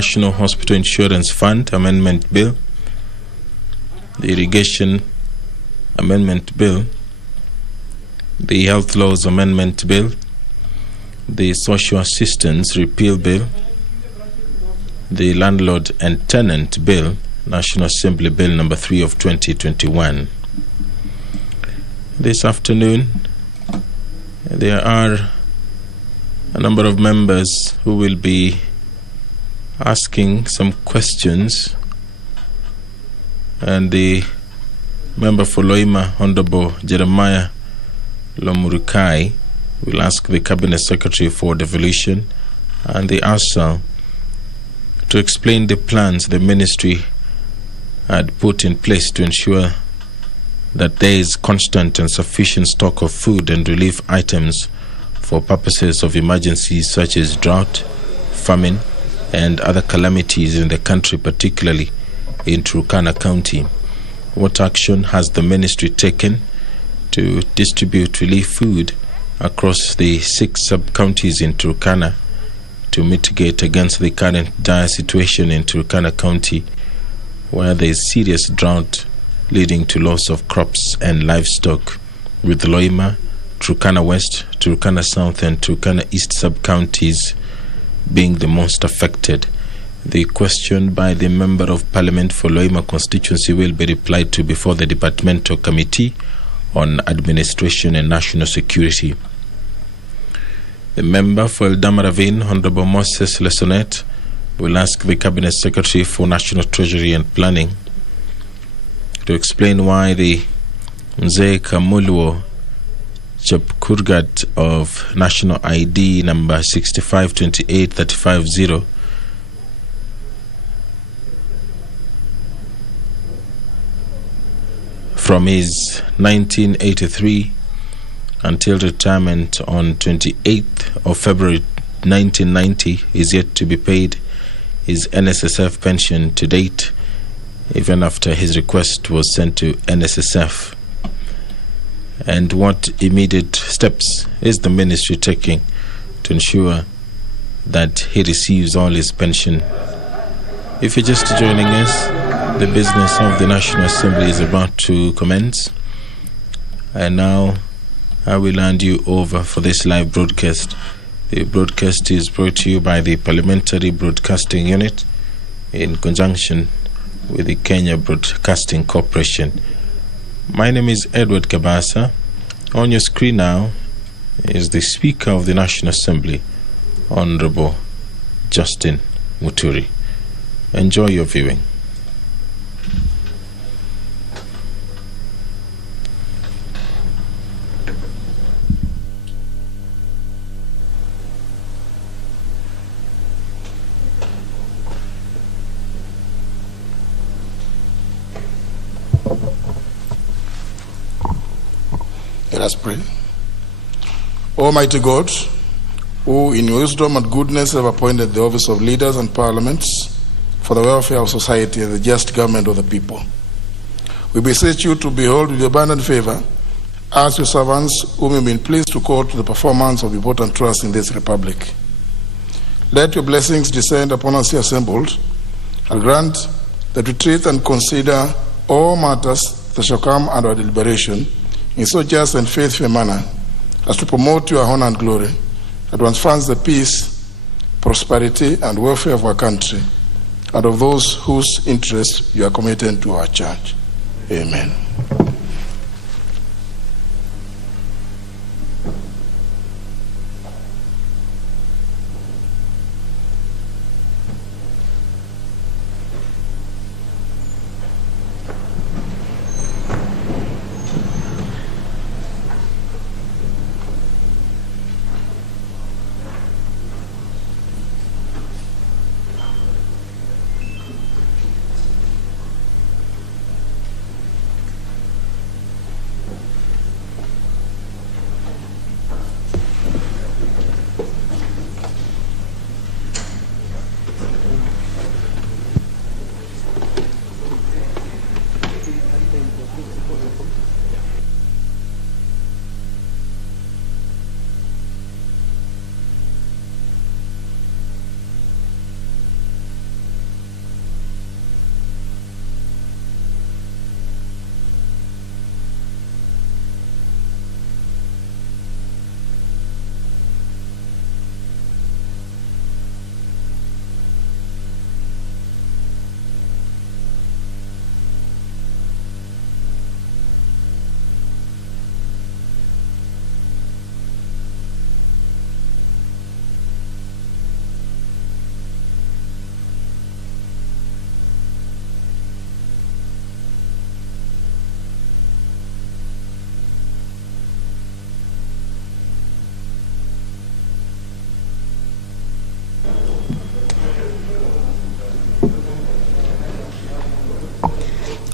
National Hospital Insurance Fund Amendment Bill, the Irrigation Amendment Bill, the Health Laws Amendment Bill, the Social Assistance Repeal Bill, the Landlord and Tenant Bill, National Assembly Bill number 3 of 2021. This afternoon, there are a number of members who will be asking some questions, and the member for Loima, Honorable Jeremiah Lomurukai, will ask the Cabinet Secretary for devolution and the ASAL to explain the plans the ministry had put in place to ensure that there is constant and sufficient stock of food and relief items for purposes of emergencies such as drought, famine, and other calamities in the country, particularly in Turkana County. What action has the ministry taken to distribute relief food across the 6 sub-counties in Turkana to mitigate against the current dire situation in Turkana County, where there is serious drought leading to loss of crops and livestock, with Loima, Turkana West, Turkana South, and Turkana East sub-counties being the most affected? The question by the Member of Parliament for Loima constituency will be replied to before the Departmental Committee on Administration and National Security. The member for Eldama Ravine, Honorable Moses Lesonet, will ask the Cabinet Secretary for National Treasury and Planning to explain why the Mzee Kamulwo Chepkurgat of National ID number 6528350 from his 1983 until retirement on 28th of February 1990 is yet to be paid his NSSF pension to date, even after his request was sent to NSSF. And what immediate steps is the ministry taking to ensure that he receives all his pension? If you're just joining us, the business of the National Assembly is about to commence, and now I will hand you over for this live broadcast. The broadcast is brought to you by the Parliamentary Broadcasting Unit in conjunction with the Kenya Broadcasting Corporation. My name is Edward Kabasa. On your screen now is the Speaker of the National Assembly, Honorable Justin Muturi. Enjoy your viewing. Let us pray. Almighty God, who in wisdom and goodness have appointed the office of leaders and parliaments for the welfare of society and the just government of the people, we beseech you to behold with abundant favor as your servants whom you have been pleased to call to the performance of important trusts in this republic. Let your blessings descend upon us here assembled, and grant that we treat and consider all matters that shall come under our deliberation in so just and faithful a manner as to promote your honor and glory, that one funds the peace, prosperity, and welfare of our country, and of those whose interests you are committed to our church. Amen.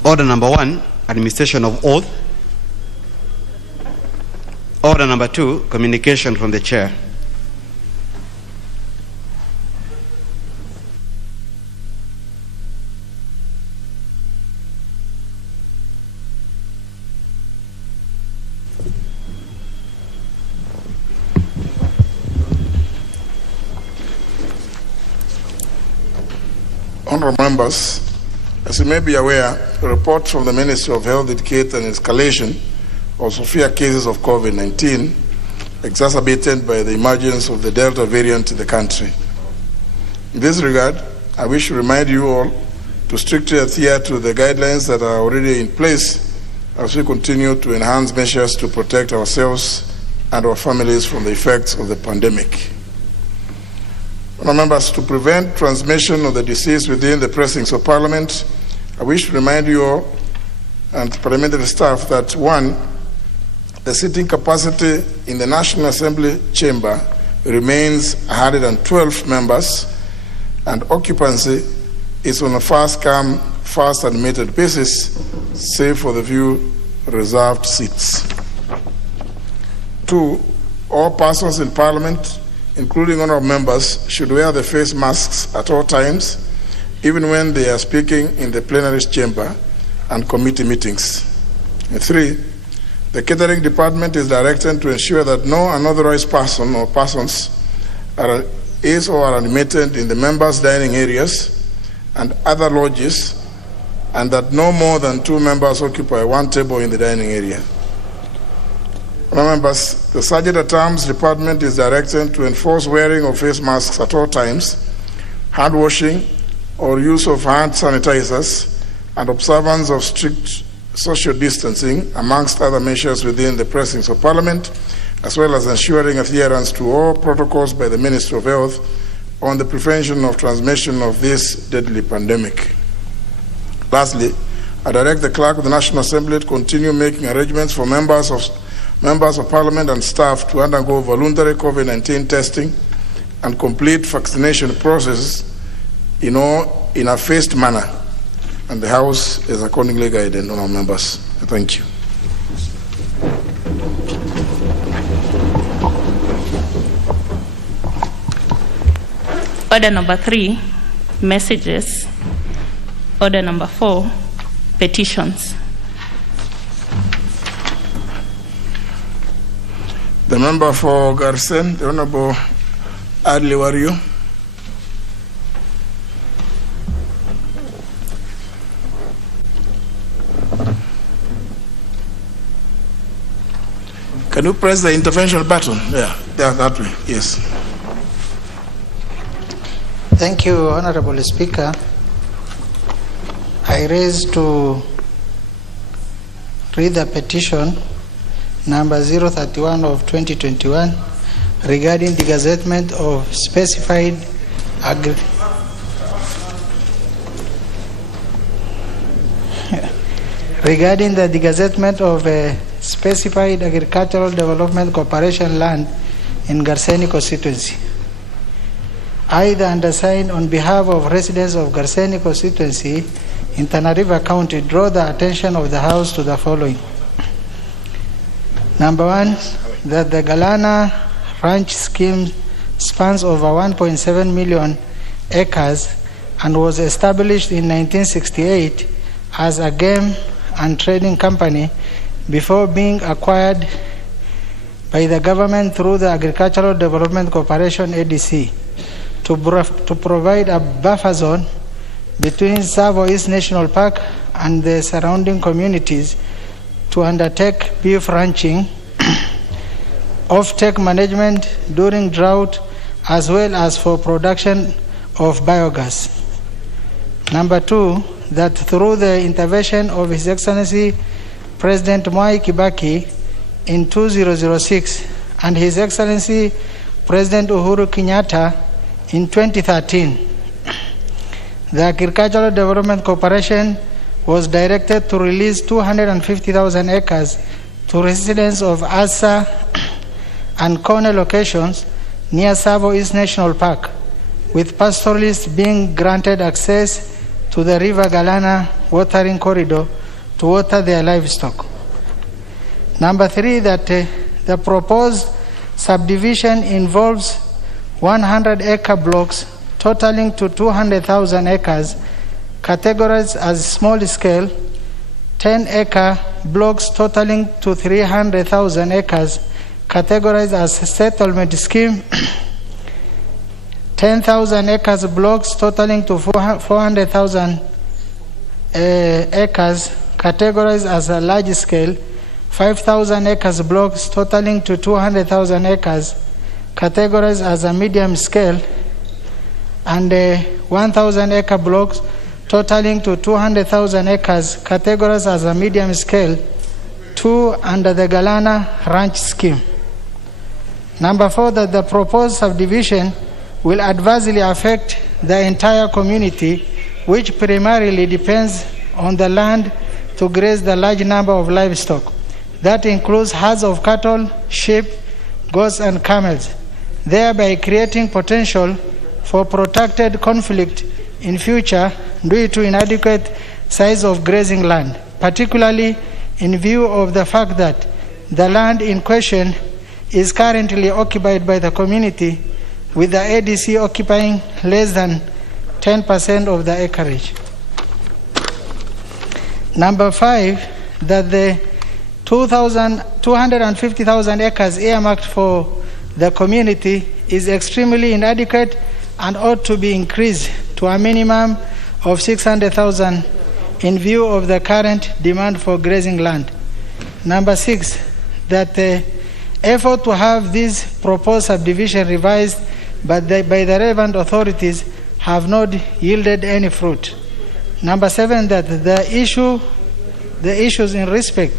Order number 1, administration of oath. Order number 2, communication from the chair. Honorable members, as you may be aware, reports from the Ministry of Health indicate an escalation of severe cases of COVID-19 exacerbated by the emergence of the Delta variant in the country. In this regard, I wish to remind you all to strictly adhere to the guidelines that are already in place as we continue to enhance measures to protect ourselves and our families from the effects of the pandemic. Members, to prevent transmission of the disease within the precincts of Parliament, I wish to remind you all and parliamentary staff that 1, the sitting capacity in the National Assembly chamber remains 112 members, and occupancy is on a first-come, first-admitted basis, save for the few reserved seats. 2, all persons in Parliament, including honorable members, should wear the face masks at all times, even when they are speaking in the plenary chamber and committee meetings. And 3, the catering department is directed to ensure that no unauthorized person or persons is or are admitted in the members' dining areas and other lodges, and that no more than 2 members occupy one table in the dining area. Members, the Sergeant at Arms Department is directed to enforce wearing of face masks at all times, hand washing or use of hand sanitizers, and observance of strict social distancing, amongst other measures within the precincts of Parliament, as well as ensuring adherence to all protocols by the Ministry of Health on the prevention of transmission of this deadly pandemic. Lastly, I direct the Clerk of the National Assembly to continue making arrangements for members of Parliament and staff to undergo voluntary COVID-19 testing and complete vaccination processes in a phased manner, and the House is accordingly guided on our members. Thank you. Order number 3, messages. Order number 4, petitions. The member for Garsen, the Honorable Adli Wario. Can you press the intervention button? Yeah, that way, yes. Thank you, Honorable Speaker. I raise to read the petition number 031 of 2021 regarding the gazettement of specified regarding the gazettement of a specified agricultural development corporation land in Garseni constituency. I, the undersigned, on behalf of residents of Garseni constituency in Tana River County, draw the attention of the House to the following. Number 1, that the Galana Ranch scheme spans over 1.7 million acres and was established in 1968 as a game and trading company before being acquired by the government through the Agricultural Development Corporation ADC to provide a buffer zone between Savo East National Park and the surrounding communities to undertake beef ranching, off-take management during drought, as well as for production of biogas. Number 2, that through the intervention of His Excellency President Mwai Kibaki in 2006 and His Excellency President Uhuru Kenyatta in 2013, the Agricultural Development Corporation was directed to release 250,000 acres to residents of Asa and Kone locations near Savo East National Park, with pastoralists being granted access to the River Galana watering corridor to water their livestock. Number 3, that the proposed subdivision involves 100-acre blocks totaling to 200,000 acres, categorized as small scale, 10-acre blocks totaling to 300,000 acres, categorized as settlement scheme, 10,000 acres blocks totaling to 400,000 acres, categorized as a large scale, 5,000 acres blocks totaling to 200,000 acres, categorized as a medium scale, and 1,000 acre blocks totaling to 200,000 acres, categorized as a medium scale, 2 under the Galana Ranch scheme. Number 4, that the proposed subdivision will adversely affect the entire community, which primarily depends on the land to graze the large number of livestock. That includes herds of cattle, sheep, goats, and camels, thereby creating potential for protracted conflict in future due to inadequate size of grazing land, particularly in view of the fact that the land in question is currently occupied by the community, with the ADC occupying less than 10% of the acreage. Number 5, that the 250,000 acres earmarked for the community is extremely inadequate and ought to be increased to a minimum of 600,000 in view of the current demand for grazing land. Number 6, that the effort to have this proposed subdivision revised by the relevant authorities have not yielded any fruit. Number 7, that the issues in respect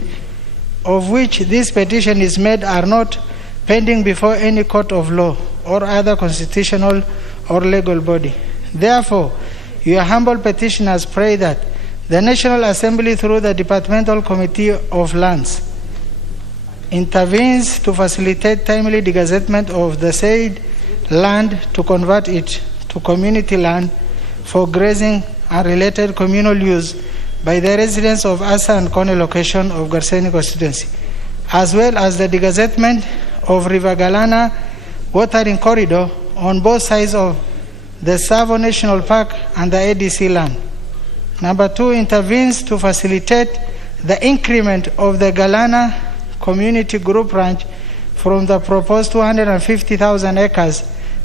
of which this petition is made are not pending before any court of law or other constitutional or legal body. Therefore, your humble petitioners pray that the National Assembly, through the Departmental Committee of Lands, intervenes to facilitate timely degazettement of the said land to convert it to community land for grazing and related communal use by the residents of Asa and Kone location of Garseni constituency, as well as the degazettement of River Galana watering corridor on both sides of the Savo National Park and the ADC land. Number 2, intervenes to facilitate the increment of the Galana Community Group Ranch from the proposed 250,000 acres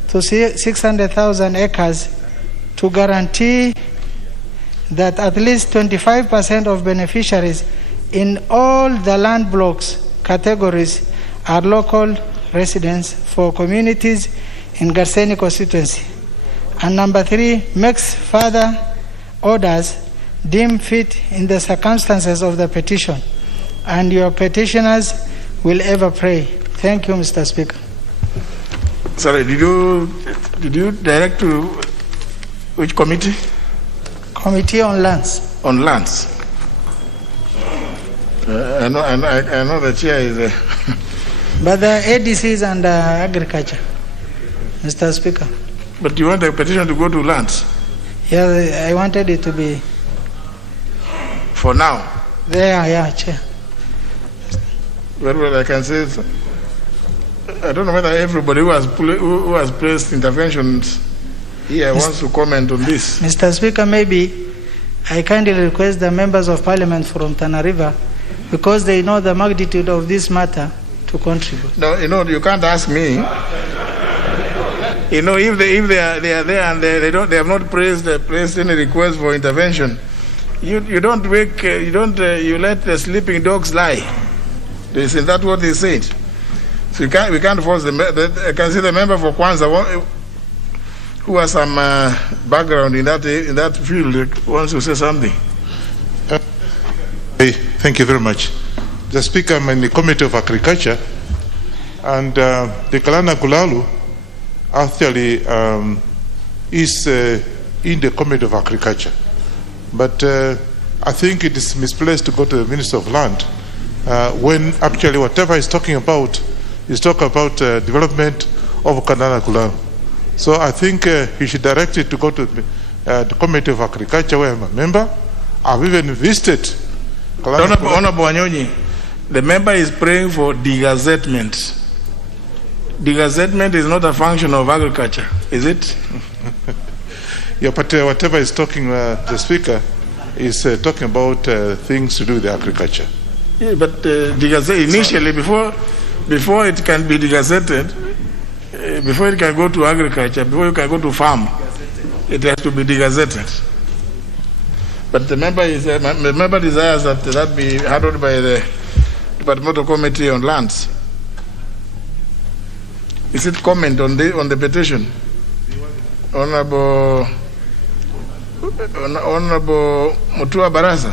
to 600,000 acres to guarantee that at least 25% of beneficiaries in all the land blocks categories are local residents for communities in Garseni constituency. And number 3, makes further orders deemed fit in the circumstances of the petition. And your petitioners will ever pray. Thank you, Mr. Speaker. Sorry, did you direct to which committee? Committee on Lands. On lands. I know the chair is there. But the ADC is under agriculture, Mr. Speaker. But you want the petition to go to lands? Yeah, I wanted it to be. For now? There, yeah, Chair. Well, I can say, I don't know whether everybody who has placed interventions here wants to comment on this. Mr. Speaker, maybe I kindly request the members of Parliament from Tana River, because they know the magnitude of this matter, to contribute. No, you can't ask me. If they are there and they have not placed any request for intervention, you don't wake, you let the sleeping dogs lie. Isn't that what they said? So we can't force them. I can see the member for Kwanzaa who has some background in that field wants to say something. Thank you very much. The Speaker, I'm in the Committee of Agriculture, and the Kalana Kulalu actually is in the Committee of Agriculture. But I think it is misplaced to go to the Minister of Land when actually whatever he's talking about is talking about development of Kalana Kulalu. So I think he should direct it to go to the Committee of Agriculture, where I'm a member. I've even visited Honorable Wanyonyi, the member is praying for degazettement. Degazettement is not a function of agriculture, is it? Yeah, but whatever is talking, the speaker is talking about things to do with agriculture. Yeah, but initially, before it can be degazetted, before it can go to agriculture, before you can go to farm, it has to be degazetted. But the member desires that be handled by the Departmental Committee on Lands. Is it comment on the petition? Honorable Mutua Barasa.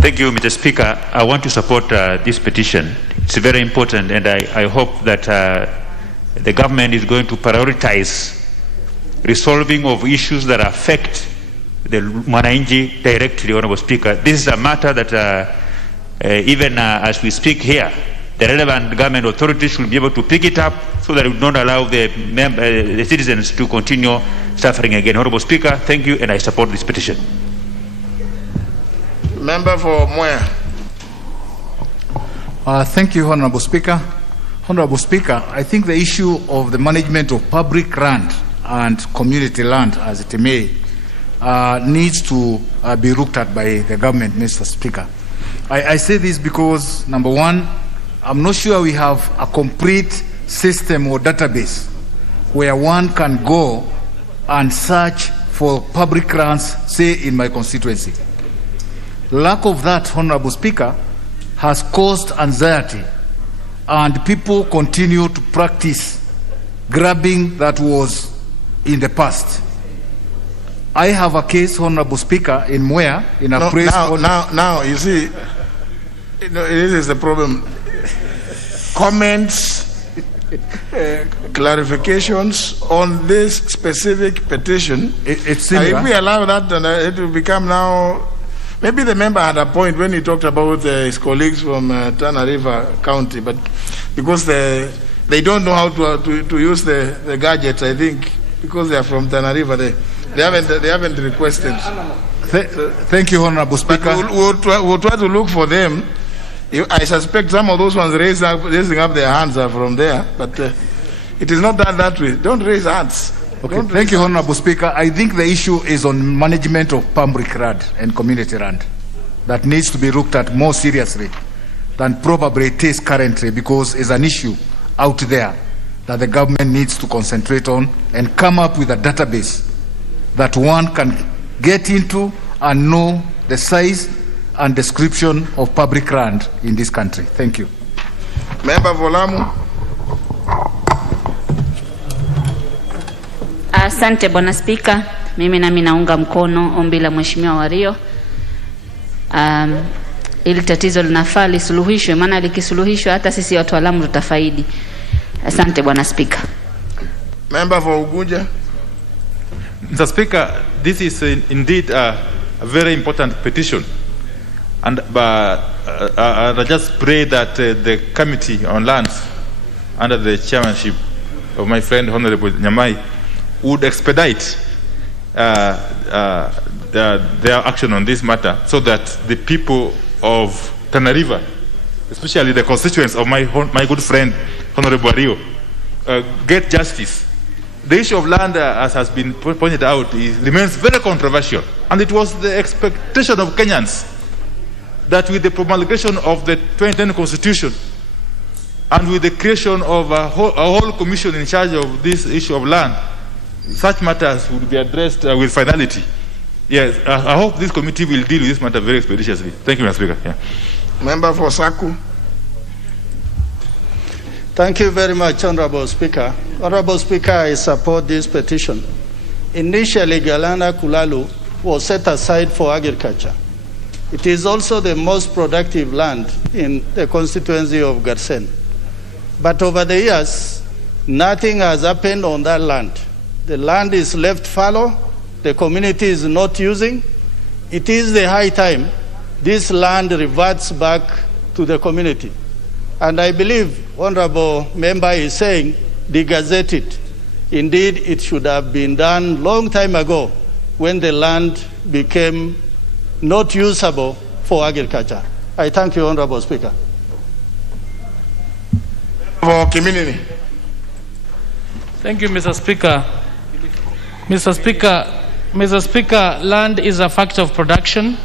Thank you, Mr. Speaker. I want to support this petition. It's very important, and I hope that the government is going to prioritize resolving of issues that affect the Mwananchi directly, Honorable Speaker. This is a matter that even as we speak here, the relevant government authorities should be able to pick it up so that it would not allow the citizens to continue suffering again. Honorable Speaker, thank you, and I support this petition. Member for Moya. Thank you, Honorable Speaker. Honorable Speaker, I think the issue of the management of public land and community land, as it may, needs to be looked at by the government, Mr. Speaker. I say this because, number one, I'm not sure we have a complete system or database where one can go and search for public lands, say in my constituency. Lack of that, Honorable Speaker, has caused anxiety, and people continue to practice grabbing that was in the past. I have a case, Honorable Speaker, in Mwea, in a place. Now, you see, this is the problem. Comments, clarifications on this specific petition. It's similar. If we allow that, then it will become now. Maybe the member had a point when he talked about his colleagues from Tana River County, but because they don't know how to use the gadgets, I think, because they are from Tana River, they haven't requested. Thank you, Honorable Speaker. We'll try to look for them. I suspect some of those ones raising up their hands are from there, but it is not done that way. Don't raise hands. Okay. Thank you, Honorable Speaker. I think the issue is on management of public land and community land that needs to be looked at more seriously than probably it is currently, because it's an issue out there that the government needs to concentrate on and come up with a database that one can get into and know the size and description of public land in this country. Thank you. Member for Lamu. Asante Bwana Spika, mimi nami naunga mkono ombi la Mheshimiwa Wario. Ili tatizo linafaa lisuluhishwe, maana likisuluhishwa hata sisi watu wa Lamu tutafaidi. Asante Bwana Spika. Member for Ugunja. Mr. Speaker, this is indeed a very important petition. And I just pray that the Committee on Lands, under the chairmanship of my friend Honorable Nyamai, would expedite their action on this matter, so that the people of Tana River, especially the constituents of my good friend Honorable Rio, get justice. The issue of land, as has been pointed out, remains very controversial, and it was the expectation of Kenyans that with the promulgation of the 2010 Constitution and with the creation of a whole commission in charge of this issue of land, such matters would be addressed with finality. Yes, I hope this committee will deal with this matter very expeditiously. Thank you, Mr. Speaker. Yeah. Member for Saku. Thank you very much, Honorable Speaker. Honorable Speaker, I support this petition. Initially, Galana Kulalu was set aside for agriculture. It is also the most productive land in the constituency of Garsen. But over the years, nothing has happened on that land. The land is left fallow, the community is not using. It is the high time this land reverts back to the community. And I believe Honorable Member is saying de-gazette it. Indeed, it should have been done long time ago when the land became not usable for agriculture. I thank you, Honorable Speaker. Thank you, Mr. Speaker. Mr. Speaker, land is a factor of production,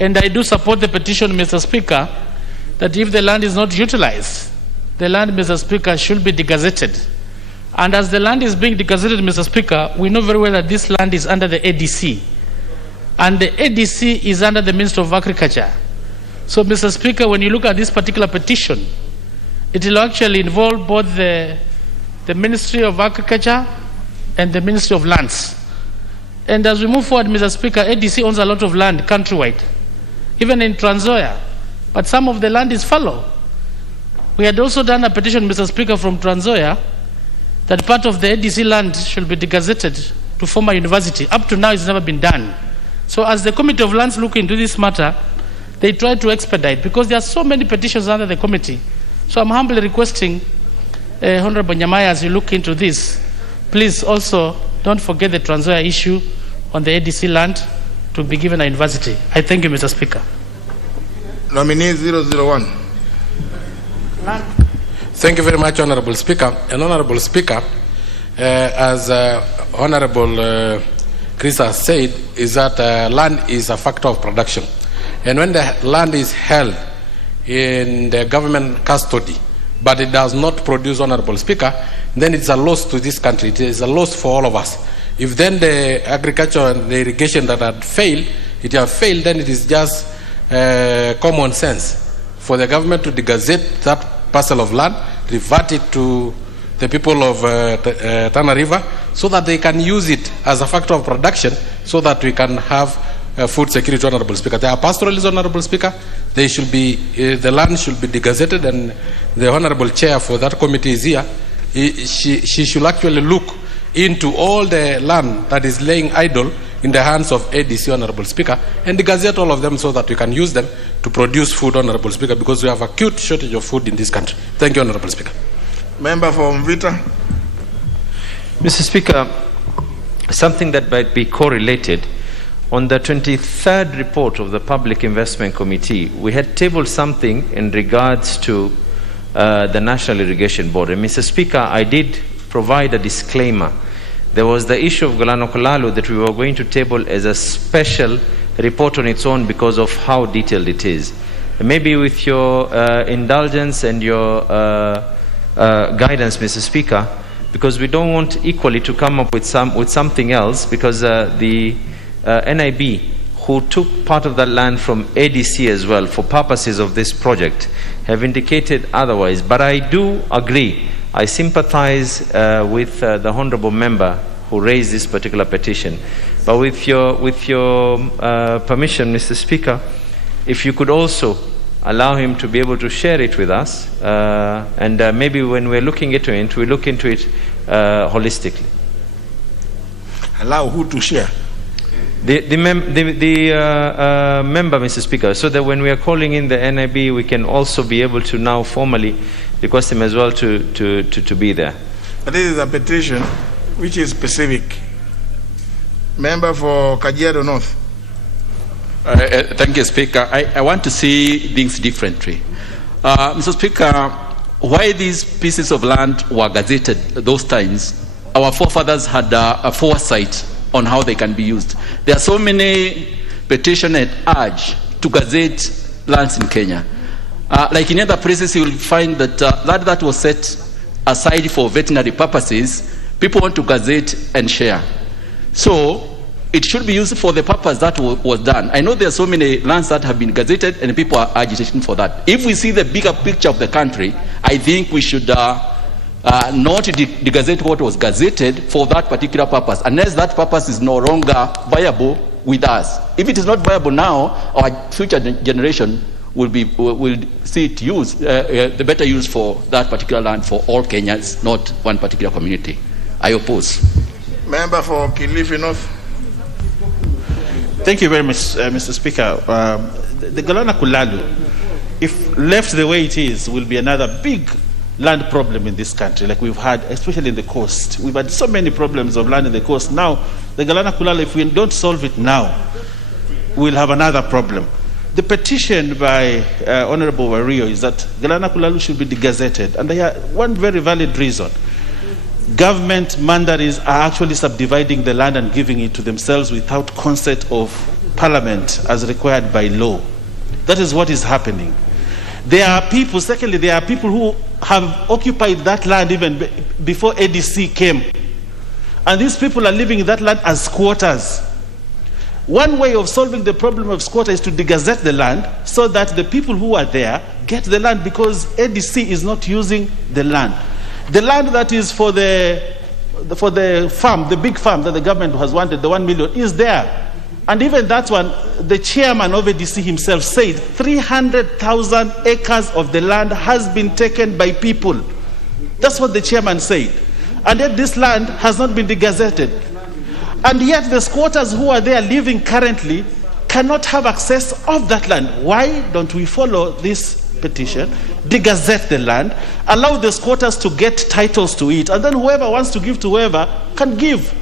and I do support the petition, Mr. Speaker, that if the land is not utilized, the land, Mr. Speaker, should be degazetted. And as the land is being degazetted, Mr. Speaker, we know very well that this land is under the ADC, and the ADC is under the Ministry of Agriculture. So, Mr. Speaker, when you look at this particular petition, it will actually involve both the Ministry of Agriculture and the Ministry of Lands. And as we move forward, Mr. Speaker, ADC owns a lot of land countrywide, even in Trans Nzoia, but some of the land is fallow. We had also done a petition, Mr. Speaker, from Trans Nzoia that part of the ADC land should be degazetted to form a university. Up to now, it's never been done. So as the Committee of Lands look into this matter, they try to expedite because there are so many petitions under the committee. So I'm humbly requesting Honorable Nyamaya, as you look into this, please also don't forget the Trans Nzoia issue on the ADC land to be given a university. I thank you, Mr. Speaker. Nominee 001. Thank you very much, Honorable Speaker. And Honorable Speaker, as Honorable Chris has said, is that land is a factor of production. And when the land is held in the government custody, but it does not produce, Honorable Speaker, then it's a loss to this country. It is a loss for all of us. If then the agriculture and the irrigation that had failed, then it is just common sense for the government to degazette that parcel of land, revert it to the people of Tana River so that they can use it as a factor of production so that we can have food security, Honorable Speaker. There are pastoralists, Honorable Speaker. They should be, the land should be degazetted, and the Honorable Chair for that committee is here. She should actually look into all the land that is laying idle in the hands of ADC, Honorable Speaker, and degazette all of them so that we can use them to produce food, Honorable Speaker, because we have acute shortage of food in this country. Thank you, Honorable Speaker. Member for Mvita. Mr. Speaker, something that might be correlated. On the 23rd report of the Public Investment Committee, we had tabled something in regards to the National Irrigation Board. And Mr. Speaker, I did provide a disclaimer. There was the issue of Galana Kulalu that we were going to table as a special report on its own because of how detailed it is. And maybe with your indulgence and your guidance, Mr. Speaker, because we don't want equally to come up with something else, because the NIB, who took part of that land from ADC as well for purposes of this project, have indicated otherwise. But I do agree, I sympathize with the honorable member who raised this particular petition. But with your permission, Mr. Speaker, if you could also allow him to be able to share it with us, and maybe when we're looking into it, we look into it holistically. Allow who to share? The member, Mr. Speaker, so that when we are calling in the NIB, we can also be able to now formally request him as well to be there. This is a petition which is specific. Member for Kajiado North. Thank you, Speaker. I want to see things differently. Mr. Speaker, why these pieces of land were gazetted those times, our forefathers had a foresight on how they can be used. There are so many petitions and urge to gazette lands in Kenya. Like in other places, you will find that land that was set aside for veterinary purposes, people want to gazette and share. So it should be used for the purpose that was done. I know there are so many lands that have been gazetted and people are agitating for that. If we see the bigger picture of the country, I think we should not de-gazette what was gazetted for that particular purpose, unless that purpose is no longer viable with us. If it is not viable now, our future generation will see it used, the better use for that particular land for all Kenyans, not one particular community. I oppose. Member for Kilifi North. Thank you very much, Mr. Speaker. The Galana Kulalu, if left the way it is, will be another big land problem in this country, like we've had, especially in the coast. We've had so many problems of land in the coast. Now, the Galana Kulalu, if we don't solve it now, we'll have another problem. The petition by Honorable Wario is that Galana Kulalu should be degazetted, and they have one very valid reason. Government mandaries are actually subdividing the land and giving it to themselves without consent of Parliament as required by law. That is what is happening. There are people, secondly, there are people who have occupied that land even before ADC came. And these people are living in that land as squatters. One way of solving the problem of squatter is to degazette the land so that the people who are there get the land, because ADC is not using the land. The land that is for the farm, the big farm that the government has wanted, the 1 million, is there. And even that one, the chairman of ADC himself said 300,000 acres of the land has been taken by people. That's what the chairman said. And yet this land has not been degazetted. And yet the squatters who are there living currently cannot have access of that land. Why don't we follow this petition, degazette the land, allow the squatters to get titles to it, and then whoever wants to give to whoever can give.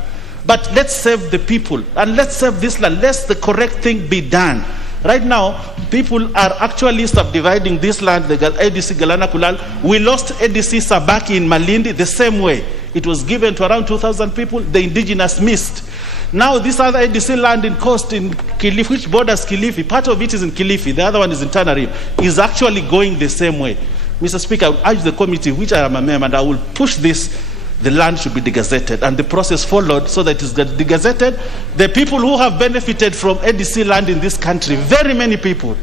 But let's save the people and let's save this land. Let the correct thing be done. Right now, people are actually subdividing this land, the ADC Galana Kulal. We lost ADC Sabaki in Malindi the same way. It was given to around 2,000 people. The indigenous missed. Now this other ADC land in coast in Kilifi, which borders Kilifi, part of it is in Kilifi, the other one is in Tanarive, is actually going the same way. Mr. Speaker, I would urge the committee, which I am a member, and I will push this. The land should be degazetted, and the process followed so that it is degazetted. The people who have benefited from ADC land in this country, very many people,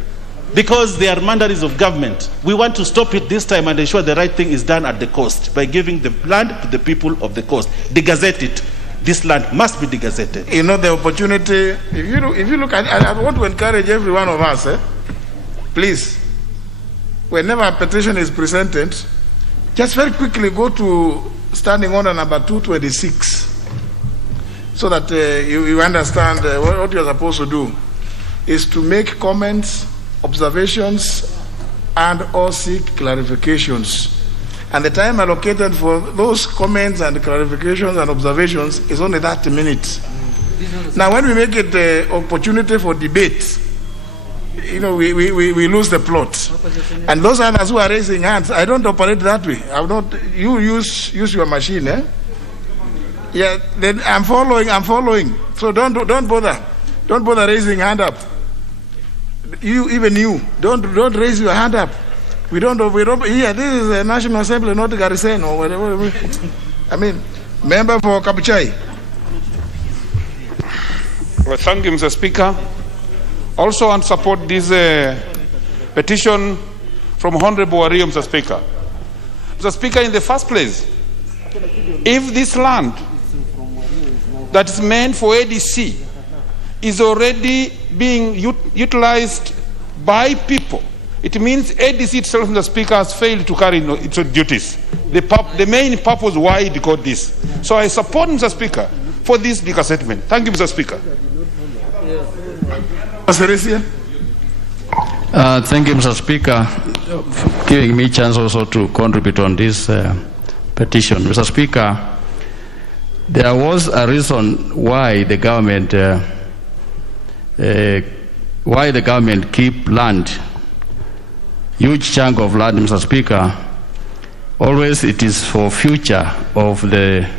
because they are mandaries of government. We want to stop it this time and ensure the right thing is done at the coast by giving the land to the people of the coast. Degazette it. This land must be degazetted. You know, the opportunity, if you look at, I want to encourage every one of us, please, whenever a petition is presented, just very quickly go to standing order number 226, so that you understand what you're supposed to do is to make comments, observations, and or seek clarifications. And the time allocated for those comments and clarifications and observations is only 30 minutes. Now, when we make it an opportunity for debate, you know, we lose the plot. And those others who are raising hands, I don't operate that way. I will not. You use your machine, eh? Yeah. Then I'm following. So don't bother raising hand up. You don't raise your hand up. We don't. Yeah, this is a National Assembly, not Garrison or whatever. I mean, member for Kapuchai. Well, thank you, Mr. Speaker. Also, I support this petition from Honorable Wario, Mr. Speaker. Mr. Speaker, in the first place, if this land that is meant for ADC is already being utilized by people, it means ADC itself, Mr. Speaker, has failed to carry its duties. The main purpose why it got this. So I support, Mr. Speaker, for this degazettement. Thank you, Mr. Speaker. Thank you, Mr. Speaker, for giving me a chance also to contribute on this petition. Mr. Speaker, there was a reason why the government keep land, huge chunk of land, Mr. Speaker. Always it is for future of the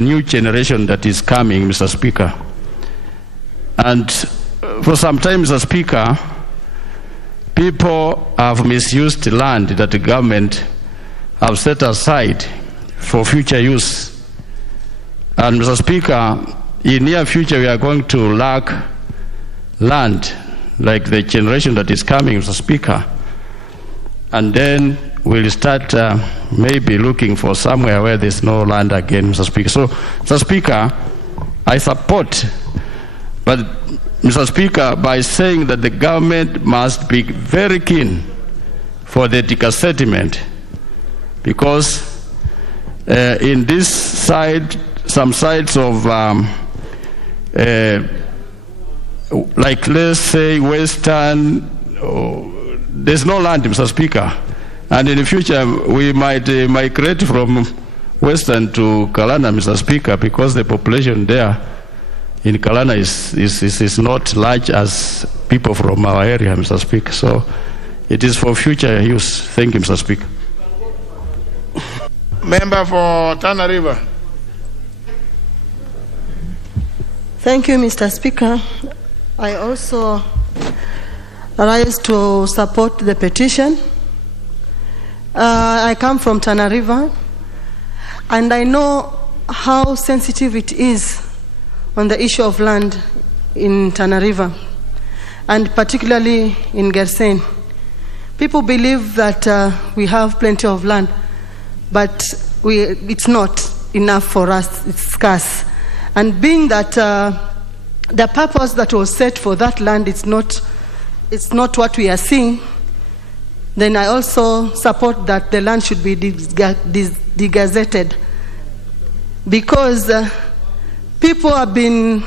new generation that is coming, Mr. Speaker. And for some time, Mr. Speaker, people have misused land that the government have set aside for future use. And Mr. Speaker, in near future we are going to lack land like the generation that is coming, Mr. Speaker. And then we'll start maybe looking for somewhere where there's no land again, Mr. Speaker. So, Mr. Speaker, I support. But, Mr. Speaker, by saying that the government must be very keen for the degazettement, because in this side, some sides of, like let's say Western, there's no land, Mr. Speaker. And in the future, we might migrate from Western to Kalana, Mr. Speaker, because the population there in Kalana is not large as people from our area, Mr. Speaker. So it is for future use. Thank you, Mr. Speaker. Member for Tana River. Thank you, Mr. Speaker. I also rise to support the petition. I come from Tana River, and I know how sensitive it is on the issue of land in Tana River, and particularly in Gersen. People believe that we have plenty of land, but it's not enough for us, it's scarce. And being that the purpose that was set for that land it's not what we are seeing, then I also support that the land should be degazetted, because people are being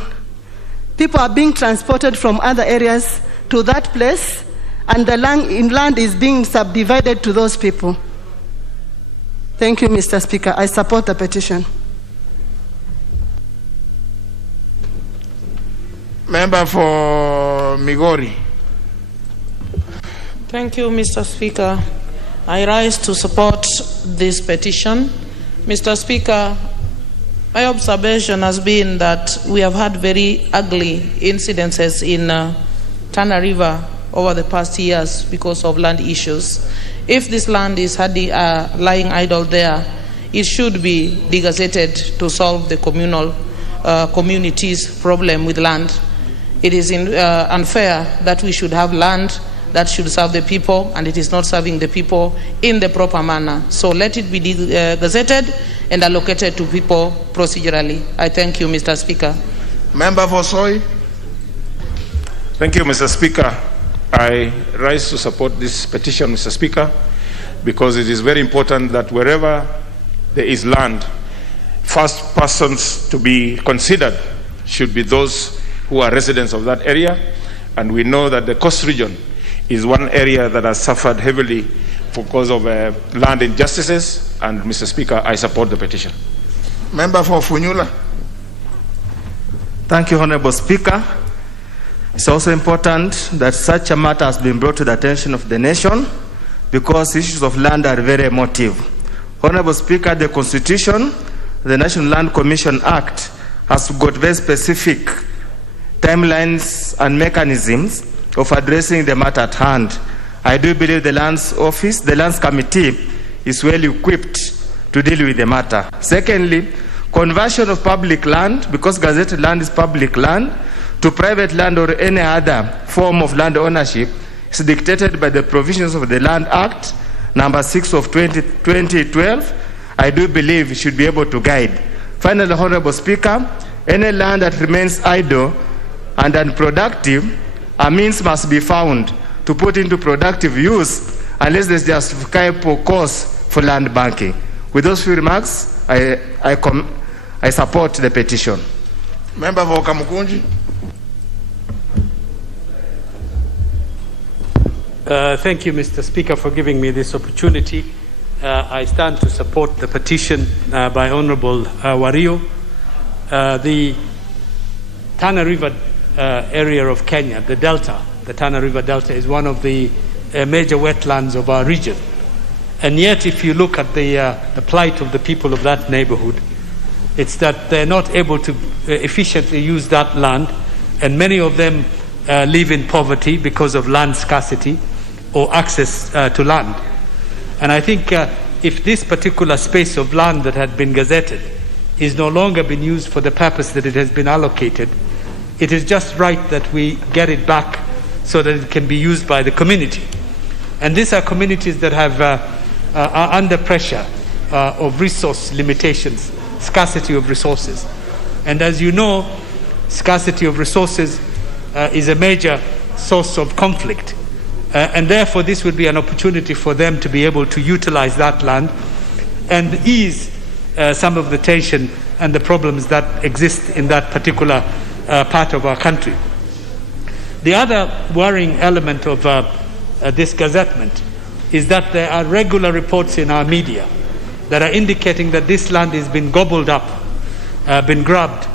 transported from other areas to that place, and the land is being subdivided to those people. Thank you, Mr. Speaker. I support the petition. Member for Migori. Thank you, Mr. Speaker. I rise to support this petition. Mr. Speaker, my observation has been that we have had very ugly incidences in Tana River over the past years because of land issues. If this land is lying idle there, it should be degazetted to solve the community's problem with land. It is unfair that we should have land that should serve the people, and it is not serving the people in the proper manner. So let it be gazetted and allocated to people procedurally. I thank you, Mr. Speaker. Member for Soy. Thank you, Mr. Speaker. I rise to support this petition, Mr. Speaker, because it is very important that wherever there is land, first persons to be considered should be those who are residents of that area. And we know that the coast region is one area that has suffered heavily because of land injustices. And Mr. Speaker, I support the petition. Member for Funyula. Thank you, Honorable Speaker. It's also important that such a matter has been brought to the attention of the nation, because issues of land are very emotive. Honorable Speaker, the Constitution, the National Land Commission Act, has got very specific timelines and mechanisms of addressing the matter at hand. I do believe the Lands Office, the Lands Committee, is well equipped to deal with the matter. Secondly, conversion of public land, because gazetted land is public land, to private land or any other form of land ownership is dictated by the provisions of the Land Act, number 6 of 2012. I do believe it should be able to guide. Finally, Honorable Speaker, any land that remains idle and unproductive, a means must be found to put into productive use unless there's justifiable cause for land banking. With those few remarks, I support the petition. Member for Kamukunji. Thank you, Mr. Speaker, for giving me this opportunity. I stand to support the petition by Honorable Wario. The Tana River area of Kenya, the Delta, the Tana River Delta, is one of the major wetlands of our region. And yet, if you look at the plight of the people of that neighborhood, it's that they're not able to efficiently use that land, and many of them live in poverty because of land scarcity or access to land. And I think if this particular space of land that had been gazetted is no longer being used for the purpose that it has been allocated, it is just right that we get it back so that it can be used by the community. And these are communities that are under pressure of resource limitations, scarcity of resources. And as you know, scarcity of resources is a major source of conflict. And therefore, this would be an opportunity for them to be able to utilize that land and ease some of the tension and the problems that exist in that particular part of our country. The other worrying element of this gazettement is that there are regular reports in our media that are indicating that this land has been gobbled up, been grabbed,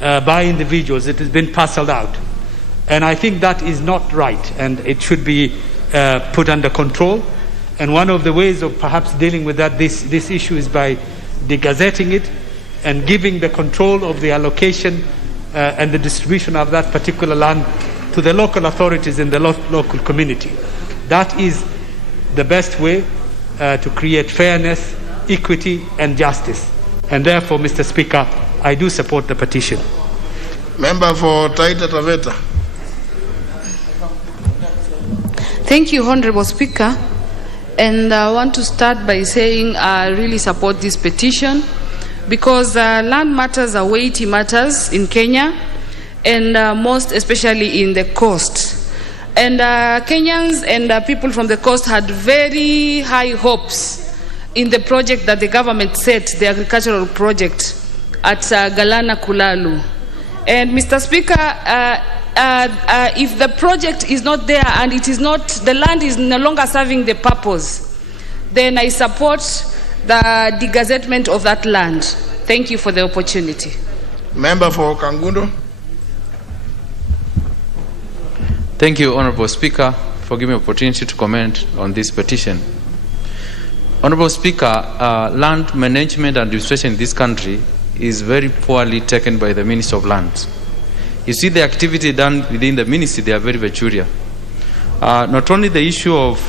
by individuals. It has been parceled out. And I think that is not right, and it should be put under control. And one of the ways of perhaps dealing with that, this issue, is by degazetting it and giving the control of the allocation and the distribution of that particular land to the local authorities in the local community. That is the best way to create fairness, equity, and justice. And therefore, Mr. Speaker, I do support the petition. Member for Taita Taveta. Thank you, Honorable Speaker. And I want to start by saying I really support this petition because land matters are weighty matters in Kenya, and most especially in the coast. And Kenyans and people from the coast had very high hopes in the project that the government set, the agricultural project at Galana Kulalu. And Mr. Speaker, if the project is not there and it is not, the land is no longer serving the purpose, then I support the degazettement of that land. Thank you for the opportunity. Member for Kangundo. Thank you, Honorable Speaker, for giving me the opportunity to comment on this petition. Honorable Speaker, land management and administration in this country is very poorly taken by the Ministry of Lands. You see the activity done within the ministry, they are very peculiar. Not only the issue of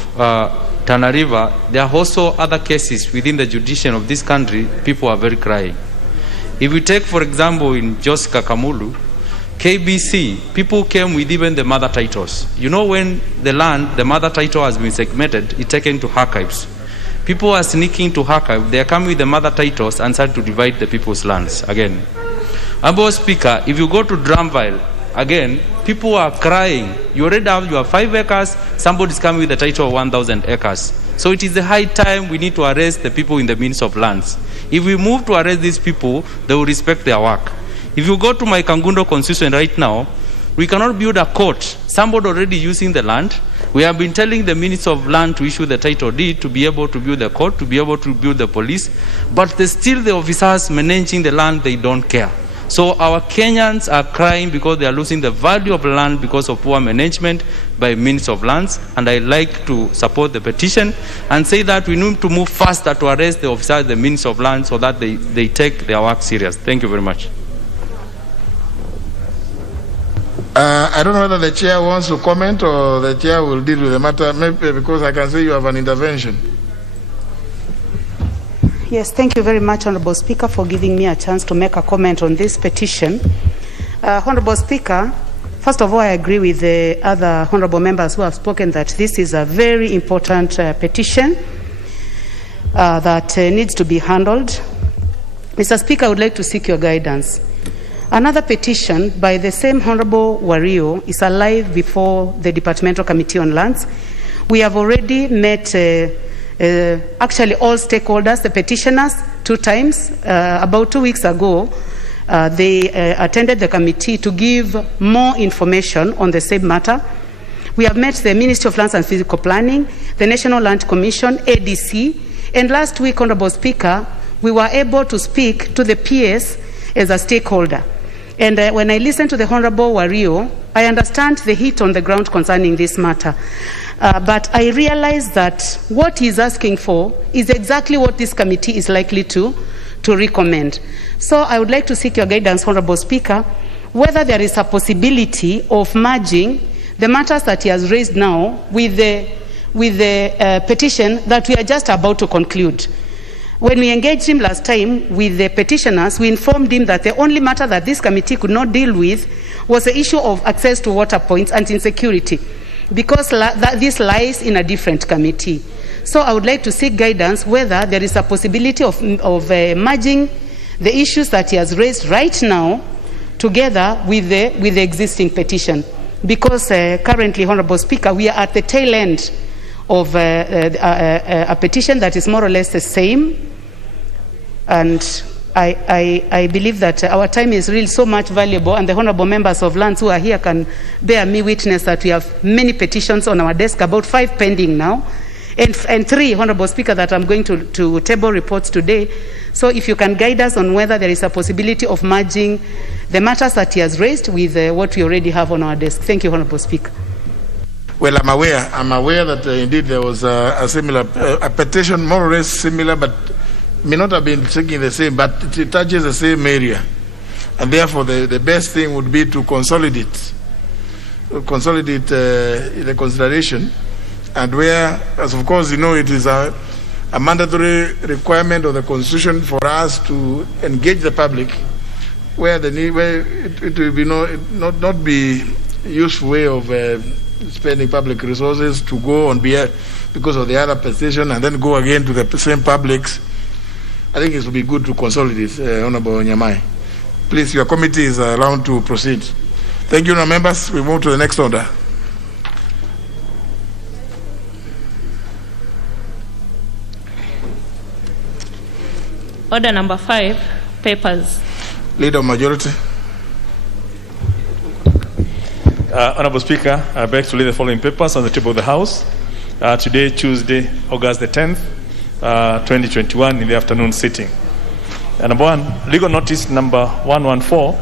Tana River, there are also other cases within the judiciary of this country, people are very crying. If we take, for example, in Jos Kakamulu, KBC, people came with even the mother titles. You know, when the land, the mother title has been segmented, it's taken to archives. People are sneaking to archive, they are coming with the mother titles and start to divide the people's lands again. Honorable Speaker, if you go to Drumville, again, people are crying. You already have your 5 acres, somebody's coming with the title of 1,000 acres. So it is the high time we need to arrest the people in the Ministry of Lands. If we move to arrest these people, they will respect their work. If you go to my Kangundo constituency right now, we cannot build a court. Somebody already using the land. We have been telling the Minister of Land to issue the title deed to be able to build the court, to be able to build the police, but still the officers managing the land, they don't care. So our Kenyans are crying because they are losing the value of land because of poor management by Minister of Lands, and I like to support the petition and say that we need to move faster to arrest the officers, the Minister of Lands, so that they take their work serious. Thank you very much. I don't know whether the chair wants to comment or the chair will deal with the matter, maybe because I can see you have an intervention. Yes, thank you very much, Honorable Speaker, for giving me a chance to make a comment on this petition. Honorable Speaker, first of all, I agree with the other honorable members who have spoken that this is a very important petition that needs to be handled. Mr. Speaker, I would like to seek your guidance. Another petition by the same Honorable Wario is alive before the Departmental Committee on Lands. We have already met actually all stakeholders, the petitioners, 2 times. About 2 weeks ago, they attended the committee to give more information on the same matter. We have met the Ministry of Lands and Physical Planning, the National Land Commission, ADC, and last week, Honorable Speaker, we were able to speak to the PS as a stakeholder. And when I listen to the Honorable Wario, I understand the heat on the ground concerning this matter. But I realize that what he's asking for is exactly what this committee is likely to recommend. So I would like to seek your guidance, Honorable Speaker, whether there is a possibility of merging the matters that he has raised now with the petition that we are just about to conclude. When we engaged him last time with the petitioners, we informed him that the only matter that this committee could not deal with was the issue of access to water points and insecurity, because this lies in a different committee. So I would like to seek guidance whether there is a possibility of merging the issues that he has raised right now together with the existing petition. Because currently, Honorable Speaker, we are at the tail end of a petition that is more or less the same. And I believe that our time is really so much valuable, and the honorable members of Lands who are here can bear me witness that we have many petitions on our desk, about 5 pending now, and 3, Honorable Speaker, that I'm going to table reports today. So if you can guide us on whether there is a possibility of merging the matters that he has raised with what we already have on our desk. Thank you, Honorable Speaker. Well, I'm aware that indeed there was a similar a petition, more or less similar, but may not have been taking the same, but it touches the same area, and therefore the best thing would be to consolidate the consideration, and where, as of course you know, it is a mandatory requirement of the Constitution for us to engage the public, where it will be not be useful way of spending public resources to go on behalf because of the other petition and then go again to the same publics. I think it would be good to consolidate, Honorable Nyamai. Please, your committee is allowed to proceed. Thank you, members. We move to the next order. Order number 5, papers. Leader of Majority. Honorable Speaker, I beg to lay the following papers on the table of the House. Today, Tuesday, August the 10th, 2021, in the afternoon sitting. Number 1, legal notice number 114,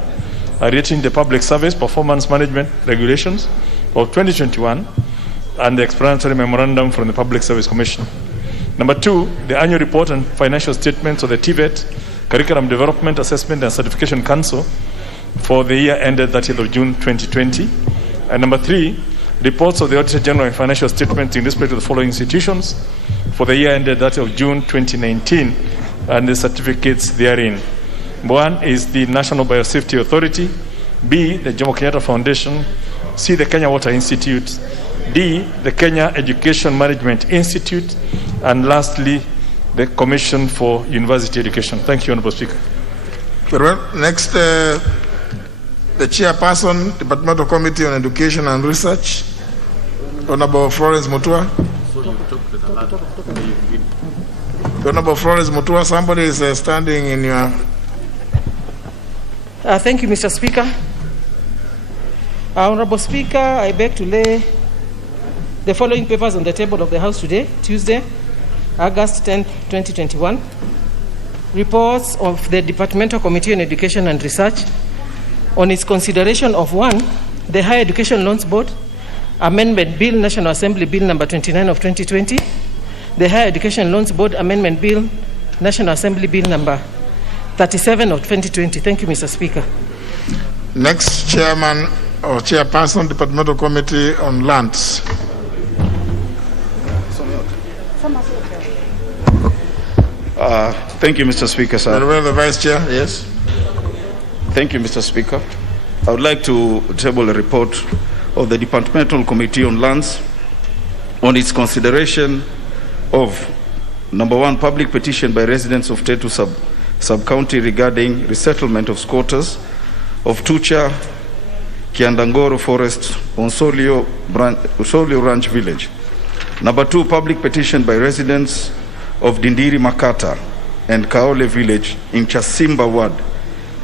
relating the public service performance management regulations of 2021 and the explanatory memorandum from the Public Service Commission. Number 2, the annual report and financial statements of the TVET, Curriculum Development, Assessment and Certification Council for the year ended 30th of June 2020. And number 3, reports of the Auditor General and financial statements in respect to the following institutions for the year ended 30th of June 2019 and the certificates therein. 1 is the National Biosafety Authority, B, the Jomo Kenyatta Foundation, C, the Kenya Water Institute, D, the Kenya Education Management Institute, and lastly, the Commission for University Education. Thank you, Honorable Speaker. Very well. Next, the Chairperson, Departmental Committee on Education and Research, Honorable Florence Mutua. Honorable Florence Mutua, somebody is standing in your... Thank you, Mr. Speaker. Honorable Speaker, I beg to lay the following papers on the table of the House today, Tuesday, August 10, 2021. Reports of the Departmental Committee on Education and Research on its consideration of 1, the Higher Education Loans Board Amendment Bill, National Assembly Bill number 29 of 2020, the Higher Education Loans Board Amendment Bill, National Assembly Bill number 37 of 2020. Thank you, Mr. Speaker. Next, Chairman or Chairperson, Departmental Committee on Lands. Thank you, Mr. Speaker, sir. Very well, the Vice Chair, yes. Thank you, Mr. Speaker. I would like to table a report of the Departmental Committee on Lands on its consideration of number 1, public petition by residents of Tetu sub-county regarding resettlement of squatters of Tucha, Kiandangoro Forest on Solio Ranch Village. Number 2, public petition by residents of Dindiri Makata and Kaole Village in Chasimba Ward,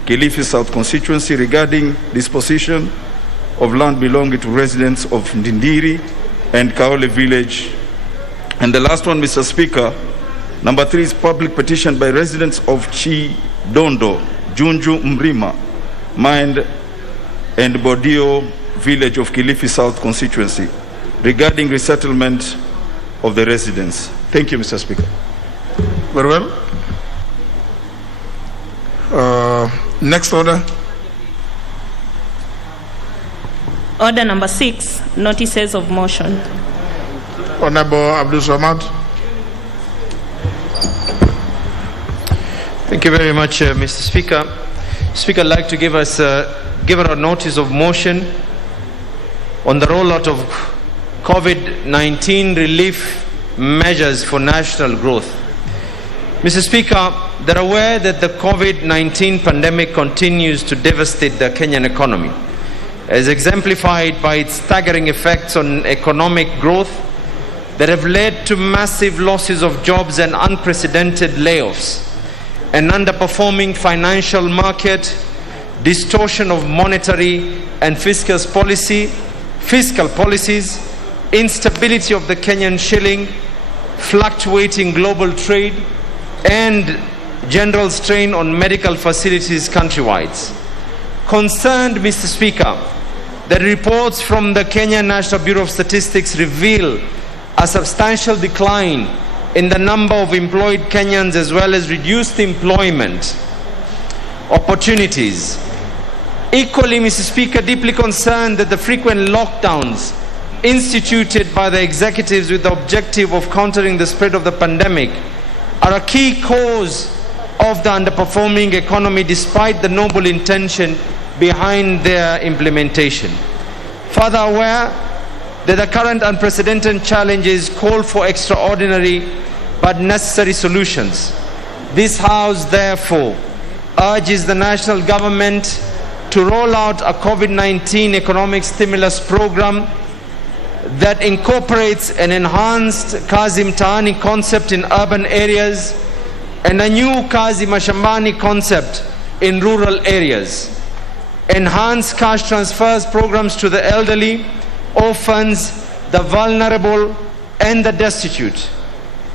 Kilifi South constituency regarding disposition of land belonging to residents of Dindiri and Kaole Village. And the last one, Mr. Speaker, number 3 is public petition by residents of Chidondo, Junju Mrima, Mind and Bodio Village of Kilifi South constituency regarding resettlement of the residents. Thank you, Mr. Speaker. Very well. Next order. Order number 6, notices of motion. Honorable Abdul Samad. Thank you very much, Mr. Speaker. Speaker, I'd like to give a notice of motion on the rollout of COVID-19 relief measures for national growth. Mr. Speaker, they're aware that the COVID-19 pandemic continues to devastate the Kenyan economy, as exemplified by its staggering effects on economic growth that have led to massive losses of jobs and unprecedented layoffs, an underperforming financial market, distortion of monetary and fiscal policies, instability of the Kenyan shilling, fluctuating global trade, and general strain on medical facilities countrywide. Concerned, Mr. Speaker, that reports from the Kenya National Bureau of Statistics reveal a substantial decline in the number of employed Kenyans as well as reduced employment opportunities. Equally, Mr. Speaker, deeply concerned that the frequent lockdowns instituted by the executives with the objective of countering the spread of the pandemic are a key cause of the underperforming economy despite the noble intention behind their implementation. Further aware that the current unprecedented challenges call for extraordinary but necessary solutions, this House therefore urges the national government to roll out a COVID-19 economic stimulus program that incorporates an enhanced Kazi Mtaani concept in urban areas and a new Kazi Mashambani concept in rural areas. Enhance cash transfers programs to the elderly, orphans, the vulnerable, and the destitute.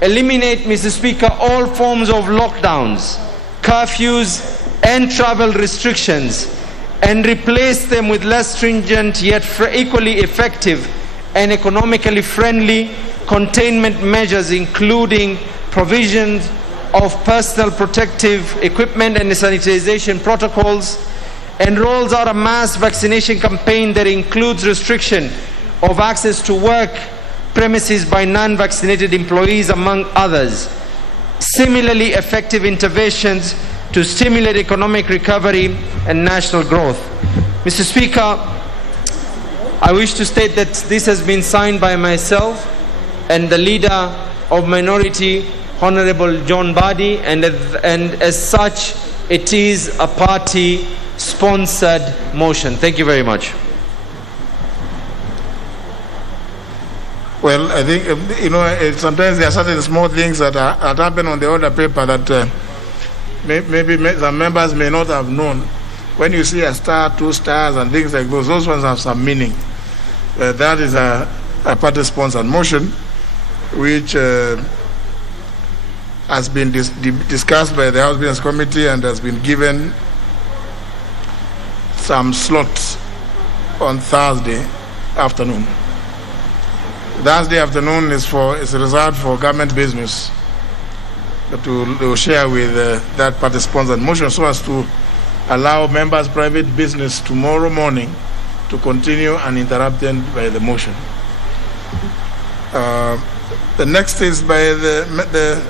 Eliminate, Mr. Speaker, all forms of lockdowns, curfews, and travel restrictions, and replace them with less stringent yet equally effective and economically friendly containment measures, including provisions of personal protective equipment and sanitization protocols, and rolls out a mass vaccination campaign that includes restriction of access to work premises by non-vaccinated employees, among others. Similarly effective interventions to stimulate economic recovery and national growth. Mr. Speaker, I wish to state that this has been signed by myself and the Leader of Minority, Honorable John Badi, and as such, it is a party-sponsored motion. Thank you very much. Well, I think, sometimes there are certain small things that happen on the order paper that maybe some members may not have known. When you see a star, 2 stars, and things like those ones have some meaning. That is a party-sponsored motion, which has been discussed by the House Business Committee and has been given some slots on Thursday afternoon. Thursday afternoon is reserved for government business to share with that party-sponsored motion, so as to allow members' private business tomorrow morning to continue uninterrupted by the motion. The next is by the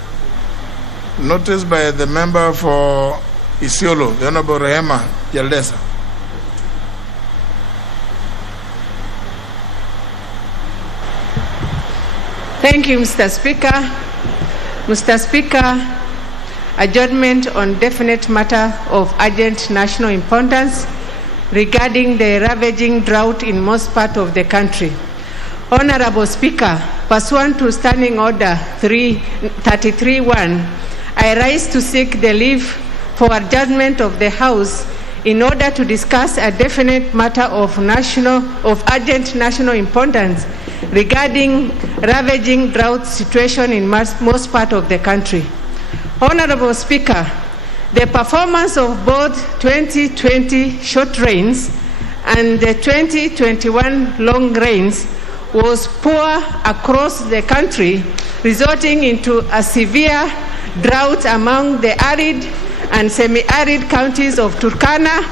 notice by the member for Isiolo, the Honorable Rehema Yaldesa. Thank you, Mr. Speaker. Mr. Speaker, adjournment on definite matter of urgent national importance regarding the ravaging drought in most parts of the country. Honorable Speaker, pursuant to Standing Order 33.1, I rise to seek the leave for adjournment of the House in order to discuss a definite matter of urgent national importance regarding ravaging drought situation in most parts of the country. Honorable Speaker, the performance of both 2020 short rains and the 2021 long rains was poor across the country, resulting into a severe drought among the arid and semi-arid counties of Turkana,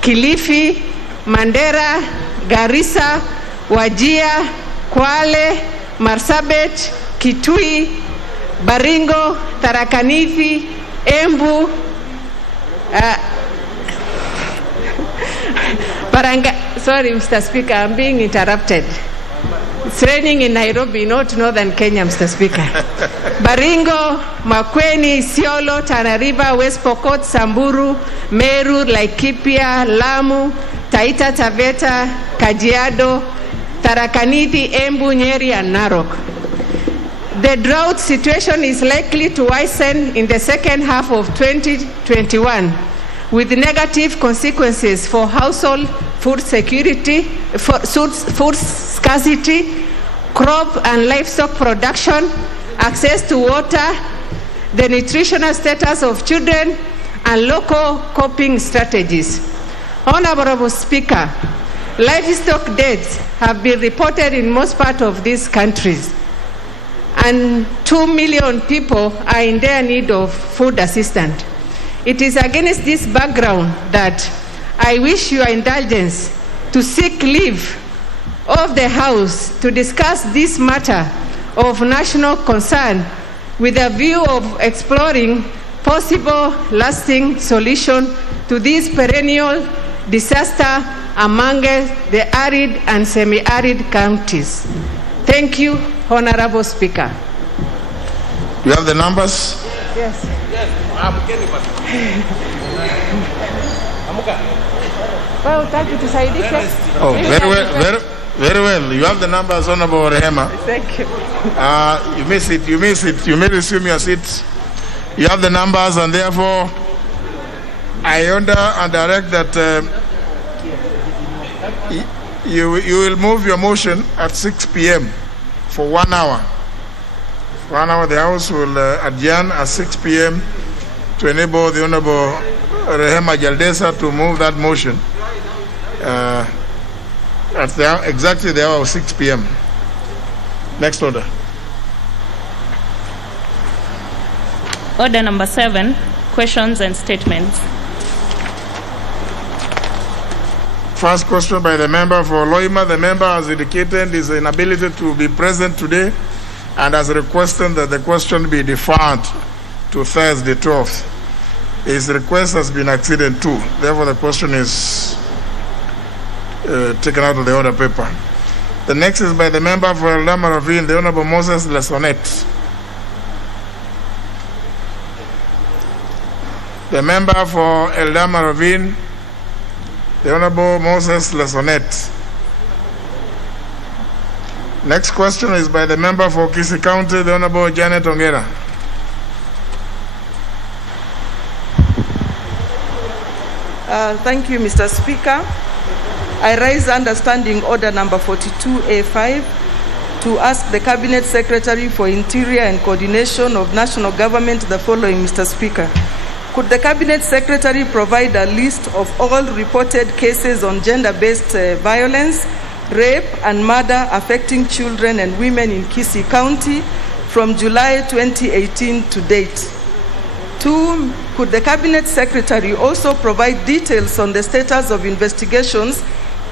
Kilifi, Mandera, Garissa, Wajir, Kwale, Marsabit, Kitui, Baringo, Tharaka Nithi, Embu, sorry, Mr. Speaker, I'm being interrupted. It's raining in Nairobi, not northern Kenya, Mr. Speaker. Baringo, Makueni, Isiolo, Tana River, West Pokot, Samburu, Meru, Laikipia, Lamu, Taita Taveta, Kajiado, Tharaka Nithi, Embu, Nyeri, and Narok. The drought situation is likely to worsen in the second half of 2021, with negative consequences for household food security, food scarcity, crop and livestock production, access to water, the nutritional status of children, and local coping strategies. Honorable Speaker, livestock deaths have been reported in most parts of these countries, and 2 million people are in dire need of food assistance. It is against this background that I wish your indulgence to seek leave of the House to discuss this matter of national concern with a view of exploring possible lasting solution to this perennial disaster among the arid and semi-arid counties. Thank you, Honorable Speaker. You have the numbers? Yes. Oh, very well. You have the numbers, Honorable Rehema. Thank you. You miss it. You may resume your seat. You have the numbers, and therefore I order and direct that you will move your motion at 6 p.m. for 1 hour. 1 hour, the House will adjourn at 6 p.m. to enable the Honorable Rehema Jaldesa to move that motion at exactly the hour of 6 p.m. Next order. Order number 7, questions and statements. First question by the member for Loima. The member has indicated his inability to be present today and has requested that the question be deferred to Thursday 12th. His request has been acceded to. Therefore, the question is taken out of the order paper. The next is by the member for Eldama Ravine, the Honorable Moses Lesonet. The member for Eldama Ravine, the Honorable Moses Lesonet. Next question is by the member for Kisii County, the Honorable Janet Ongera. Thank you, Mr. Speaker. I raise understanding order number 42A5 to ask the Cabinet Secretary for Interior and Coordination of National Government the following, Mr. Speaker. Could the Cabinet Secretary provide a list of all reported cases on gender-based violence, rape, and murder affecting children and women in Kisii County from July 2018 to date? 2, could the Cabinet Secretary also provide details on the status of investigations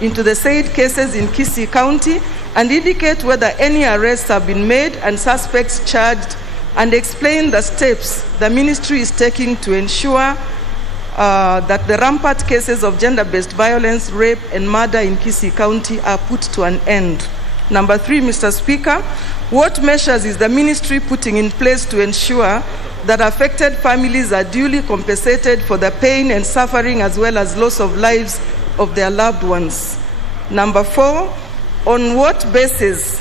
into the said cases in Kisii County and indicate whether any arrests have been made and suspects charged, and explain the steps the ministry is taking to ensure that the rampant cases of gender-based violence, rape, and murder in Kisii County are put to an end? Number 3, Mr. Speaker, what measures is the ministry putting in place to ensure that affected families are duly compensated for the pain and suffering as well as loss of lives of their loved ones? Number 4, on what basis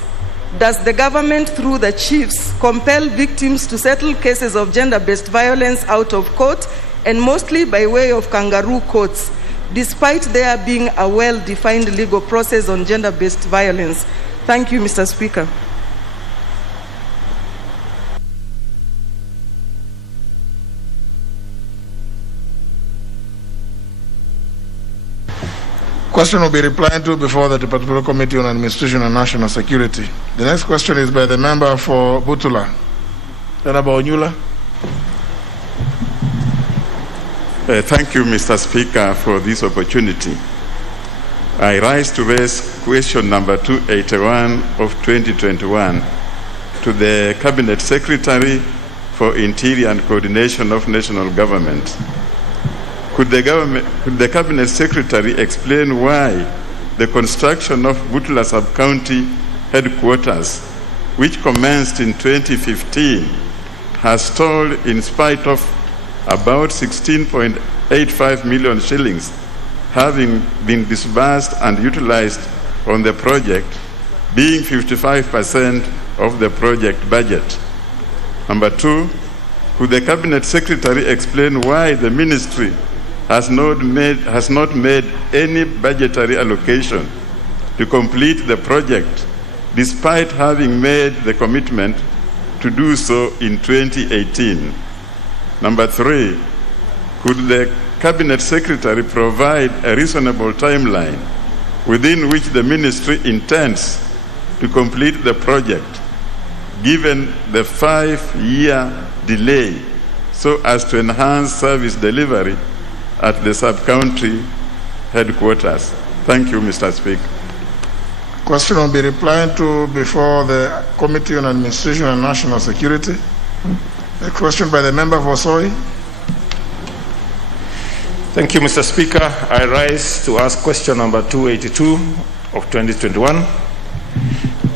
does the government, through the chiefs, compel victims to settle cases of gender-based violence out of court and mostly by way of kangaroo courts, despite there being a well-defined legal process on gender-based violence? Thank you, Mr. Speaker. Question will be replied to before the Departmental Committee on Administration and National Security. The next question is by the member for Butula. Honorable Onyula. Thank you, Mr. Speaker, for this opportunity. I rise to raise question number 281 of 2021 to the Cabinet Secretary for Interior and Coordination of National Government. Could the Cabinet Secretary explain why the construction of Butula Sub-County headquarters, which commenced in 2015, has stalled in spite of about 16.85 million shillings having been disbursed and utilized on the project, being 55% of the project budget? Number 2, could the Cabinet Secretary explain why the ministry has not made any budgetary allocation to complete the project, despite having made the commitment to do so in 2018? Number 3, could the Cabinet Secretary provide a reasonable timeline within which the ministry intends to complete the project, given the 5-year delay, so as to enhance service delivery at the sub-country headquarters? Thank you, Mr. Speaker. Question will be replied to before the Committee on Administration and National Security. A question by the member for Soy. Thank you, Mr. Speaker. I rise to ask question number 282 of 2021.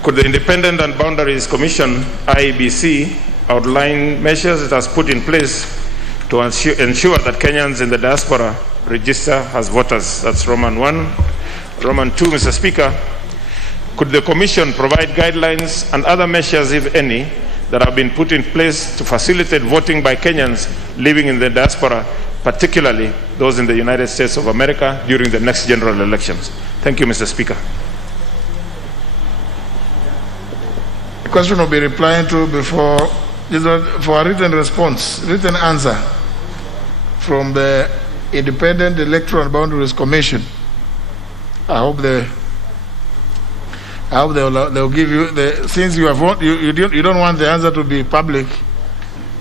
Could the Independent and Boundaries Commission, IEBC, outline measures it has put in place to ensure that Kenyans in the diaspora register as voters? That's Roman 1. Roman 2, Mr. Speaker. Could the Commission provide guidelines and other measures, if any, that have been put in place to facilitate voting by Kenyans living in the diaspora, particularly those in the United States of America, during the next general elections? Thank you, Mr. Speaker. The question will be replied to before, for a written response, written answer from the Independent Electoral and Boundaries Commission. I hope they'll give you since you have you don't want the answer to be public.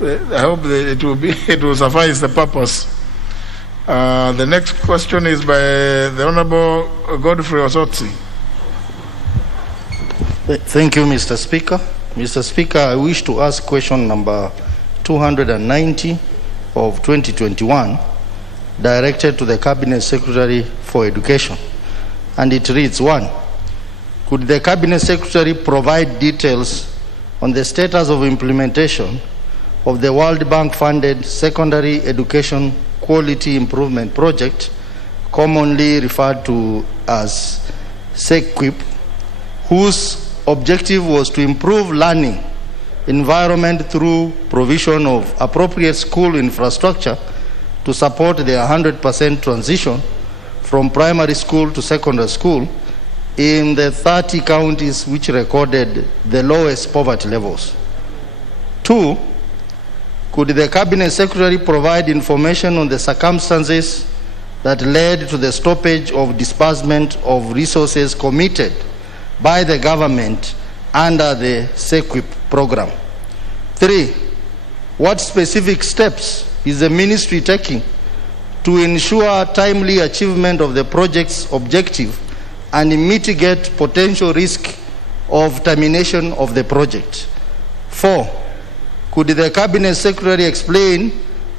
I hope it will suffice the purpose. The next question is by the Honorable Godfrey Osotsi. Thank you, Mr. Speaker. Mr. Speaker, I wish to ask question number 290 of 2021, directed to the Cabinet Secretary for Education. And it reads, 1. Could the Cabinet Secretary provide details on the status of implementation of the World Bank-funded Secondary Education Quality Improvement Project, commonly referred to as SEQUIP, whose objective was to improve learning environment through provision of appropriate school infrastructure to support the 100% transition from primary school to secondary school in the 30 counties which recorded the lowest poverty levels. 2, could the Cabinet Secretary provide information on the circumstances that led to the stoppage of disbursement of resources committed by the government under the SEQUIP program? 3, what specific steps is the ministry taking to ensure timely achievement of the project's objective and mitigate potential risk of termination of the project? 4, could the Cabinet Secretary explain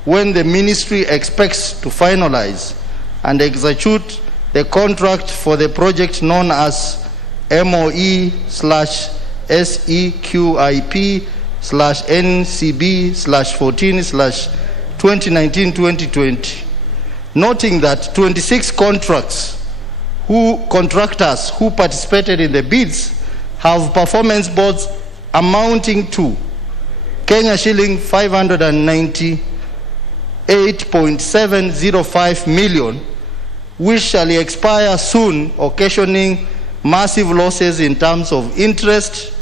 when the ministry expects to finalize and execute the contract for the project known as MOE/SEQIP/NCB/14/2019-2020, noting that 26 contractors who participated in the bids have performance boards amounting to Kenya shilling 598.705 million, which shall expire soon, occasioning massive losses in terms of interest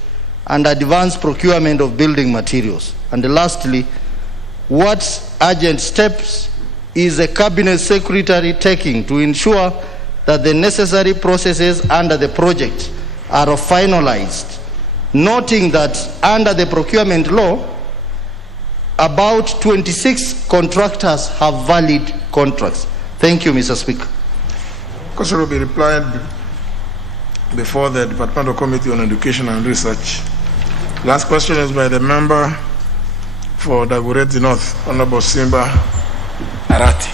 and advance procurement of building materials. And lastly, what urgent steps is the Cabinet Secretary taking to ensure that the necessary processes under the project are finalized, noting that under the procurement law, about 26 contractors have valid contracts? Thank you, Mr. Speaker. Question will be replied before the Departmental Committee on Education and Research. Last question is by the member for Dagoretti North, Honorable Simba Arati.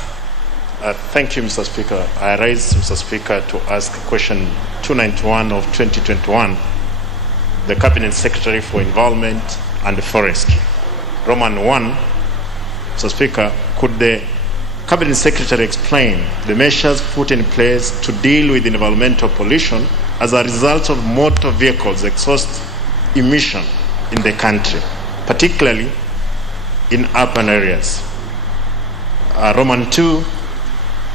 Thank you, Mr. Speaker. I raise, Mr. Speaker, to ask question 291 of 2021, the Cabinet Secretary for Environment and Forestry. Roman 1, Mr. Speaker, could the Cabinet Secretary explain the measures put in place to deal with environmental pollution as a result of motor vehicles exhaust emission in the country, particularly in urban areas? Roman 2,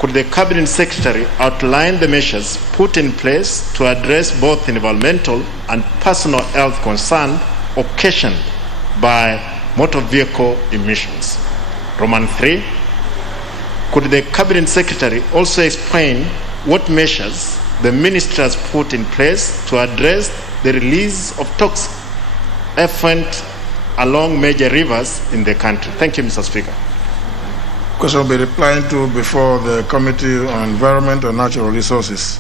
could the Cabinet Secretary outline the measures put in place to address both environmental and personal health concerns occasioned by motor vehicle emissions? Roman 3, Could the Cabinet Secretary also explain what measures the Ministry has put in place to address the release of toxic effluent along major rivers in the country? Thank you, Mr. Speaker. Question will be replied to before the Committee on Environment and Natural Resources.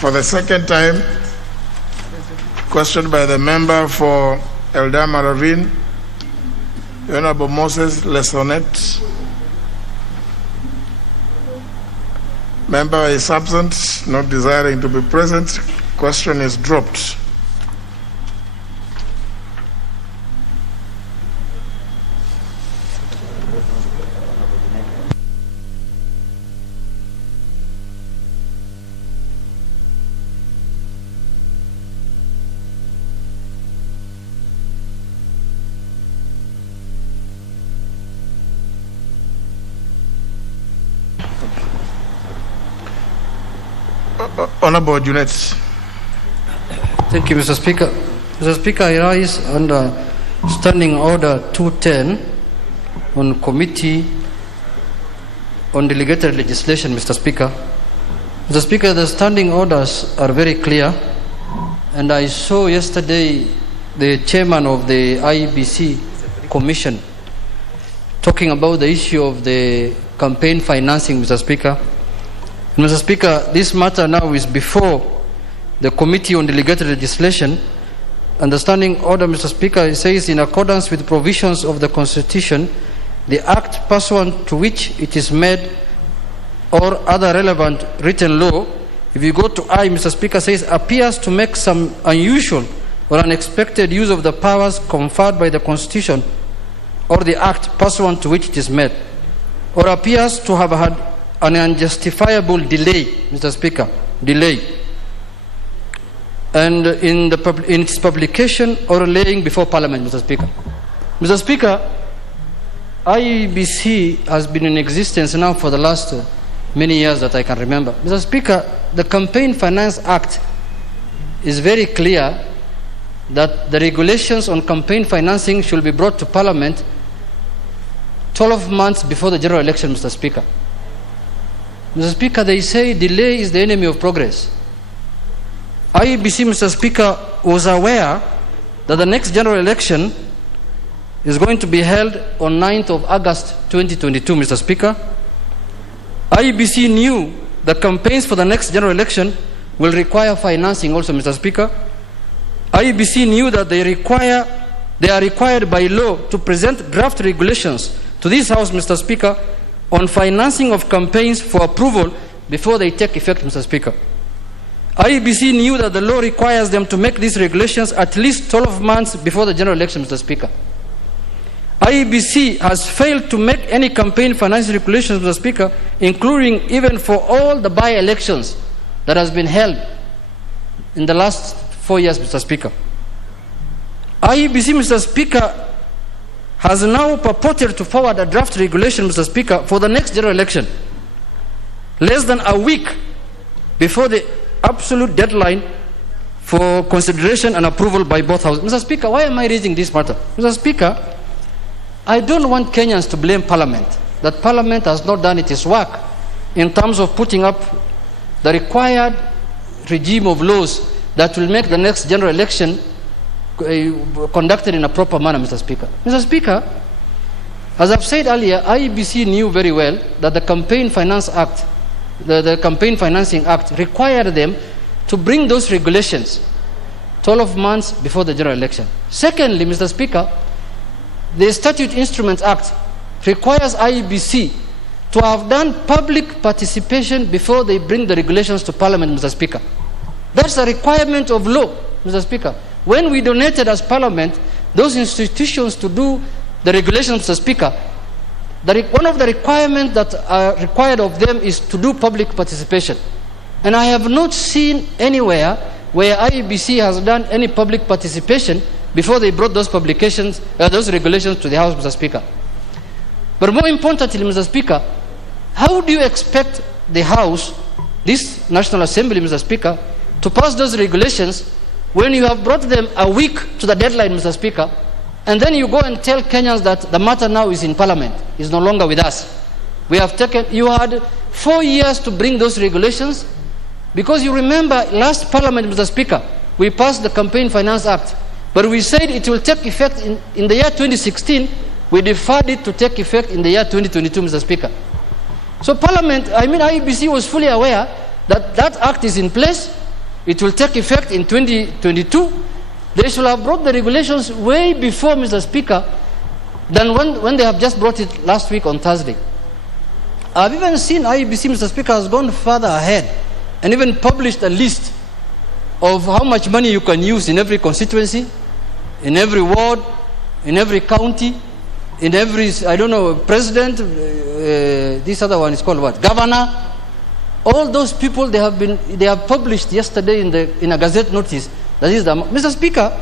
For the second time, question by the member for Eldama Ravine, Honorable Moses Lesonet. Member is absent, not desiring to be present. Question is dropped. Honorable Junet. Thank you, Mr. Speaker. Mr. Speaker, I rise under Standing Order 210 on Committee on Delegated Legislation, Mr. Speaker. Mr. Speaker, the standing orders are very clear, and I saw yesterday the chairman of the IEBC Commission talking about the issue of the campaign financing, Mr. Speaker. Mr. Speaker, this matter now is before the Committee on Delegated Legislation, and the standing order, Mr. Speaker, says, in accordance with provisions of the Constitution, the act pursuant to which it is made or other relevant written law, if you go to I, Mr. Speaker, says, appears to make some unusual or unexpected use of the powers conferred by the Constitution or the act pursuant to which it is made, or appears to have had an unjustifiable delay, Mr. Speaker, delay, and in its publication or laying before Parliament, Mr. Speaker. Mr. Speaker, IEBC has been in existence now for the last many years that I can remember. Mr. Speaker, the Campaign Finance Act is very clear that the regulations on campaign financing should be brought to Parliament 12 months before the general election, Mr. Speaker. Mr. Speaker, they say delay is the enemy of progress. IEBC, Mr. Speaker, was aware that the next general election is going to be held on 9th of August 2022, Mr. Speaker. IEBC knew the campaigns for the next general election will require financing also, Mr. Speaker. IEBC knew that they are required by law to present draft regulations to this House, Mr. Speaker, on financing of campaigns for approval before they take effect, Mr. Speaker. IEBC knew that the law requires them to make these regulations at least 12 months before the general election, Mr. Speaker. IEBC has failed to make any campaign finance regulations, Mr. Speaker, including even for all the by-elections that has been held in the last 4 years, Mr. Speaker. IEBC, Mr. Speaker, has now purported to forward a draft regulation, Mr. Speaker, for the next general election, less than a week before the absolute deadline for consideration and approval by both houses. Mr. Speaker, why am I raising this matter? Mr. Speaker, I don't want Kenyans to blame Parliament, that Parliament has not done its work in terms of putting up the required regime of laws that will make the next general election conducted in a proper manner, Mr. Speaker. Mr. Speaker, as I've said earlier, IEBC knew very well that the Campaign Finance Act, the Campaign Financing Act, required them to bring those regulations 12 months before the general election. Secondly, Mr. Speaker, the Statute Instruments Act requires IEBC to have done public participation before they bring the regulations to Parliament, Mr. Speaker. That's a requirement of law, Mr. Speaker. When we donated as Parliament those institutions to do the regulations, Mr. Speaker, one of the requirements that are required of them is to do public participation. And I have not seen anywhere where IEBC has done any public participation before they brought those publications, those regulations to the House, Mr. Speaker. But more importantly, Mr. Speaker, how do you expect the House, this National Assembly, Mr. Speaker, to pass those regulations when you have brought them a week to the deadline, Mr. Speaker, and then you go and tell Kenyans that the matter now is in Parliament, is no longer with us. We have taken, you had 4 years to bring those regulations, because you remember last Parliament, Mr. Speaker, we passed the Campaign Finance Act, but we said it will take effect in the year 2016. We deferred it to take effect in the year 2022, Mr. Speaker. So Parliament, IEBC was fully aware that that act is in place. It will take effect in 2022. They should have brought the regulations way before, Mr. Speaker, than when they have just brought it last week on Thursday. I've even seen IEBC, Mr. Speaker, has gone further ahead and even published a list of how much money you can use in every constituency, in every ward, in every county, in every, president, this other one is called what? Governor. All those people, they have published yesterday in a Gazette notice. That is Mr. Speaker,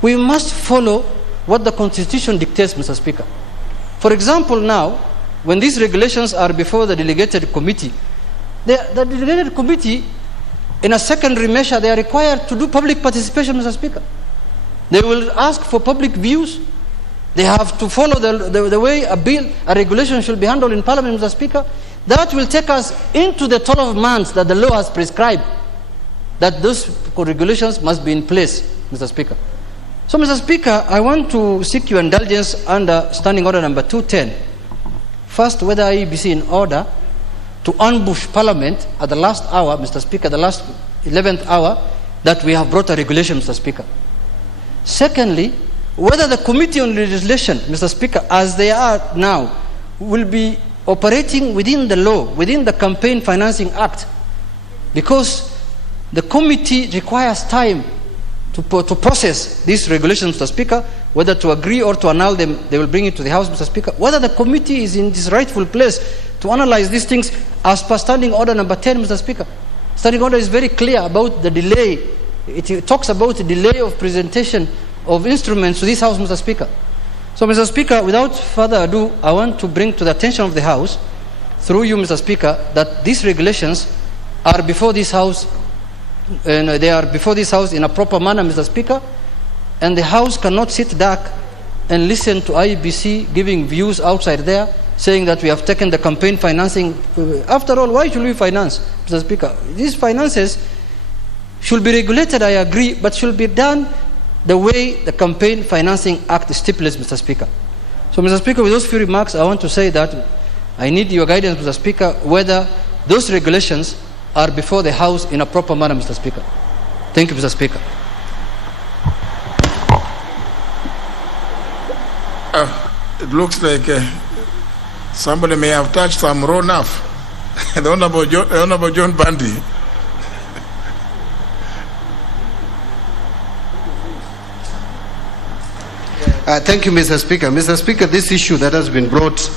we must follow what the Constitution dictates, Mr. Speaker. For example, now, when these regulations are before the delegated committee, the delegated committee, in a secondary measure, they are required to do public participation, Mr. Speaker. They will ask for public views. They have to follow the way a regulation should be handled in Parliament, Mr. Speaker. That will take us into the 12 months that the law has prescribed, that those regulations must be in place, Mr. Speaker. So, Mr. Speaker, I want to seek your indulgence under Standing Order number 210. First, whether IEBC in order to ambush Parliament at the last hour, Mr. Speaker, the last 11th hour, that we have brought a regulation, Mr. Speaker. Secondly, whether the Committee on Legislation, Mr. Speaker, as they are now, will be operating within the law, within the Campaign Financing Act, because the committee requires time to process these regulations, Mr. Speaker, whether to agree or to annul them. They will bring it to the House, Mr. Speaker. Whether the committee is in its rightful place to analyze these things as per Standing Order number 10, Mr. Speaker. Standing Order is very clear about the delay. It talks about the delay of presentation of instruments to this House, Mr. Speaker. So, Mr. Speaker, without further ado, I want to bring to the attention of the House, through you, Mr. Speaker, that these regulations are before this House, and they are before this House in a proper manner, Mr. Speaker, and the House cannot sit back and listen to IEBC giving views outside there, saying that we have taken the campaign financing. After all, why should we finance, Mr. Speaker? These finances should be regulated, I agree, but should be done the way the Campaign Financing Act stipulates, Mr. Speaker. So, Mr. Speaker, with those few remarks, I want to say that I need your guidance, Mr. Speaker, whether those regulations are before the House in a proper manner, Mr. Speaker. Thank you, Mr. Speaker. It looks like somebody may have touched some raw nerve. The Honorable John Bandy. Thank you, Mr. Speaker. Mr. Speaker, this issue that has been brought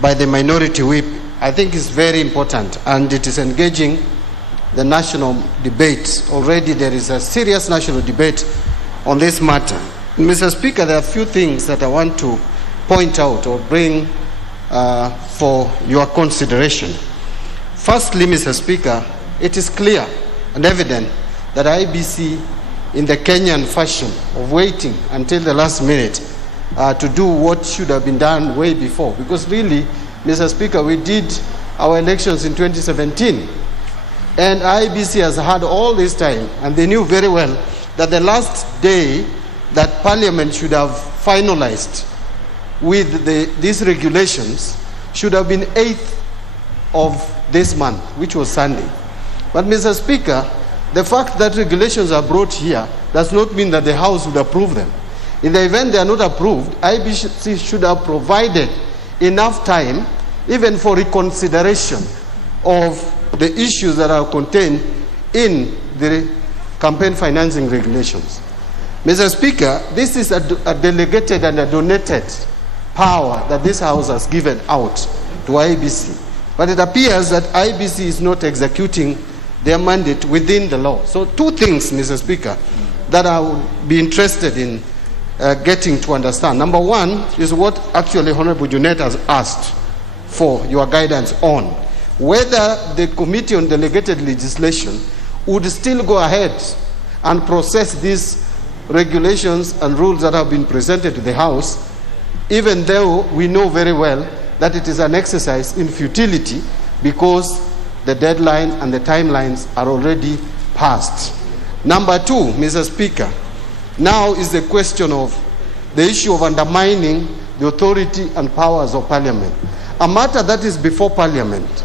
by the minority whip, I think is very important, and it is engaging the national debate. Already there is a serious national debate on this matter. Mr. Speaker, there are a few things that I want to point out or bring for your consideration. Firstly, Mr. Speaker, it is clear and evident that IBC, in the Kenyan fashion of waiting until the last minute to do what should have been done way before. Because really, Mr. Speaker, we did our elections in 2017. And IBC has had all this time, and they knew very well that the last day that Parliament should have finalized with these regulations should have been 8th of this month, which was Sunday. But, Mr. Speaker, the fact that regulations are brought here does not mean that the House would approve them. In the event they are not approved, IBC should have provided enough time even for reconsideration of the issues that are contained in the campaign financing regulations. Mr. Speaker, this is a delegated and a donated power that this House has given out to IBC. But it appears that IBC is not executing their mandate within the law. So two things, Mr. Speaker, that I would be interested in getting to understand. Number one is what actually Honorable Junet has asked for your guidance on, whether the Committee on Delegated Legislation would still go ahead and process these regulations and rules that have been presented to the House, even though we know very well that it is an exercise in futility because the deadline and the timelines are already passed. Number two, Mr. Speaker, now is the question of the issue of undermining the authority and powers of Parliament. A matter that is before Parliament,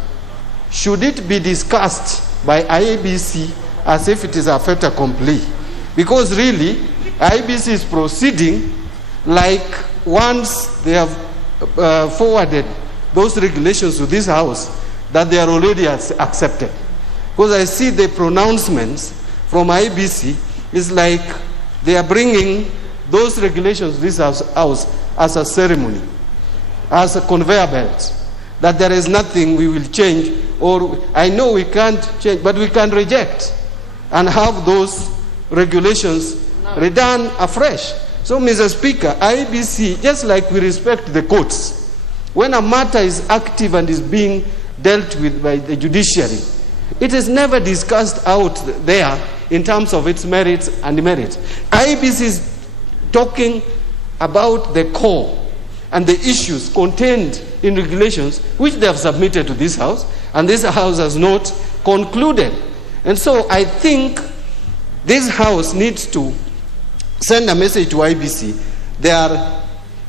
should it be discussed by IEBC as if it is a fait accompli? Because really, IEBC is proceeding like once they have forwarded those regulations to this House, that they are already accepted. Because I see the pronouncements from IEBC, it's like they are bringing those regulations to this House as a ceremony, as a conveyor belt, that there is nothing we will change, or I know we can't change, but we can reject and have those regulations redone afresh. So, Mr. Speaker, IEBC, just like we respect the courts, when a matter is active and is being dealt with by the judiciary, it is never discussed out there in terms of its merits and demerits. IEBC is talking about the core and the issues contained in regulations which they have submitted to this House, and this House has not concluded. And so I think this House needs to send a message to IEBC. They are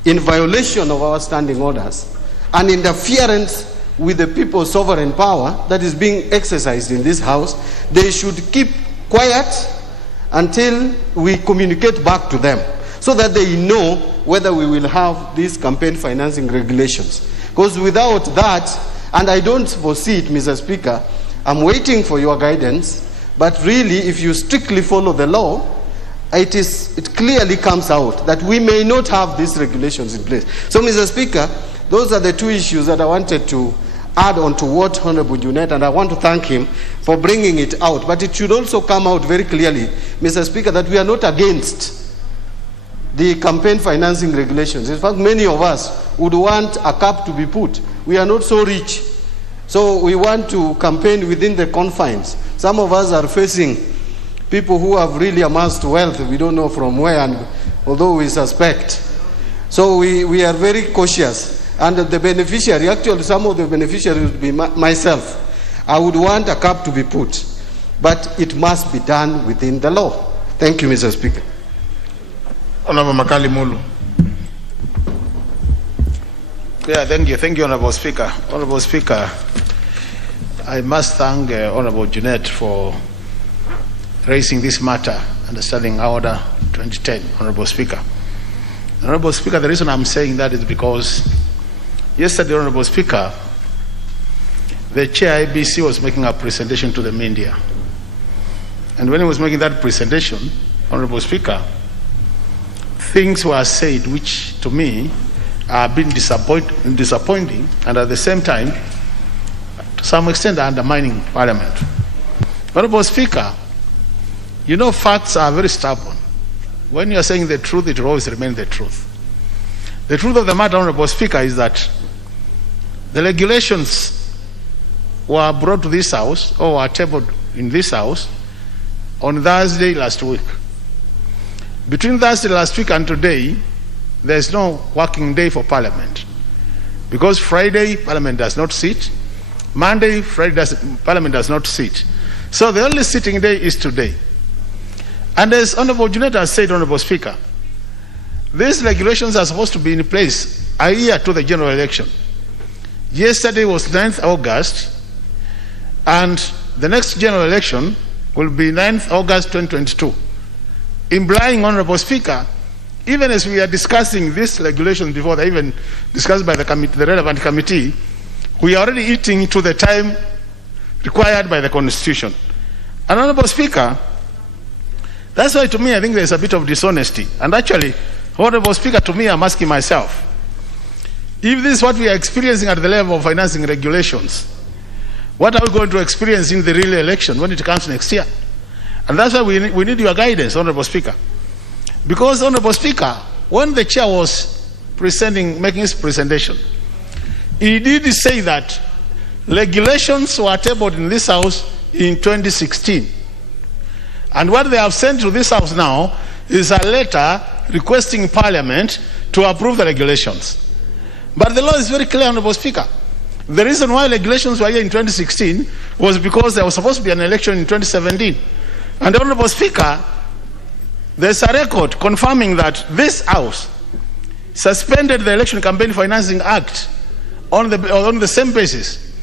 in violation of our standing orders and interference with the people's sovereign power that is being exercised in this House. They should keep quiet until we communicate back to them, so that they know whether we will have these campaign financing regulations. Because without that, and I don't foresee it, Mr. Speaker, I'm waiting for your guidance, but really, if you strictly follow the law, it clearly comes out that we may not have these regulations in place. So, Mr. Speaker, those are the two issues that I wanted to add on to what Honorable Junet, and I want to thank him for bringing it out. But it should also come out very clearly, Mr. Speaker, that we are not against the campaign financing regulations. In fact, many of us would want a cap to be put. We are not so rich, so we want to campaign within the confines. Some of us are facing people who have really amassed wealth, we don't know from where, and although we suspect. So we are very cautious. And the beneficiary, actually some of the beneficiaries would be myself. I would want a cap to be put, but it must be done within the law. Thank you, Mr. Speaker. Honorable Makali Mulu. Yeah, thank you, Honorable Speaker. Honorable Speaker, I must thank Honorable Junet for raising this matter under Standing Order 2010, Honorable Speaker. Honorable Speaker, the reason I'm saying that is because yesterday, Honorable Speaker, the Chair IBC was making a presentation to the media. And when he was making that presentation, Honorable Speaker, things were said which to me have been disappointing, and at the same time, to some extent, undermining Parliament. Honorable Speaker, you know facts are very stubborn. When you are saying the truth, it will always remain the truth. The truth of the matter, Honorable Speaker, is that the regulations were brought to this House, or were tabled in this House, on Thursday last week. Between Thursday last week and today, there's no working day for Parliament. Because Friday, Parliament does not sit. Monday, Parliament does not sit. So the only sitting day is today. And as Honorable Junet has said, Honorable Speaker, these regulations are supposed to be in place a year to the general election. Yesterday was 9th August, and the next general election will be 9th August 2022. Implying, Honorable Speaker, even as we are discussing this regulation before they even discussed by the committee, the relevant committee, we are already eating to the time required by the Constitution. And Honorable Speaker, that's why to me I think there's a bit of dishonesty. And actually, Honorable Speaker, to me I'm asking myself, if this is what we are experiencing at the level of financing regulations, what are we going to experience in the real election when it comes next year? And that's why we need your guidance, Honorable Speaker. Because, Honorable Speaker, when the chair was making his presentation, he did say that regulations were tabled in this House in 2016. And what they have sent to this House now is a letter requesting Parliament to approve the regulations. But the law is very clear, Honorable Speaker. The reason why regulations were here in 2016 was because there was supposed to be an election in 2017. And Honorable Speaker, there's a record confirming that this House suspended the Election Campaign Financing Act on the same basis.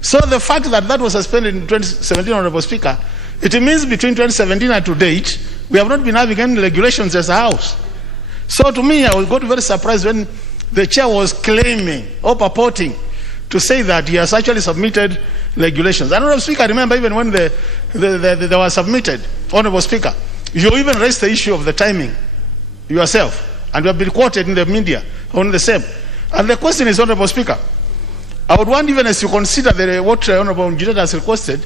So the fact that that was suspended in 2017, Honorable Speaker, it means between 2017 and to date, we have not been having any regulations as a House. So to me, I got very surprised when the chair was claiming or purporting to say that he has actually submitted regulations. Honorable Speaker, I remember even when they were submitted, Honorable Speaker, you even raised the issue of the timing yourself, and you have been quoted in the media on the same. And the question is, Honorable Speaker, I would want, even as you consider what Honorable Junet has requested,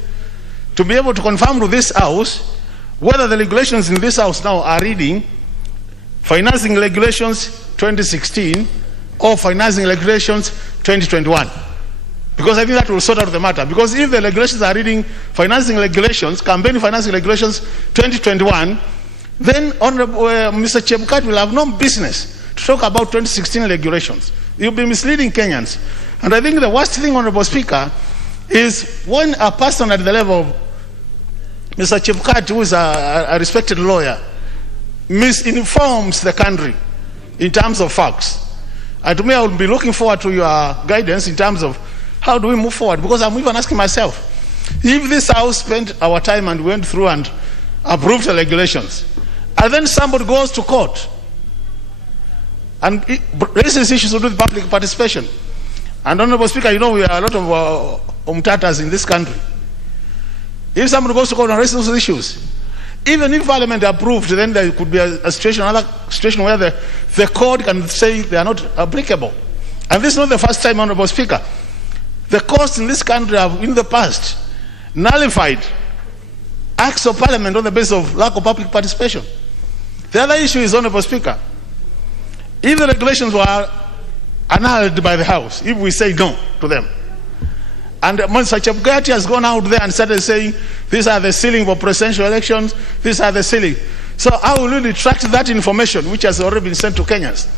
to be able to confirm to this House whether the regulations in this House now are reading Financing Regulations 2016 or Financing Regulations 2021. Because I think that will sort out the matter. Because if the regulations are reading Financing Regulations, Campaign Financing Regulations 2021, then Honorable Mr. Chebukati will have no business to talk about 2016 regulations. You'll be misleading Kenyans. And I think the worst thing, Honorable Speaker, is when a person at the level of Mr. Chebukati, who is a respected lawyer, misinforms the country in terms of facts. And to me, I will be looking forward to your guidance in terms of how do we move forward, because I'm even asking myself, if this House spent our time and went through and approved the regulations, and then somebody goes to court and raises issues to do with public participation. And Honorable Speaker, you know we are a lot of umtatas in this country. If somebody goes to court and raises those issues, even if Parliament approved, then there could be a situation, another situation where the court can say they are not applicable. And this is not the first time, Honorable Speaker. The courts in this country have, in the past, nullified acts of Parliament on the basis of lack of public participation. The other issue is, Honorable Speaker, if the regulations were annulled by the House, if we say no to them, and Mr. Chebukati has gone out there and started saying, these are the ceiling for presidential elections, these are the ceiling. So how will we retract that information which has already been sent to Kenyans?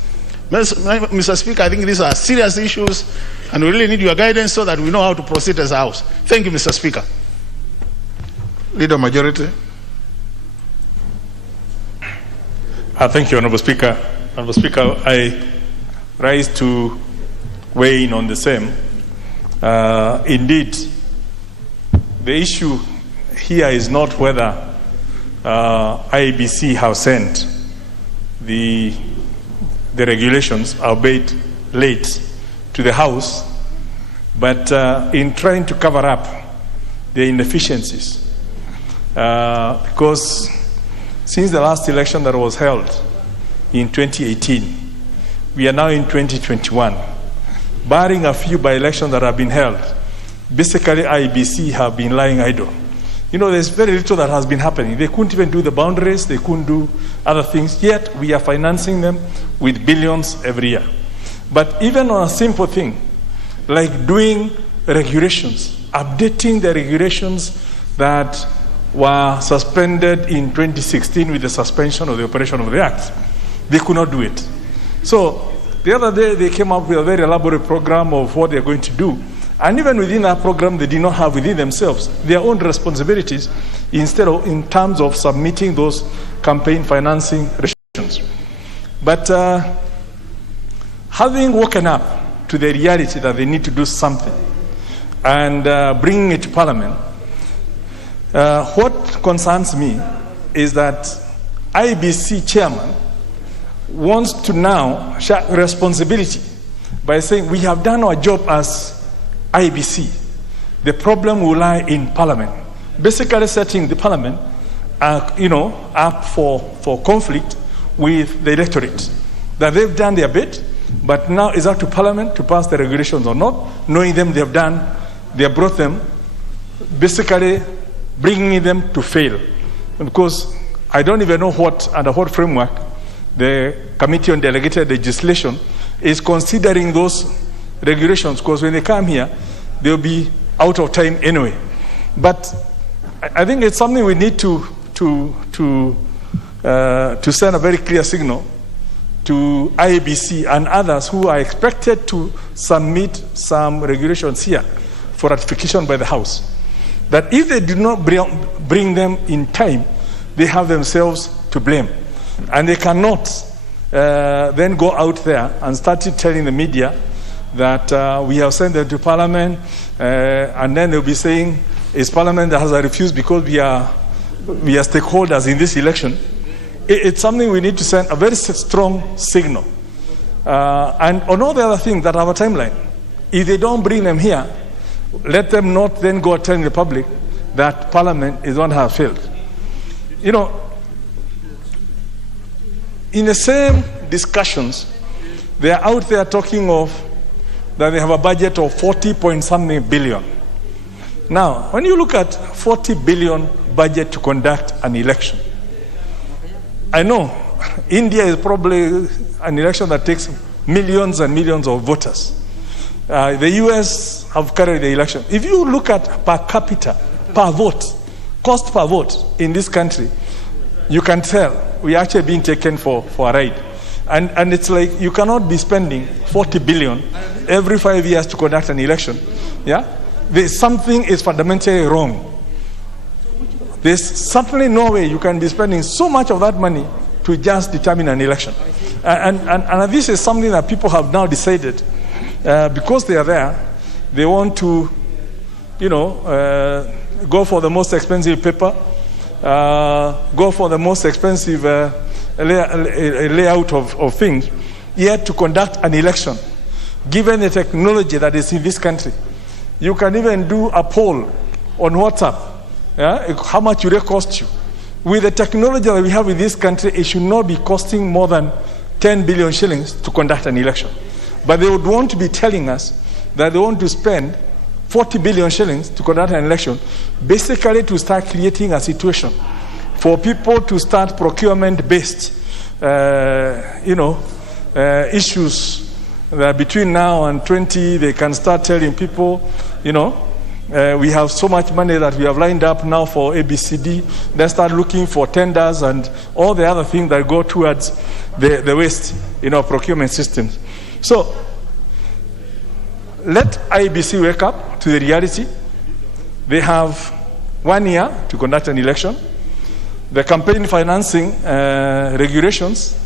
Mr. Speaker, I think these are serious issues and we really need your guidance so that we know how to proceed as a House. Thank you, Mr. Speaker. Leader Majority. Thank you, Honorable Speaker. Honorable Speaker, I rise to weigh in on the same. Indeed, the issue here is not whether IBC have sent the regulations, albeit late, to the House, but in trying to cover up the inefficiencies. Because since the last election that was held in 2018, we are now in 2021. Barring a few by-elections that have been held, basically IBC have been lying idle. You know, there's very little that has been happening. They couldn't even do the boundaries, they couldn't do other things, yet we are financing them with billions every year. But even on a simple thing, like doing regulations, updating the regulations that were suspended in 2016 with the suspension of the operation of the Act, they could not do it. So the other day they came up with a very elaborate program of what they're going to do. And even within that program, they did not have within themselves their own responsibilities instead of in terms of submitting those campaign financing restrictions. But having woken up to the reality that they need to do something and bringing it to Parliament, what concerns me is that IBC chairman wants to now share responsibility by saying we have done our job as IBC. The problem will lie in Parliament. Basically setting the Parliament up for conflict with the electorate. That they've done their bit, but now it's up to Parliament to pass the regulations or not, knowing them they have brought them, basically bringing them to fail. Because I don't even know under what framework the Committee on Delegated Legislation is considering those regulations, because when they come here, they'll be out of time anyway. But I think it's something we need to to send a very clear signal to IBC and others who are expected to submit some regulations here for ratification by the House, that if they do not bring them in time, they have themselves to blame. And they cannot then go out there and start telling the media that we have sent them to Parliament, and then they'll be saying it's Parliament that has refused because we are stakeholders in this election. It's something we need to send a very strong signal. And on all the other things that have a timeline, if they don't bring them here, let them not then go telling the public that Parliament is one that has failed. You know, in the same discussions, they are out there talking of that they have a budget of 40-point-something billion. Now, when you look at 40 billion budget to conduct an election, I know India is probably an election that takes millions and millions of voters. The US have carried the election. If you look at per capita, per vote, cost per vote in this country, you can tell we are actually being taken for a ride. And it's like you cannot be spending 40 billion every 5 years to conduct an election. Yeah? Something is fundamentally wrong. There's certainly no way you can be spending so much of that money to just determine an election. And this is something that people have now decided, because they are there, they want to, go for the most expensive paper, go for the most expensive layout of things, yet to conduct an election. Given the technology that is in this country, you can even do a poll on WhatsApp. Yeah? How much would it cost you? With the technology that we have in this country, it should not be costing more than 10 billion shillings to conduct an election. But they would want to be telling us that they want to spend 40 billion shillings to conduct an election, basically to start creating a situation for people to start procurement-based, issues that between now and 20, they can start telling people, we have so much money that we have lined up now for ABCD. Then start looking for tenders and all the other things that go towards the waste, procurement systems. So let IBC wake up to the reality. They have 1 year to conduct an election. The campaign financing regulations,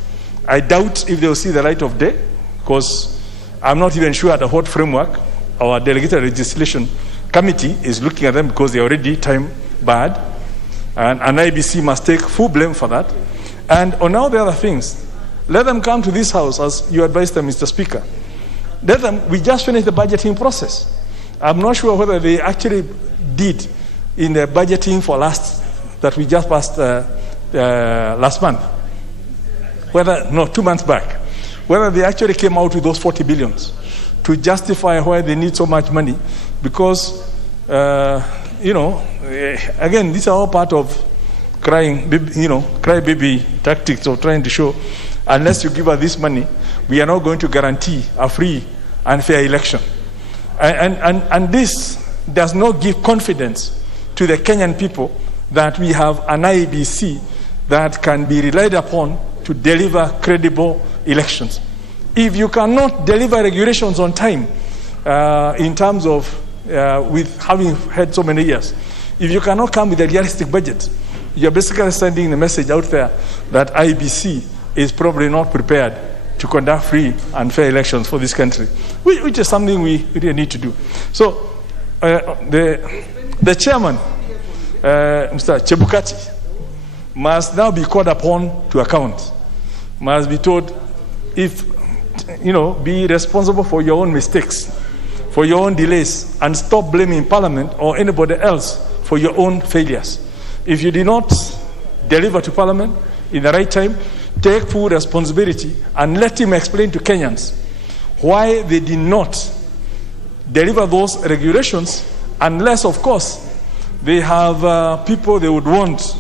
I doubt if they will see the light of day, because I'm not even sure at what framework our delegated legislation committee is looking at them, because they're already time barred, and IBC must take full blame for that. And on all the other things, let them come to this house as you advised them, Mr. Speaker. We just finished the budgeting process. I'm not sure whether they actually did in the budgeting for that we just passed last month. 2 months back. Whether they actually came out with those 40 billions to justify why they need so much money. Because, again, these are all part of crybaby tactics of trying to show, unless you give us this money, we are not going to guarantee a free and fair election. And this does not give confidence to the Kenyan people that we have an IEBC that can be relied upon to deliver credible elections. If you cannot deliver regulations on time, in terms of with having had so many years, if you cannot come with a realistic budget, you're basically sending the message out there that IBC is probably not prepared to conduct free and fair elections for this country, which is something we really need to do. So the chairman, Mr. Chebukati, must now be called upon to account, must be told, be responsible for your own mistakes, for your own delays, and stop blaming Parliament or anybody else for your own failures. If you did not deliver to Parliament in the right time, take full responsibility and let him explain to Kenyans why they did not deliver those regulations, unless, of course, they have people they would want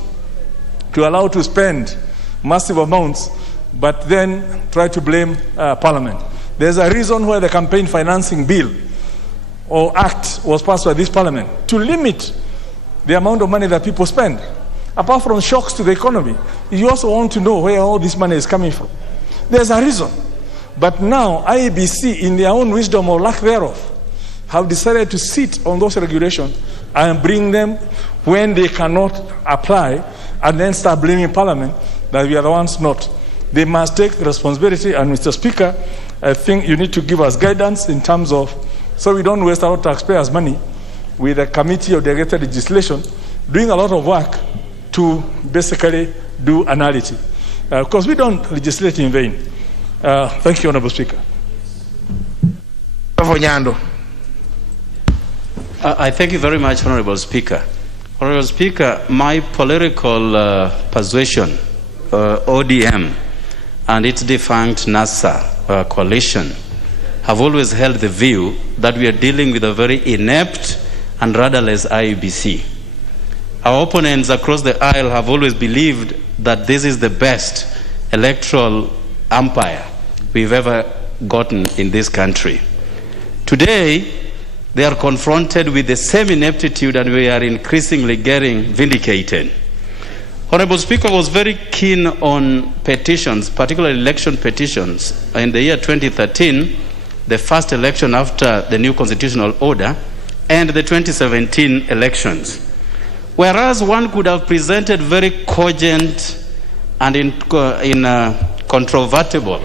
to allow to spend massive amounts, but then try to blame Parliament. There's a reason why the campaign financing bill or act was passed by this Parliament, to limit the amount of money that people spend. apart from shocks to the economy, you also want to know where all this money is coming from. There's a reason. But now, IEBC, in their own wisdom or lack thereof, have decided to sit on those regulations and bring them when they cannot apply, and then start blaming Parliament that we are the ones not. They must take responsibility, and Mr. Speaker, I think you need to give us guidance in terms of, so we don't waste our taxpayers' money with a committee of delegated legislation doing a lot of work to basically do analysis. Because we don't legislate in vain. Thank you, Honourable Speaker. I thank you very much, Honourable Speaker. Honourable Speaker, my political persuasion, ODM, and its defunct NASA coalition have always held the view that we are dealing with a very inept and rudderless IEBC. Our opponents across the aisle have always believed that this is the best electoral umpire we've ever gotten in this country. Today, they are confronted with the same ineptitude, and we are increasingly getting vindicated. Honourable Speaker was very keen on petitions, particularly election petitions. In the year 2013, the first election after the new constitutional order, and the 2017 elections. Whereas one could have presented very cogent and incontrovertible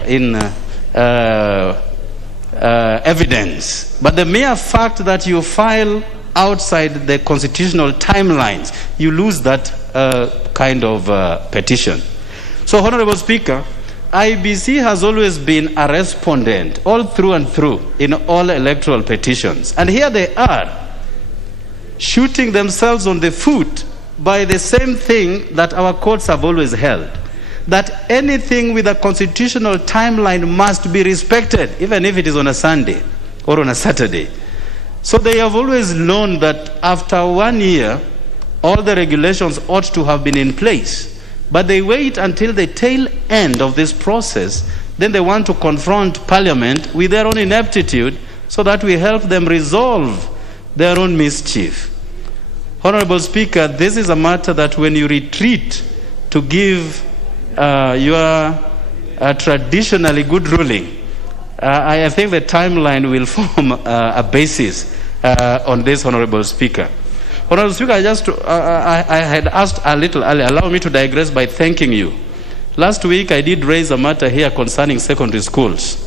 evidence, but the mere fact that you file outside the constitutional timelines, you lose that kind of petition. So, Honourable Speaker, IBC has always been a respondent all through and through in all electoral petitions. And here they are, shooting themselves on the foot by the same thing that our courts have always held, that anything with a constitutional timeline must be respected, even if it is on a Sunday or on a Saturday. So they have always known that after 1 year, all the regulations ought to have been in place. But they wait until the tail end of this process, then they want to confront Parliament with their own ineptitude so that we help them resolve their own mischief. Honourable Speaker, this is a matter that when you retreat to give your traditionally good ruling, I think the timeline will form a basis on this, Honourable Speaker. Honourable Speaker, I had asked a little earlier. Allow me to digress by thanking you. Last week, I did raise a matter here concerning secondary schools.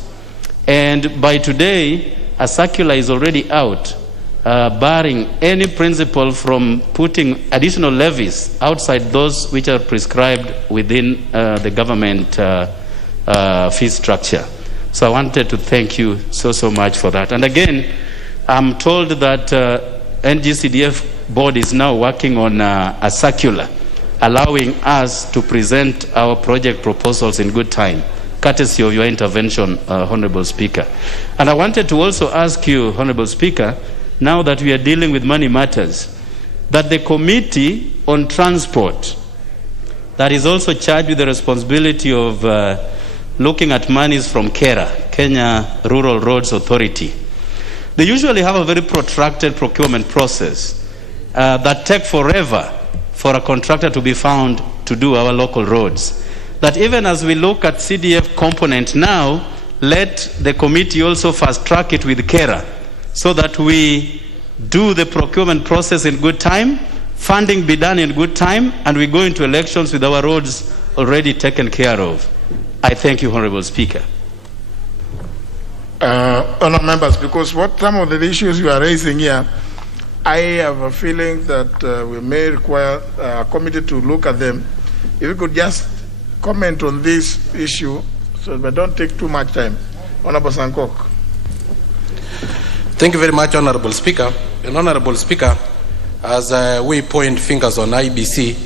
And by today, a circular is already out barring any principal from putting additional levies outside those which are prescribed within the government fee structure. So I wanted to thank you so much for that. And again, I'm told that NGCDF board is now working on a circular allowing us to present our project proposals in good time, courtesy of your intervention, Honourable Speaker. And I wanted to also ask you, Honourable Speaker, now that we are dealing with money matters, that the Committee on Transport, that is also charged with the responsibility of looking at monies from KERA, Kenya Rural Roads Authority, they usually have a very protracted procurement process that take forever for a contractor to be found to do our local roads. That even as we look at CDF component now, let the committee also fast track it with KERA so that we do the procurement process in good time, funding be done in good time, and we go into elections with our roads already taken care of. I thank you, Honourable Speaker. Honourable members, because what some of the issues you are raising here, I have a feeling that we may require a committee to look at them. If you could just comment on this issue, so that don't take too much time. Honourable Sankok. Thank you very much, Honourable Speaker. And Honourable Speaker, as we point fingers on IBC,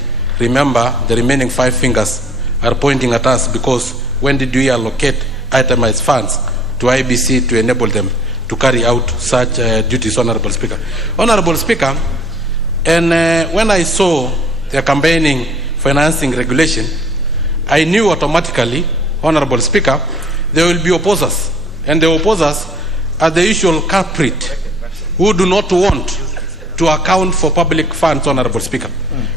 remember the remaining 5 fingers are pointing at us, because when did we allocate itemized funds to IBC to enable them to carry out such duties, Honourable Speaker? Honourable Speaker, and when I saw the campaigning financing regulation, I knew automatically, Honourable Speaker, there will be opposers, and the opposers are the usual culprit who do not want to account for public funds, Honorable Speaker.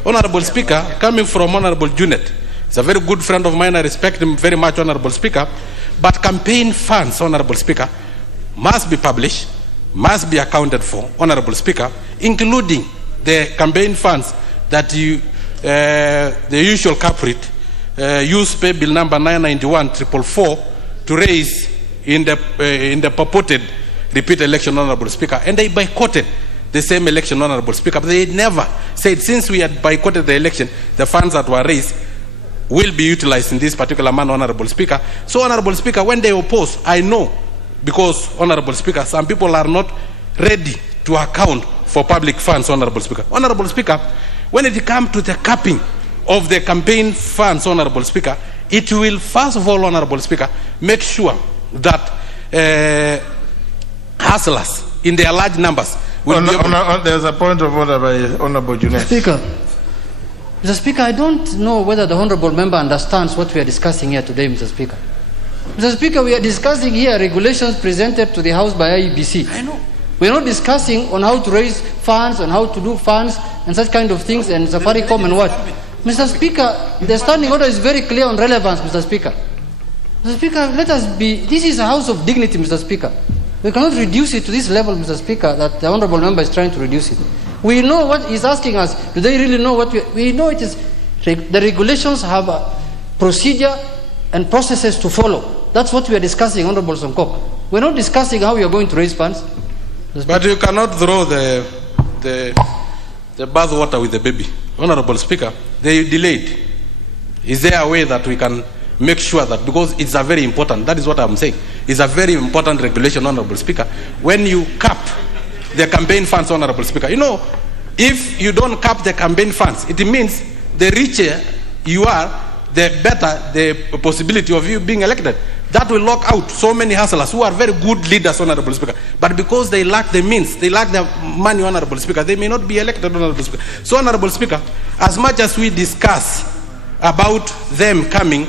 Honorable Speaker, coming from Honorable Junet, he's a very good friend of mine, I respect him very much, Honorable Speaker, but campaign funds, Honorable Speaker, must be published, must be accounted for, Honorable Speaker, including the campaign funds that you, the usual culprit, use pay bill number 991-444 to raise in the purported repeat election, Honorable Speaker, and they boycotted the same election, Honorable Speaker. But they never said, since we had boycotted the election, the funds that were raised will be utilized in this particular manner, Honorable Speaker. So, Honorable Speaker, when they oppose, I know, because, Honorable Speaker, some people are not ready to account for public funds, Honorable Speaker. Honorable Speaker, when it comes to the capping of the campaign funds, Honorable Speaker, it will, first of all, Honorable Speaker, make sure that hustlers in their large numbers will be able there's a point of order by Honorable Junet. Mr. Speaker, I don't know whether the Honorable Member understands what we are discussing here today, Mr. Speaker. Mr. Speaker, we are discussing here regulations presented to the House by IEBC. I know. We are not discussing on how to raise funds, on how to do funds, and such kind of things, and Safaricom and what. Mr. Speaker, the standing order is very clear on relevance, Mr. Speaker. Mr. Speaker, let us be, this is a house of dignity, Mr. Speaker. We cannot reduce it to this level, Mr. Speaker, that the Honorable Member is trying to reduce it. We know what he's asking us. Do they really know what we know? It is, the regulations have a procedure and processes to follow. That's what we are discussing, Honorable Sonkok. We're not discussing how we are going to raise funds. But you cannot throw the bath water with the baby. Honorable Speaker, they delayed. Is there a way that we can make sure that, because it's a very important, that is what I'm saying, it's a very important regulation, Honorable Speaker, when you cap the campaign funds, Honorable Speaker. You know, if you don't cap the campaign funds, it means the richer you are, the better the possibility of you being elected. That will lock out so many hustlers who are very good leaders, Honorable Speaker. But because they lack the means, they lack the money, Honorable Speaker, they may not be elected, Honorable Speaker. So, Honorable Speaker, as much as we discuss about them coming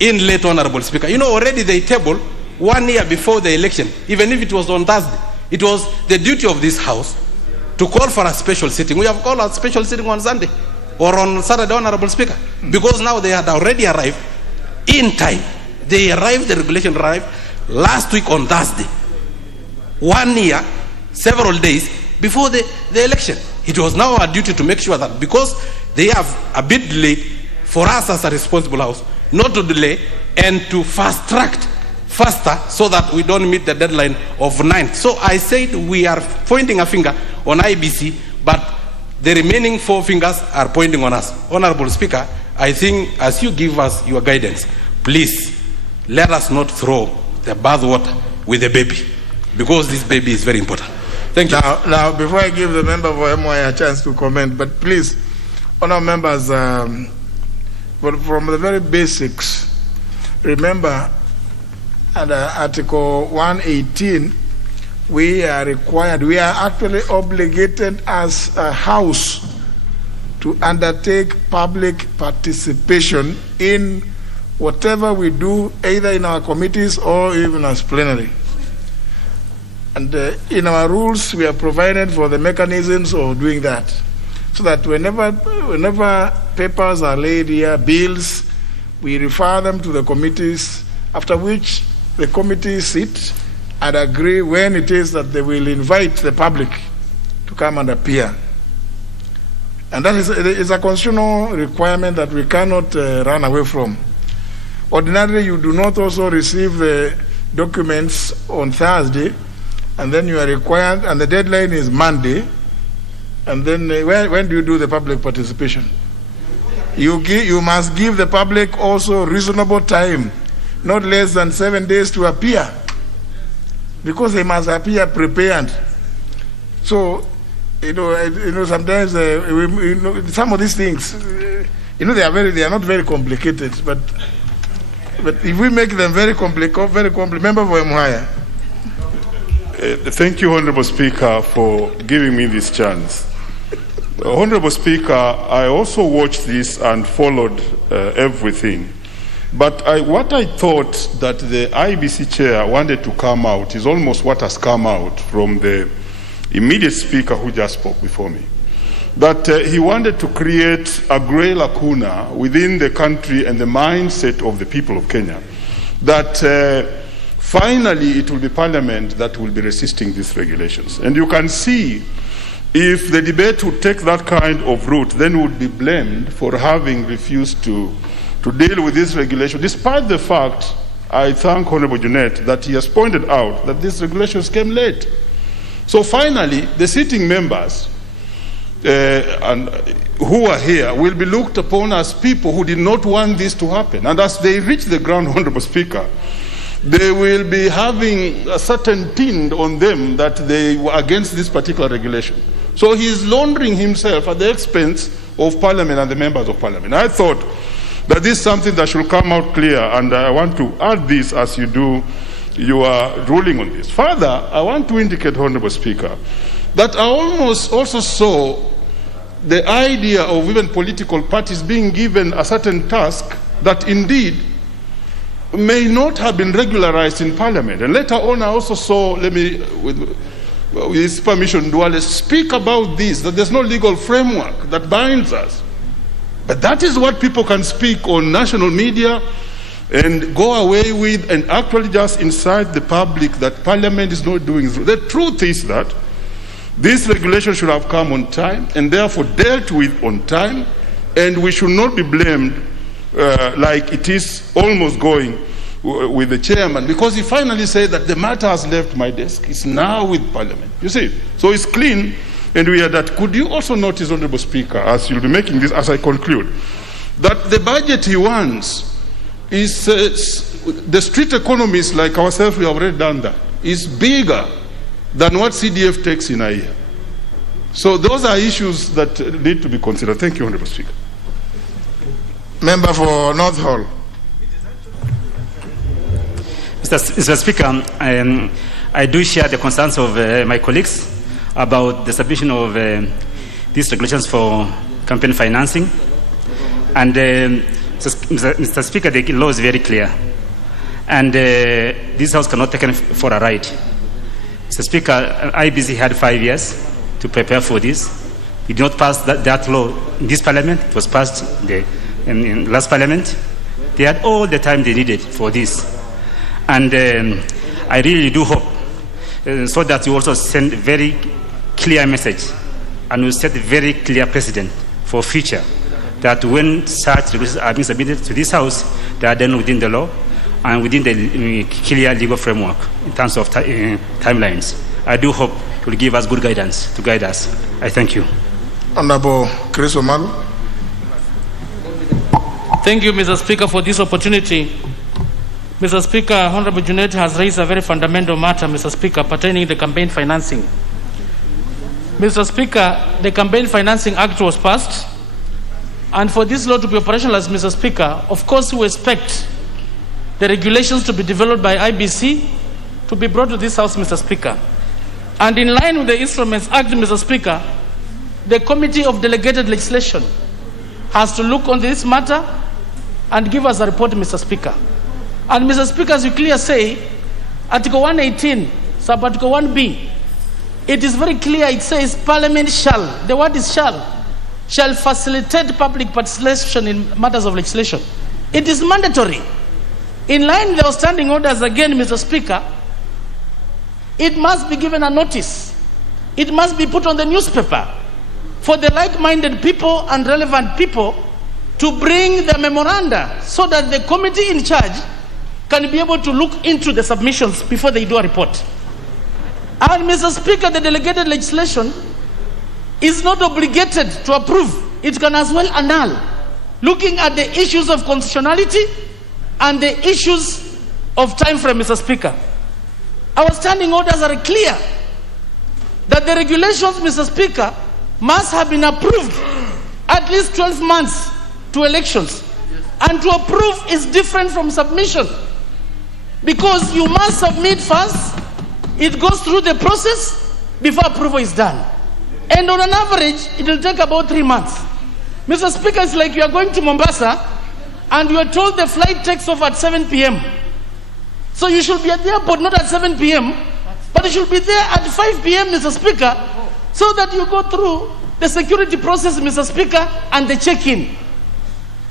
in late, Honorable Speaker, you know, already they tabled 1 year before the election, even if it was on Thursday. It was the duty of this House to call for a special sitting. We have called a special sitting on Sunday or on Saturday, Honorable Speaker, because now they had already arrived in time. They arrived, the regulation arrived last week on Thursday. 1 year, several days before the election. It was now our duty to make sure that, because they have a bit delayed, for us as a responsible House, not to delay and to fast track faster so that we don't meet the deadline of 9th. So I said we are pointing a finger on IBC, but the remaining 4 fingers are pointing on us. Honorable Speaker, I think as you give us your guidance, please let us not throw the bathwater with the baby, because this baby is very important. Thank you. Now, before I give the member for MY a chance to comment, but please, honourable members, but from the very basics, remember under Article 118, we are required, we are actually obligated as a House to undertake public participation in whatever we do, either in our committees or even as plenary. And in our rules, we are provided for the mechanisms of doing that, so that whenever papers are laid here, bills, we refer them to the committees, after which the committees sit and agree when it is that they will invite the public to come and appear. And that is a constitutional requirement that we cannot run away from. Ordinarily, you do not also receive the documents on Thursday, and then you are required, and the deadline is Monday, and then when do you do the public participation? You must give the public also reasonable time, not less than 7 days to appear, because they must appear prepared. So, sometimes some of these things, they are not very complicated, but if we make them very complicated, member for Mhaya. Thank you, Honorable Speaker, for giving me this chance. Honorable Speaker, I also watched this and followed everything. But what I thought that the IBC chair wanted to come out is almost what has come out from the immediate speaker who just spoke before me, that he wanted to create a grey lacuna within the country and the mindset of the people of Kenya, that finally it will be Parliament that will be resisting these regulations. And you can see, if the debate would take that kind of route, then would be blamed for having refused to deal with this regulation, despite the fact, I thank Honorable Junet, that he has pointed out that these regulations came late. So finally, the sitting members and who are here will be looked upon as people who did not want this to happen. And as they reach the ground, Honorable Speaker, they will be having a certain tint on them that they were against this particular regulation. So he is laundering himself at the expense of Parliament and the members of Parliament. I thought that this is something that should come out clear, and I want to add this as you do your ruling on this. Further, I want to indicate, Honorable Speaker, that I almost also saw the idea of even political parties being given a certain task that indeed may not have been regularized in Parliament. And later on I also saw, let me, with his permission, Duale, speak about this, that there's no legal framework that binds us. But that is what people can speak on national media and go away with and actually just incite the public that Parliament is not doing. The truth is that this regulation should have come on time and therefore dealt with on time, and we should not be blamed like it is almost going with the chairman, because he finally said that the matter has left my desk. It's now with Parliament. You see, so it's clean, and we are that. Could you also notice, Honorable Speaker, as you'll be making this, as I conclude, that the budget he wants is, the street economists like ourselves, we have already done that, is bigger than what CDF takes in a year. So those are issues that need to be considered. Thank you, Honorable Speaker. Member for North Hall. Mr. Speaker, I do share the concerns of my colleagues about the submission of these regulations for campaign financing. And Mr. Speaker, the law is very clear. And this House cannot take it for a ride. Mr. Speaker, IBC had 5 years to prepare for this. We did not pass that law in this Parliament. It was passed in last Parliament. They had all the time they needed for this. And I really do hope so that you also send a very clear message and will set a very clear precedent for future, that when such regulations are being submitted to this House, they are done within the law and within the clear legal framework in terms of timelines. I do hope it will give us good guidance to guide us. I thank you. Honorable Chris Omalu. Thank you, Mr. Speaker, for this opportunity. Mr. Speaker, Honorable Junet has raised a very fundamental matter, Mr. Speaker, pertaining to campaign financing. Mr. Speaker, the Campaign Financing Act was passed, and for this law to be operationalized, Mr. Speaker, of course we expect the regulations to be developed by IBC to be brought to this House, Mr. Speaker. And in line with the Instruments Act, Mr. Speaker, the Committee of Delegated Legislation has to look on this matter and give us a report, Mr. Speaker. And Mr. Speaker, as you clearly say, Article 118, Sub-Article 1B, it is very clear, it says Parliament shall, the word is shall facilitate public participation in matters of legislation. It is mandatory. In line with our standing orders, again, Mr. Speaker, it must be given a notice. It must be put on the newspaper for the like-minded people and relevant people to bring the memoranda so that the committee in charge can be able to look into the submissions before they do a report. And Mr. Speaker, the delegated legislation is not obligated to approve. It can as well annul, looking at the issues of constitutionality and the issues of time frame, Mr. Speaker. Our standing orders are clear that the regulations, Mr. Speaker, must have been approved at least 12 months to elections. And to approve is different from submission, because you must submit first, it goes through the process before approval is done. And on an average, it will take about 3 months. Mr. Speaker, it's like you are going to Mombasa and you are told the flight takes off at 7 p.m. So you should be at the airport not at 7 p.m., but But it should be there at 5 p.m., Mr. Speaker, so that you go through the security process, Mr. Speaker, and the check-in.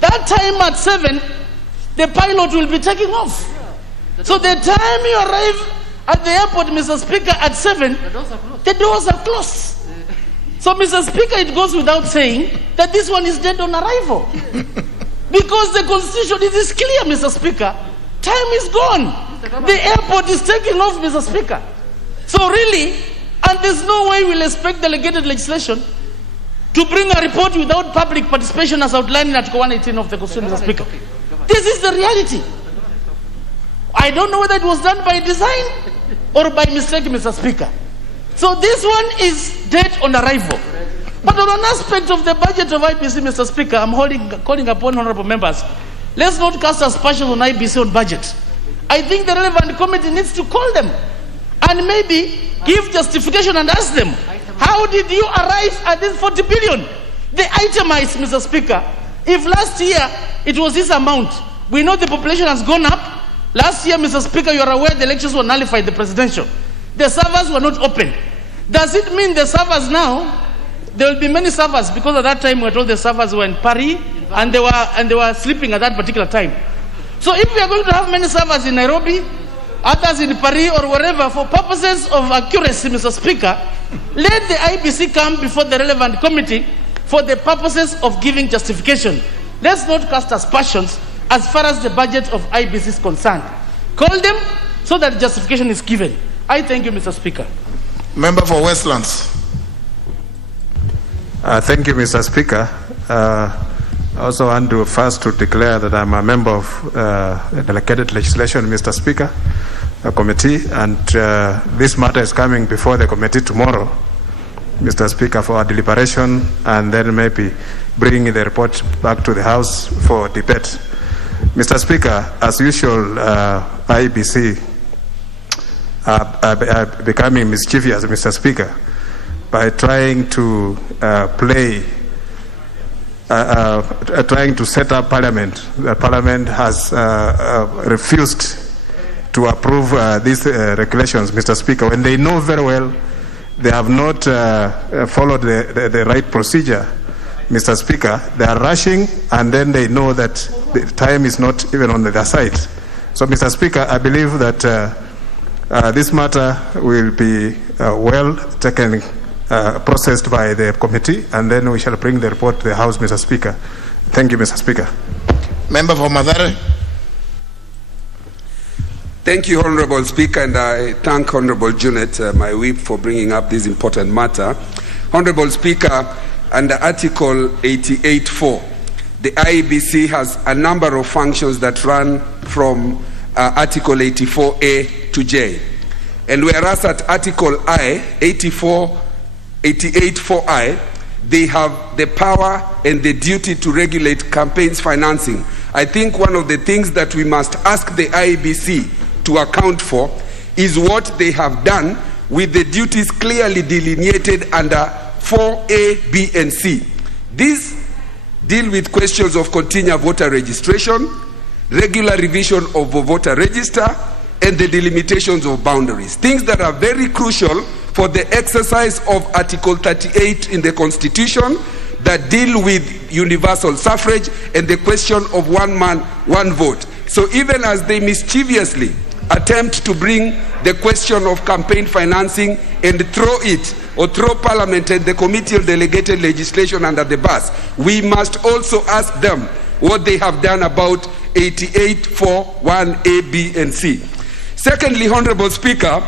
That time at 7, the pilot will be taking off. So the time you arrive at the airport, Mr. Speaker, at 7, the doors are closed. So, Mr. Speaker, it goes without saying that this one is dead on arrival. Because the Constitution, it is clear, Mr. Speaker, time is gone. The airport is taking off, Mr. Speaker. So really, and there's no way we'll expect delegated legislation to bring a report without public participation as outlined in Article 118 of the Constitution, Mr. Speaker. This is the reality. I don't know whether it was done by design or by mistake, Mr. Speaker. So this one is dead on arrival. But on an aspect of the budget of IBC, Mr. Speaker, I'm calling upon honorable members, let's not cast aspersions on IBC on budget. I think the relevant committee needs to call them and maybe give justification and ask them, how did you arrive at this 40 billion? They itemized, Mr. Speaker. If last year it was this amount, we know the population has gone up. Last year, Mr. Speaker, you are aware the elections were nullified, the presidential. The servers were not open. Does it mean the servers now, there will be many servers, because at that time we were told the servers were in Paris and they were sleeping at that particular time. So if we are going to have many servers in Nairobi, others in Paris or wherever, for purposes of accuracy, Mr. Speaker, let the IBC come before the relevant committee for the purposes of giving justification. Let's not cast aspersions as far as the budget of IBC is concerned. Call them so that justification is given. I thank you, Mr. Speaker. Member for Westlands. Thank you, Mr. Speaker. I also want to first to declare that I'm a member of delegated legislation, Mr. Speaker, committee, and this matter is coming before the committee tomorrow, Mr. Speaker, for a deliberation, and then maybe bringing the report back to the House for debate. Mr. Speaker, as usual, IBC are becoming mischievous, Mr. Speaker, by trying to trying to set up Parliament. The Parliament has refused to approve these regulations, Mr. Speaker, when they know very well they have not followed the right procedure, Mr. Speaker. They are rushing, and then they know that the time is not even on their side. So, Mr. Speaker, I believe that this matter will be well taken, processed by the committee, and then we shall bring the report to the House, Mr. Speaker. Thank you, Mr. Speaker. Member for Mathare. Thank you, Honorable Speaker, and I thank Honorable Junet, my whip, for bringing up this important matter. Honorable Speaker, under Article 88.4, the IEBC has a number of functions that run from Article 84A to J. And whereas at Article I, 88.4I, they have the power and the duty to regulate campaigns financing. I think one of the things that we must ask the IEBC to account for is what they have done with the duties clearly delineated under 4A, B, and C. These deal with questions of continual voter registration, regular revision of the voter register, and the delimitations of boundaries. Things that are very crucial for the exercise of Article 38 in the Constitution that deal with universal suffrage and the question of one man, one vote. So even as they mischievously attempt to bring the question of campaign financing and throw it or throw Parliament and the Committee on Delegated Legislation under the bus, we must also ask them what they have done about 88.4.1A, B, and C. Secondly, Honorable Speaker,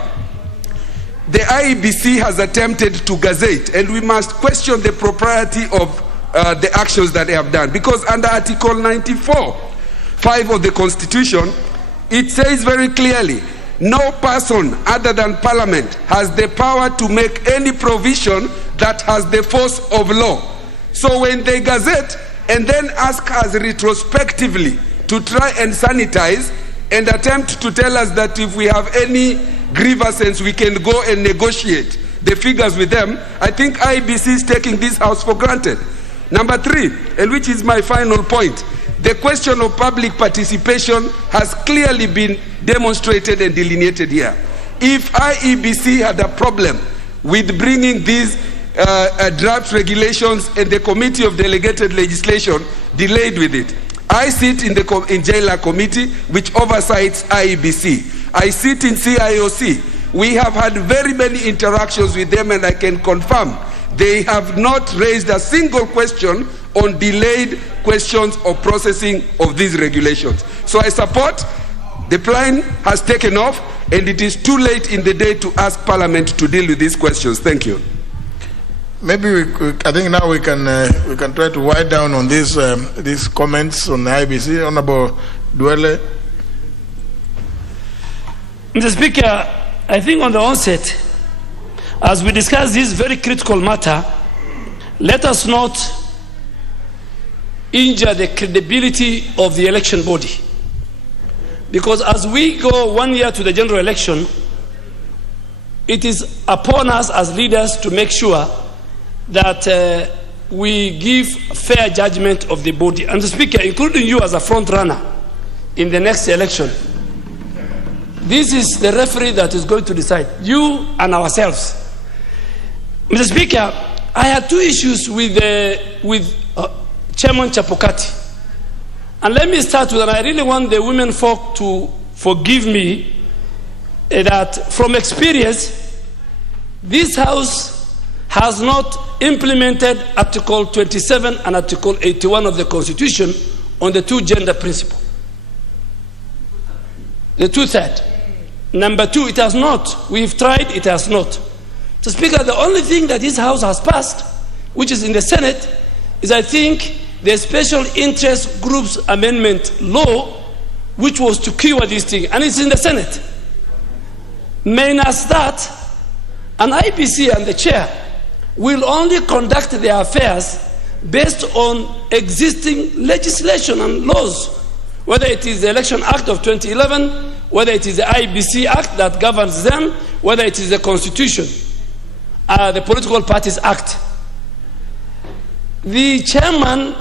the IEBC has attempted to gazette, and we must question the propriety of the actions that they have done, because under Article 94.5 of the Constitution, it says very clearly, no person other than Parliament has the power to make any provision that has the force of law. So when they gazette and then ask us retrospectively to try and sanitize and attempt to tell us that if we have any grievances we can go and negotiate the figures with them, I think IBC is taking this House for granted. Number 3, and which is my final point, the question of public participation has clearly been demonstrated and delineated here. if IEBC had a problem with bringing these draft regulations and the Committee of Delegated Legislation delayed with it. I sit in the JLA committee, which oversights IEBC. I sit in CIOC. We have had very many interactions with them, and I can confirm they have not raised a single question on delayed questions or processing of these regulations. So I support the plan has taken off, and it is too late in the day to ask Parliament to deal with these questions. Thank you. Maybe I think now we can try to wind down on these comments on the IBC. Honorable Duele. Mr. Speaker, I think on the onset, as we discuss this very critical matter, let us not injure the credibility of the election body. Because as we go 1 year to the general election, it is upon us as leaders to make sure that we give fair judgment of the body. And the Speaker, including you as a front runner in the next election, this is the referee that is going to decide, you and ourselves. Mr. Speaker, I had two issues with Chairman Chapukati. And let me start with, and I really want the women folk to forgive me, that from experience, this House has not implemented Article 27 and Article 81 of the Constitution on the two-gender principle. The two-third. Number two, it has not. We've tried, it has not. So, Speaker, the only thing that this House has passed, which is in the Senate, is, I think, the Special Interest Groups Amendment Law, which was to cure this thing, and it's in the Senate. Minus that, an IBC and the chair will only conduct their affairs based on existing legislation and laws, whether it is the Election Act of 2011, whether it is the IBC Act that governs them, whether it is the Constitution, the Political Parties Act. The chairman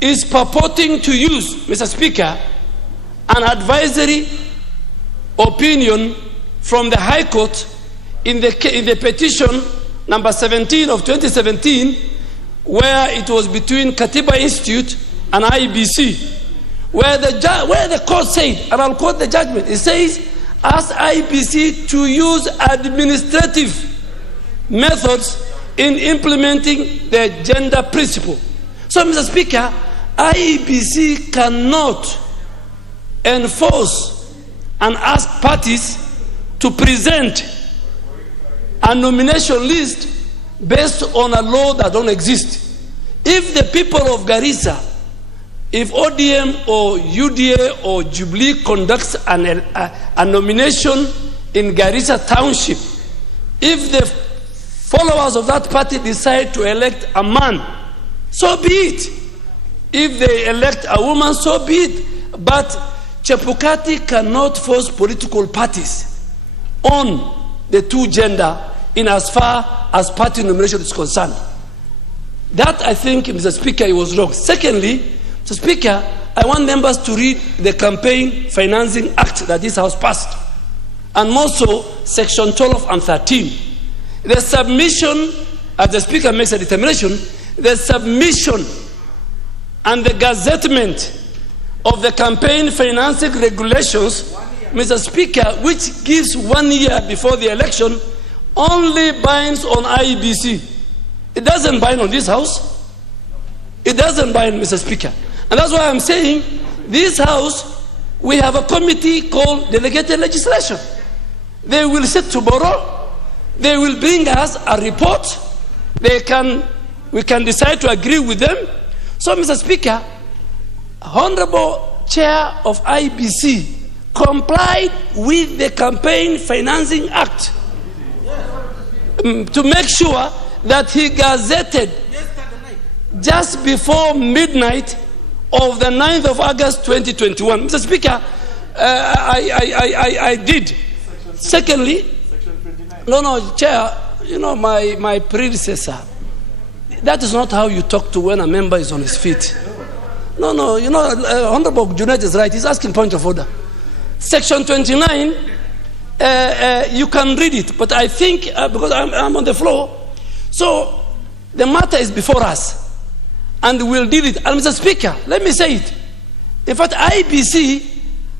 is purporting to use, Mr. Speaker, an advisory opinion from the High Court in the petition number 17 of 2017, where it was between Katiba Institute and IBC, where the court said, and I'll quote the judgment, it says, ask IBC to use administrative methods in implementing the gender principle. So, Mr. Speaker, IEBC cannot enforce and ask parties to present a nomination list based on a law that don't exist. If the people of Garissa, if ODM or UDA or Jubilee conducts a nomination in Garissa Township, if the followers of that party decide to elect a man, so be it. If they elect a woman, so be it. But Chepukati cannot force political parties on the two gender in as far as party nomination is concerned. That, I think, Mr. Speaker, it was wrong. Secondly, Mr. Speaker, I want members to read the Campaign Financing Act that this House passed, and more so Section 12 and 13. The submission, as the Speaker makes a determination, the submission and the gazettement of the campaign financing regulations, Mr. Speaker, which gives 1 year before the election, only binds on IEBC. It doesn't bind on this House. It doesn't bind, Mr. Speaker. And that's why I'm saying this House, we have a committee called Delegated Legislation. They will sit tomorrow. They will bring us a report. We can decide to agree with them. So, Mr. Speaker, Honorable Chair of IBC complied with the Campaign Financing Act to make sure that he gazetted just before midnight of the 9th of August 2021. Mr. Speaker, I did. Secondly, no, Chair, you know, my predecessor, that is not how you talk to when a member is on his feet. No, you know, Honorable Junaid is right. He's asking point of order. Section 29 you can read it, but I think, because I'm on the floor, so the matter is before us, and we'll deal it. And Mr. Speaker, let me say it. In fact, IBC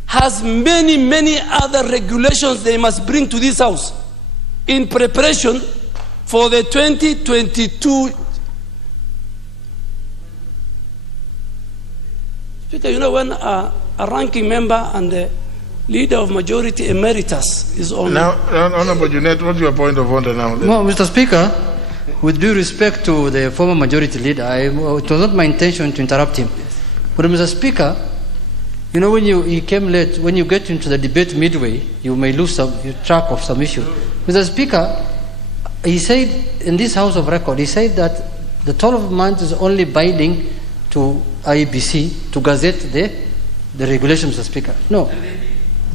has many, many other regulations they must bring to this House in preparation for the 2022. Speaker, you know, when a ranking member and the leader of majority emeritus is on. Now, Honorable Junet, what's your point of order now? No, Mr. Speaker, with due respect to the former majority leader, it was not my intention to interrupt him. But Mr. Speaker, you know, when he came late, when you get into the debate midway, you may lose track of some issue. Mr. Speaker, he said in this House of Record, he said that the 12 months is only binding to IBC to gazette the regulations, Mr. Speaker. No,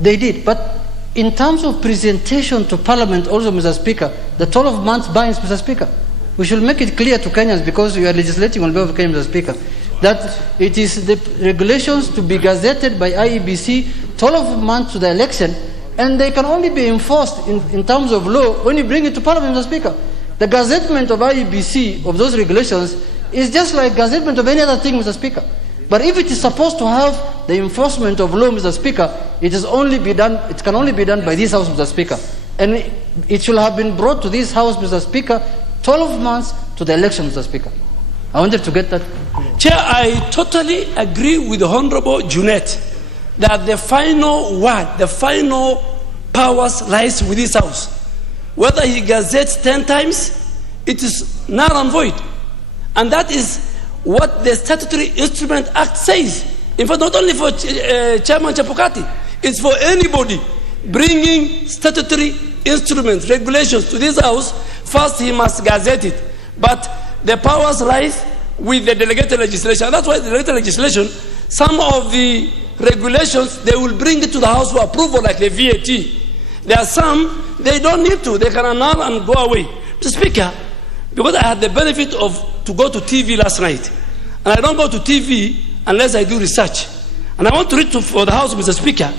they did. But in terms of presentation to Parliament also, Mr. Speaker, the 12 months binds, Mr. Speaker. We should make it clear to Kenyans, because we are legislating on behalf of Kenya, Mr. Speaker, that it is the regulations to be gazetted by IEBC 12 months to the election, and they can only be enforced in terms of law when you bring it to Parliament, Mr. Speaker. The gazettement of IEBC of those regulations is just like gazettement of any other thing, Mr. Speaker. But if it is supposed to have the enforcement of law, Mr. Speaker, it can only be done by this House, Mr. Speaker. And it should have been brought to this House, Mr. Speaker, 12 months to the election, Mr. Speaker. I wanted to get that. Chair, I totally agree with the Honorable Junet that the final word, the final powers lies with this House. Whether he gazettes 10 times, it is null and void. And that is what the Statutory Instrument Act says. In fact, not only for Chairman Chapukati, it's for anybody bringing statutory instruments, regulations to this House. First, he must gazette it. But the powers lies with the delegated legislation. And that's why the delegated legislation, some of the regulations, they will bring it to the House for approval, like the VAT. There are some, they don't need to. They can annul and go away. Mr. Speaker, because I had the benefit to go to TV last night, and I don't go to TV unless I do research. And I want to read for the House, Mr. Speaker,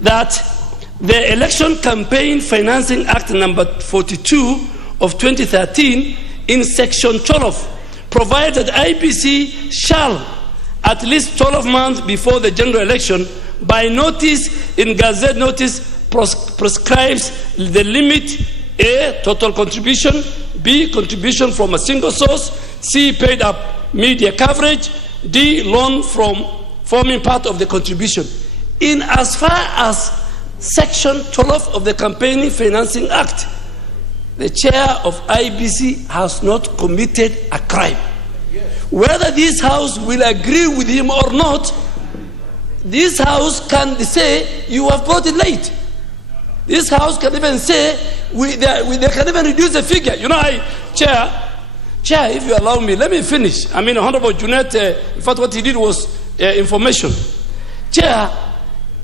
that the Election Campaign Financing Act number 42 of 2013 in section 12 provides that IBC shall, at least 12 months before the general election, by notice in Gazette notice prescribes the limit: A, total contribution; B, contribution from a single source; C, paid up media coverage; D, loan from forming part of the contribution. In as far as section 12 of the Campaigning Financing Act, the chair of IBC has not committed a crime. Whether this House will agree with him or not, this House can say, you have brought it late. This House can even say, they can even reduce the figure. You know, Chair, if you allow me, let me finish. I mean, Honorable Junet, in fact, what he did was information. Chair,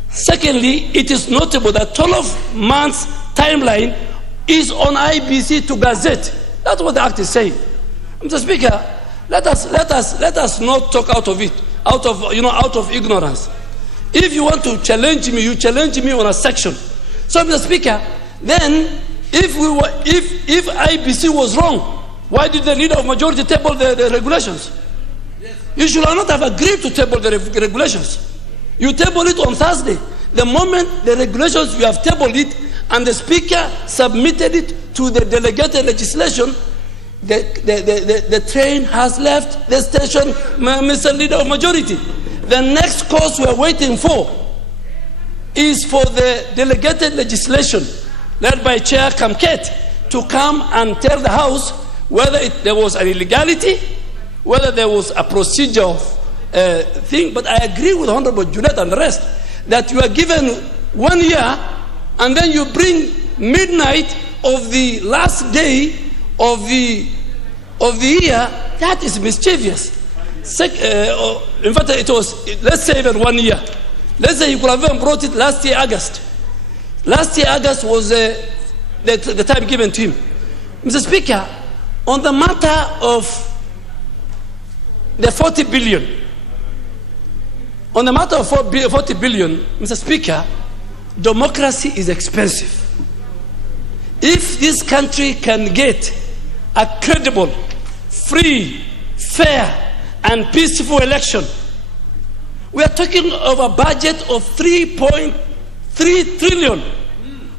secondly, it is notable that 12 months timeline is on IBC to gazette. That's what the Act is saying. Mr. Speaker, let us not talk out of it, out of ignorance. If you want to challenge me, you challenge me on a section. So, Mr. Speaker, then if IBC was wrong, why did the leader of majority table the regulations? You should not have agreed to table the regulations. You table it on Thursday. The moment the regulations, you have tabled it, and the Speaker submitted it to the delegated legislation, the train has left the station, Mr. Leader of Majority. The next course we are waiting for is for the delegated legislation led by Chair Kamket to come and tell the House whether there was an illegality, whether there was a procedure thing. But I agree with Honorable Junet and the rest that you are given 1 year and then you bring midnight of the last day of the year. That is mischievous. In fact, it was, let's say, even 1 year. Let's say you could have even brought it last year, August. Last year, August was the time given to him. Mr. Speaker, on the matter of the 40 billion, on the matter of 40 billion, Mr. Speaker, democracy is expensive. If this country can get a credible, free, fair, and peaceful election, we are talking of a budget of 3.3 trillion.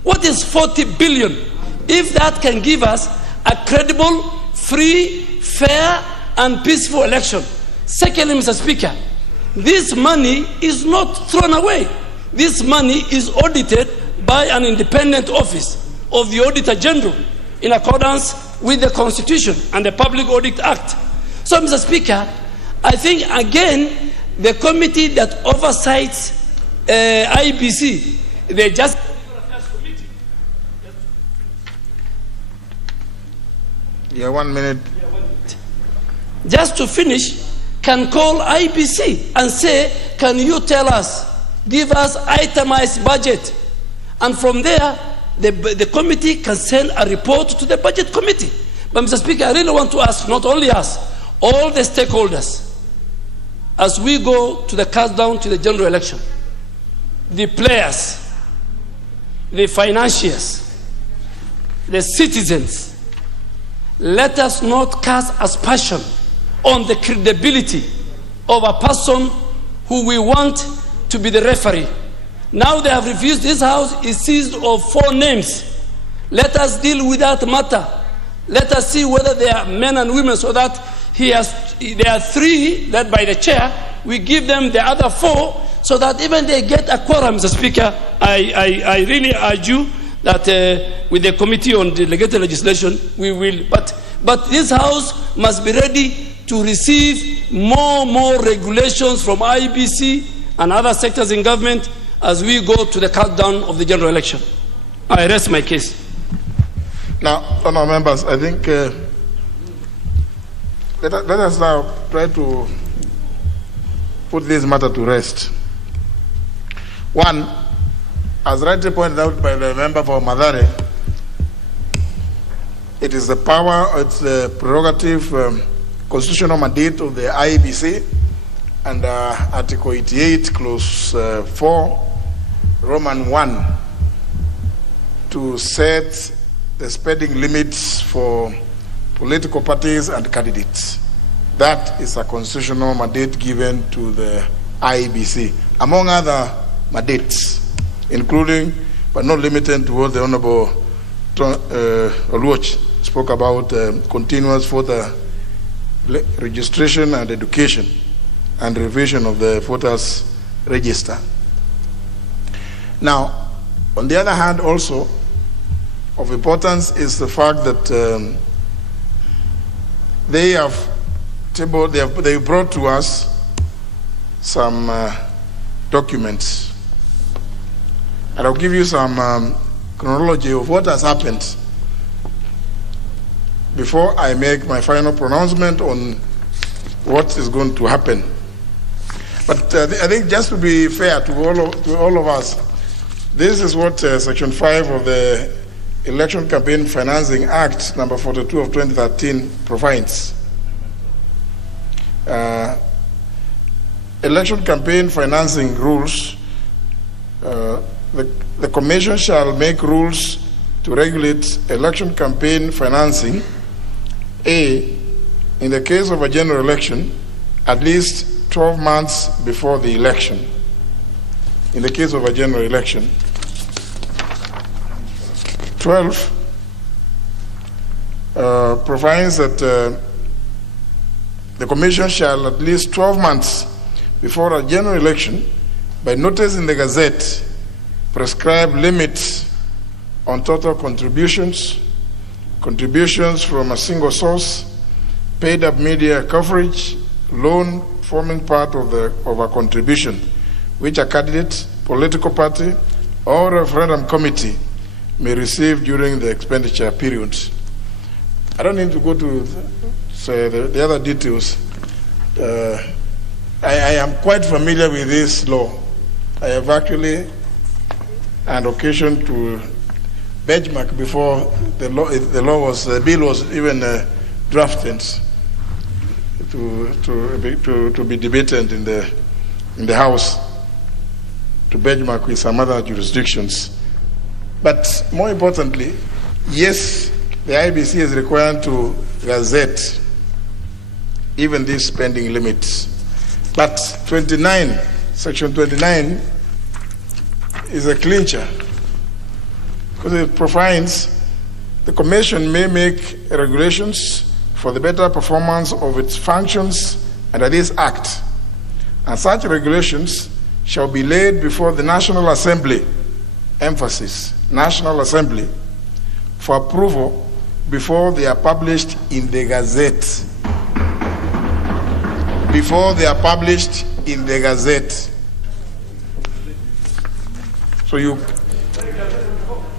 What is 40 billion? If that can give us a credible, free, fair, and peaceful election. Secondly, Mr. Speaker, this money is not thrown away. This money is audited by an independent office of the Auditor General in accordance with the Constitution and the Public Audit Act. So, Mr. Speaker, I think, again, the committee that oversees IBC, they just... Yeah, 1 minute. Just to finish, can call IBC and say, can you tell us, give us itemized budget? And from there, the committee can send a report to the budget committee. But Mr. Speaker, I really want to ask, not only us, all the stakeholders, as we go to the countdown to the general election, the players, the financiers, the citizens, let us not cast aspersion on the credibility of a person who we want to be the referee. Now they have refused. This house is seized of 4 names. Let us deal with that matter. Let us see whether they are men and women, so that there are 3 led by the chair. We give them the other 4, so that even they get a quorum, Mr. Speaker. I really urge you that with the Committee on Delegated Legislation, we will. But this house must be ready to receive more regulations from IBC and other sectors in government as we go to the countdown of the general election. I rest my case. Now, honourable members, I think let us now try to put this matter to rest. One, as rightly pointed out by the member for Madare, it is the power, it's the prerogative, constitutional mandate of the IEBC under Article 88, Clause 4, Roman 1, to set the spending limits for political parties and candidates. That is a constitutional mandate given to the IEBC, among other mandates, including, but not limited to what the Honourable Oluoch spoke about, continuous voter registration and education and revision of the voters register. Now, on the other hand, also of importance is the fact that they brought to us some documents, and I'll give you some chronology of what has happened before I make my final pronouncement on what is going to happen. But I think, just to be fair to all of us, this is what Section 5 of the Election Campaign Financing Act, number 42 of 2013, provides. Election campaign financing rules. The Commission shall make rules to regulate election campaign financing. A, in the case of a general election, at least 12 months before the election. In the case of a general election. 12 provides that the Commission shall, at least 12 months before a general election, by notice in the Gazette, prescribe limits on total contributions from a single source, paid up media coverage, loan forming part of a contribution, which a candidate, political party, or referendum committee may receive during the expenditure period. I don't need to go to the other details. I am quite familiar with this law. I have actually had occasion to benchmark before the bill was even drafted to be debated in the House, to benchmark with some other jurisdictions. But more importantly, Yes, the IBC is required to gazette even these spending limits. But Section 29 is a clincher because it provides the Commission may make regulations for the better performance of its functions under this Act, and such regulations shall be laid before the National Assembly, emphasis, National Assembly, for approval before they are published in the Gazette. Before they are published in the Gazette. So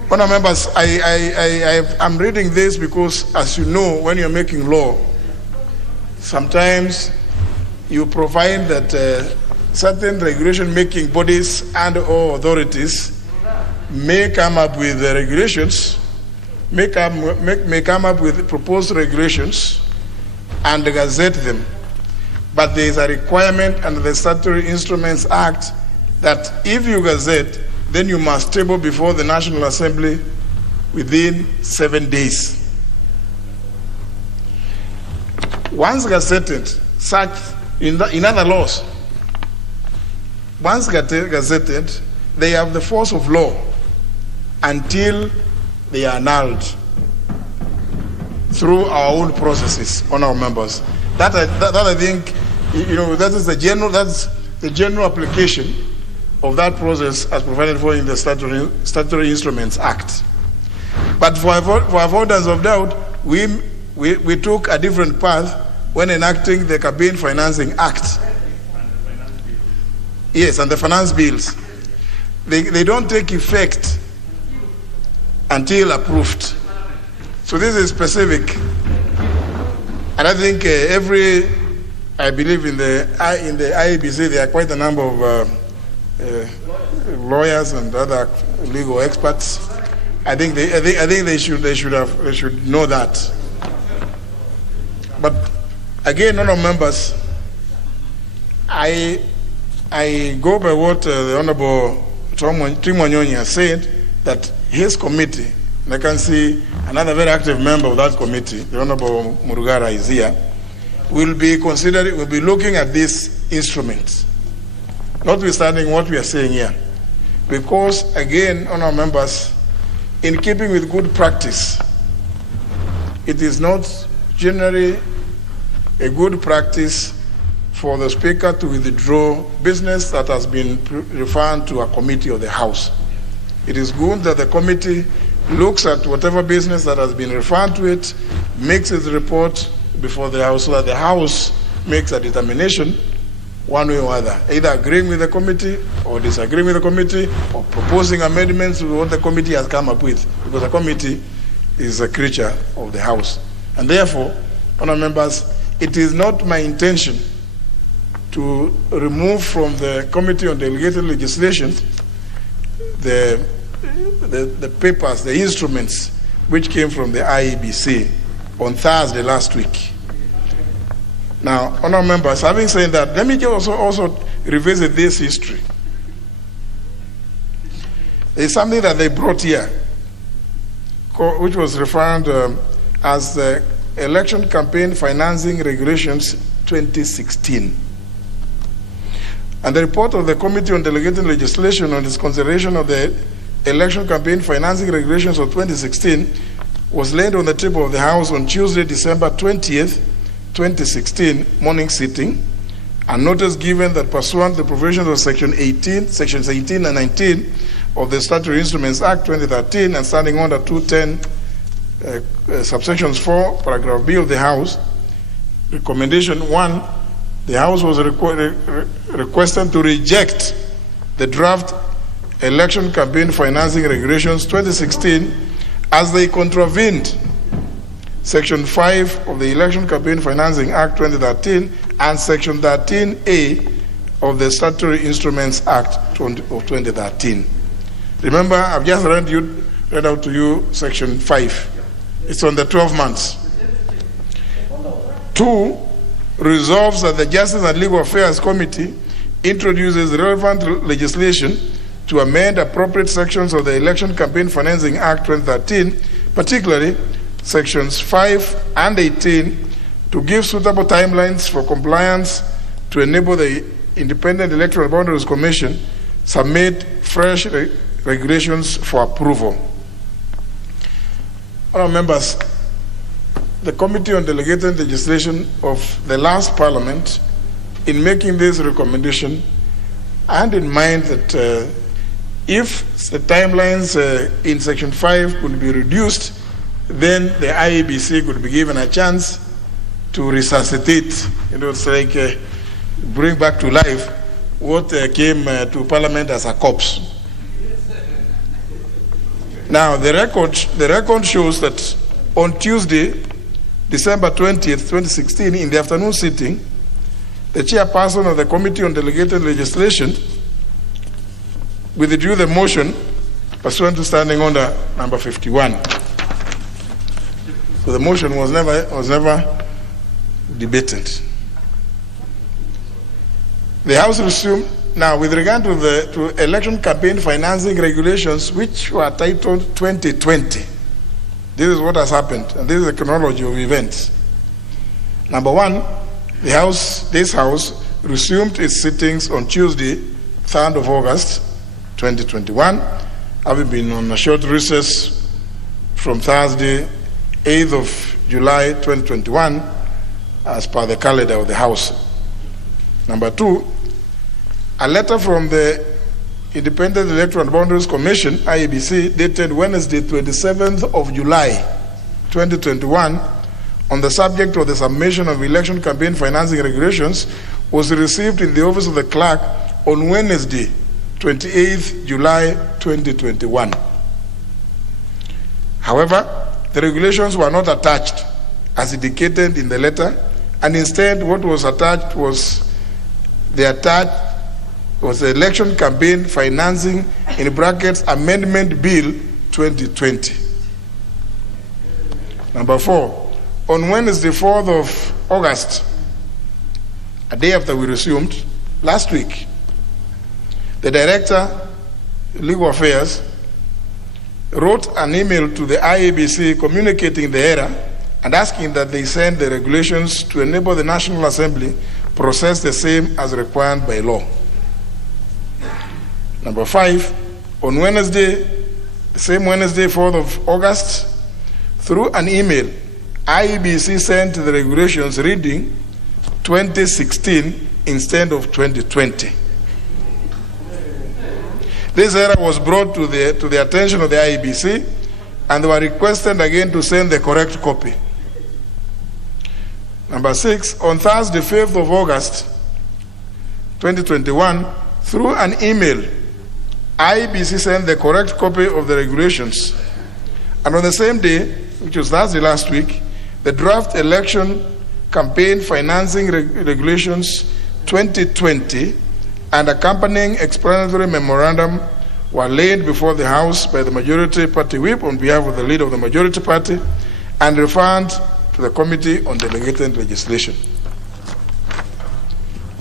Honourable members, I'm reading this because, as you know, when you're making law, sometimes you provide that certain regulation-making bodies and/or authorities may come up with regulations, may come up with proposed regulations and gazette them. But there is a requirement under the Statutory Instruments Act that if you gazette, then you must table before the National Assembly within 7 days. Once gazetted, such in other laws, once gazetted, they have the force of law until they are annulled through our own processes on our members. That I think, that's the general application of that process as provided for in the Statutory Instruments Act. But for avoidance of doubt, we took a different path when enacting the Campaign Financing Act. Yes, and the finance bills. They don't take effect until approved. So this is specific. And I think I believe in the IEBC, there are quite a number of lawyers and other legal experts. I think they should know that. But again, none of members, I go by what the Honorable Timonyonyi has said, that his committee, and I can see another very active member of that committee, the Honorable Murugara is here, will be looking at these instruments, notwithstanding what we are saying here. Because, again, Honourable members, in keeping with good practice, it is not generally a good practice for the Speaker to withdraw business that has been referred to a committee of the House. It is good that the committee looks at whatever business that has been referred to it, makes its report before the House, so that the House makes a determination one way or other, either agreeing with the committee or disagreeing with the committee or proposing amendments to what the committee has come up with, because the committee is a creature of the House. And therefore, honourable members, it is not my intention to remove from the Committee on Delegated Legislation the papers, the instruments which came from the IEBC on Thursday last week. Now, honourable members, having said that, let me just also revisit this history. There's something that they brought here, which was referred as the Election Campaign Financing Regulations 2016. And the report of the Committee on Delegated Legislation on its consideration of the Election Campaign Financing Regulations of 2016 was laid on the table of the House on Tuesday, December 20th, 2016, morning sitting, and notice given that pursuant to the provisions of Sections 18 and 19 of the Statutory Instruments Act 2013 and standing under 210 subsections 4, paragraph B of the House, recommendation 1, the House was requested to reject the draft Election Campaign Financing Regulations 2016 as they contravened Section 5 of the Election Campaign Financing Act 2013 and Section 13A of the Statutory Instruments Act of 2013. Remember, I've just read out to you Section 5. It's on the 12 months. 2, resolves that the Justice and Legal Affairs Committee introduces relevant legislation to amend appropriate sections of the Election Campaign Financing Act 2013 particularly sections 5 and 18, to give suitable timelines for compliance to enable the Independent Electoral Boundaries Commission submit fresh regulations for approval. Honourable members, the Committee on Delegated Legislation of the last Parliament, in making this recommendation, and in mind that if the timelines in Section 5 could be reduced, then the IEBC could be given a chance to resuscitate, it's like bring back to life what came to Parliament as a corpse. Now, the record shows that on Tuesday, December 20th, 2016, in the afternoon sitting, the chairperson of the Committee on Delegated Legislation withdrew the motion pursuant to Standing Order number 51. So the motion was never debated. The House resumed. Now, with regard to election campaign financing regulations, which were titled 2020, this is what has happened, and this is the chronology of events. Number one, this House resumed its sittings on Tuesday, 3rd of August, 2021, having been on a short recess from Thursday, 8th of July, 2021, as per the calendar of the House. Number two, a letter from the Independent Electoral Boundaries Commission, IEBC, dated Wednesday, 27th of July, 2021, on the subject of the submission of election campaign financing regulations, was received in the office of the clerk on Wednesday, 28th July, 2021. However, the regulations were not attached as indicated in the letter, and instead what was attached was the Election Campaign Financing, in brackets, Amendment Bill 2020. Number four, on Wednesday, 4th of August, a day after we resumed, last week, the Director, Legal Affairs, wrote an email to the IEBC communicating the error and asking that they send the regulations to enable the National Assembly process the same as required by law. Number five, on Wednesday, the same Wednesday, 4th of August, through an email, IEBC sent the regulations reading 2016 instead of 2020. This error was brought to the attention of the IEBC, and they were requested again to send the correct copy. Number six, on Thursday, 5th of August, 2021, through an email, IEBC sent the correct copy of the regulations. And on the same day, which was Thursday last week, the draft election campaign financing regulations 2020 and accompanying explanatory memorandum were laid before the House by the Majority Party Whip on behalf of the leader of the Majority Party and referred to the Committee on Delegated Legislation.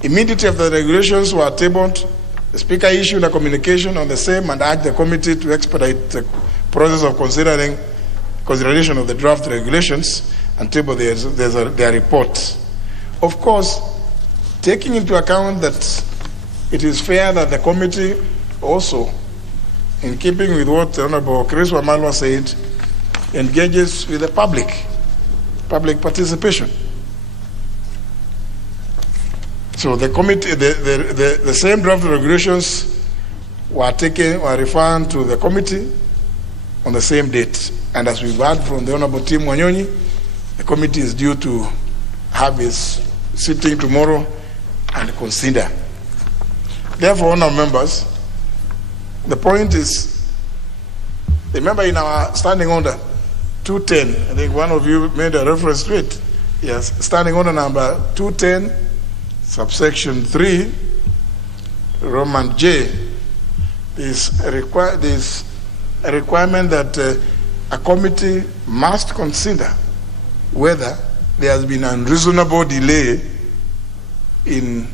Immediately after the regulations were tabled, the Speaker issued a communication on the same and urged the committee to expedite the process of consideration of the draft regulations and table their report. Of course, taking into account that it is fair that the committee also, in keeping with what Honorable Chris Wamalwa said, engages with the public participation. So the committee, the same draft regulations were referred to the committee on the same date. And as we've heard from the Honorable Tim Wanyonyi, the committee is due to have its sitting tomorrow and consider. Therefore, honourable members, the point is, remember in our standing order 210, I think one of you made a reference to it. Yes, standing order number 210, subsection 3, Roman J, is a requirement that a committee must consider whether there has been unreasonable delay in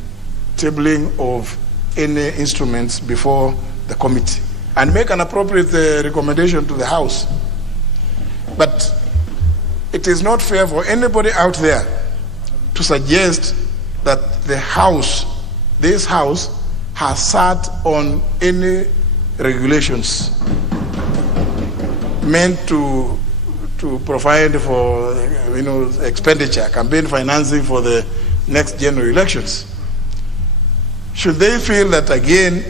tabling of any instruments before the committee and make an appropriate recommendation to the House. But it is not fair for anybody out there to suggest that the House, this House, has sat on any regulations meant to provide for expenditure, campaign financing for the next general elections. Should they feel that again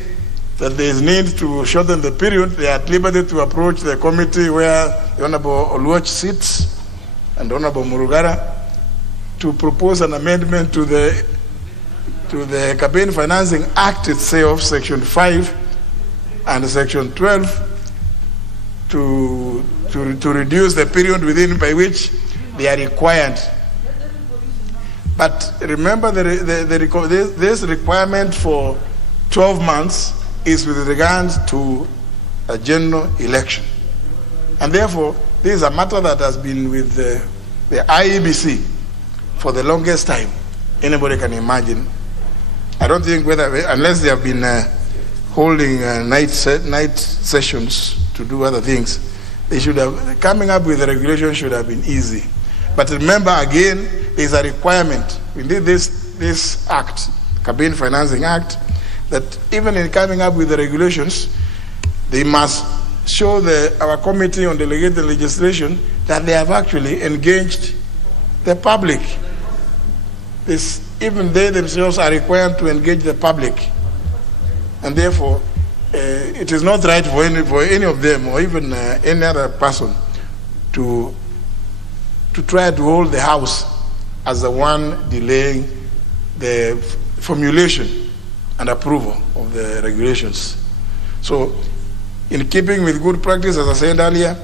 that there is need to shorten the period, they are at liberty to approach the committee where the Honorable Oluoch sits and Honorable Murugara to propose an amendment to the Campaign Financing Act itself, Section 5 and Section 12, to reduce the period within by which they are required. But remember, this requirement for 12 months is with regards to a general election. And therefore, this is a matter that has been with the IEBC for the longest time anybody can imagine. I don't think unless they have been holding night sessions to do other things, they should have, coming up with the regulation should have been easy. But remember again, there's a requirement. We did this act, Campaign Financing Act, that even in coming up with the regulations, they must show our Committee on Delegated Legislation that they have actually engaged the public. Even they themselves are required to engage the public. And therefore, it is not right for any of them or even any other person to try to hold the House as the one delaying the formulation and approval of the regulations. So, in keeping with good practice, as I said earlier,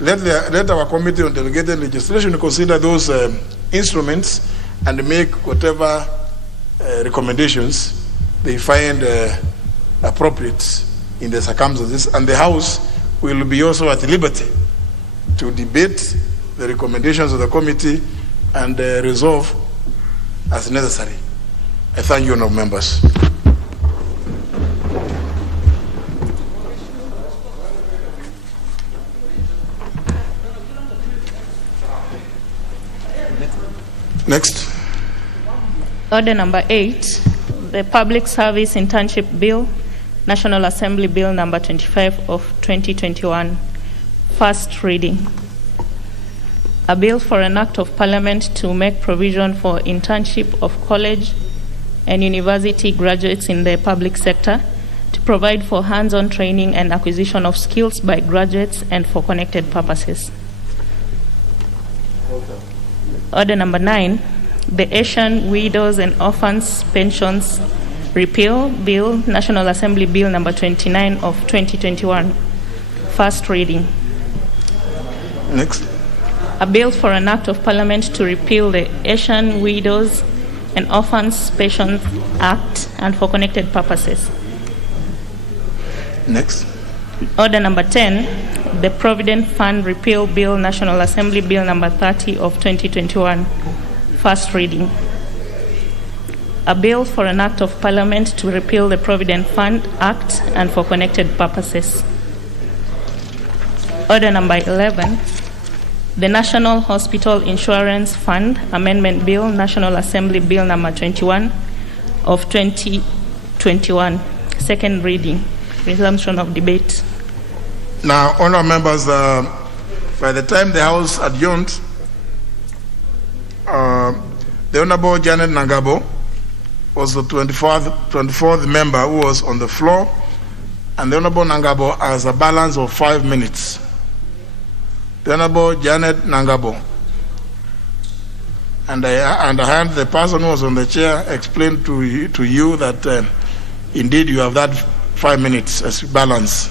let our Committee on Delegated Legislation consider those instruments and make whatever recommendations they find appropriate in the circumstances, and the House will be also at liberty to debate the recommendations of the committee and resolve as necessary. I thank you, honourable members. Next. Order number 8, the Public Service Internship Bill, National Assembly Bill number 25 of 2021, first reading. A bill for an act of parliament to make provision for internship of college and university graduates in the public sector, to provide for hands-on training and acquisition of skills by graduates and for connected purposes. Order number 9, the Asian Widows and Orphans Pensions Repeal Bill, National Assembly Bill number 29 of 2021, first reading. Next. A bill for an act of parliament to repeal the Asian Widows and Orphans Pensions Act and for connected purposes. Next. Order number 10, the Provident Fund Repeal Bill, National Assembly Bill number 30 of 2021, first reading. A bill for an act of parliament to repeal the Provident Fund Act and for connected purposes. Order number 11, the National Hospital Insurance Fund Amendment Bill, National Assembly Bill number 21 of 2021, second reading, resumption of debate. Now, honourable members, by the time the House adjourned, the Honourable Janet Nangabo was the 24th member who was on the floor, and the Honourable Nangabo has a balance of 5 minutes. The Honourable Janet Nangabo. And I had the person who was on the chair explain to you that indeed you have that 5 minutes as balance.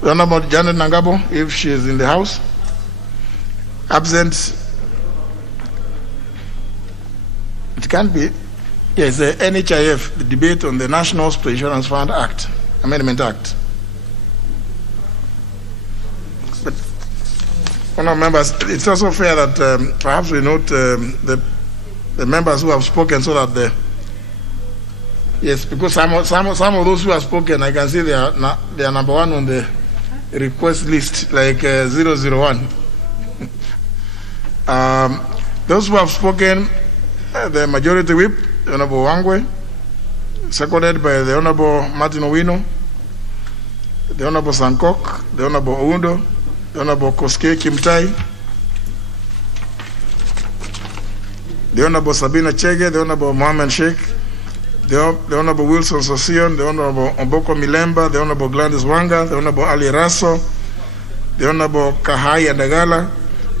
The Honourable Janet Nangabo, if she is in the House. Absent. It can't be. Yes, the NHIF, the debate on the National Hospital Insurance Fund Act, Amendment Act. But, honourable members, it's also fair that perhaps we note the members who have spoken so that yes, because some of those who have spoken, I can see they are number one on the request list like 001. Those who have spoken, the majority whip, the Honorable Wangwe, seconded by the Honorable Martin Owino, the Honorable Sankok, the Honorable Oundo, the Honorable Koske Kimtai, the Honorable Sabina Chege, the Honorable Mohammed Sheikh, the Honorable Wilson Sosion, the Honorable Omboko Milemba, the Honorable Gladys Wanga, the Honorable Ali Raso, the Honorable Kahai Andagala,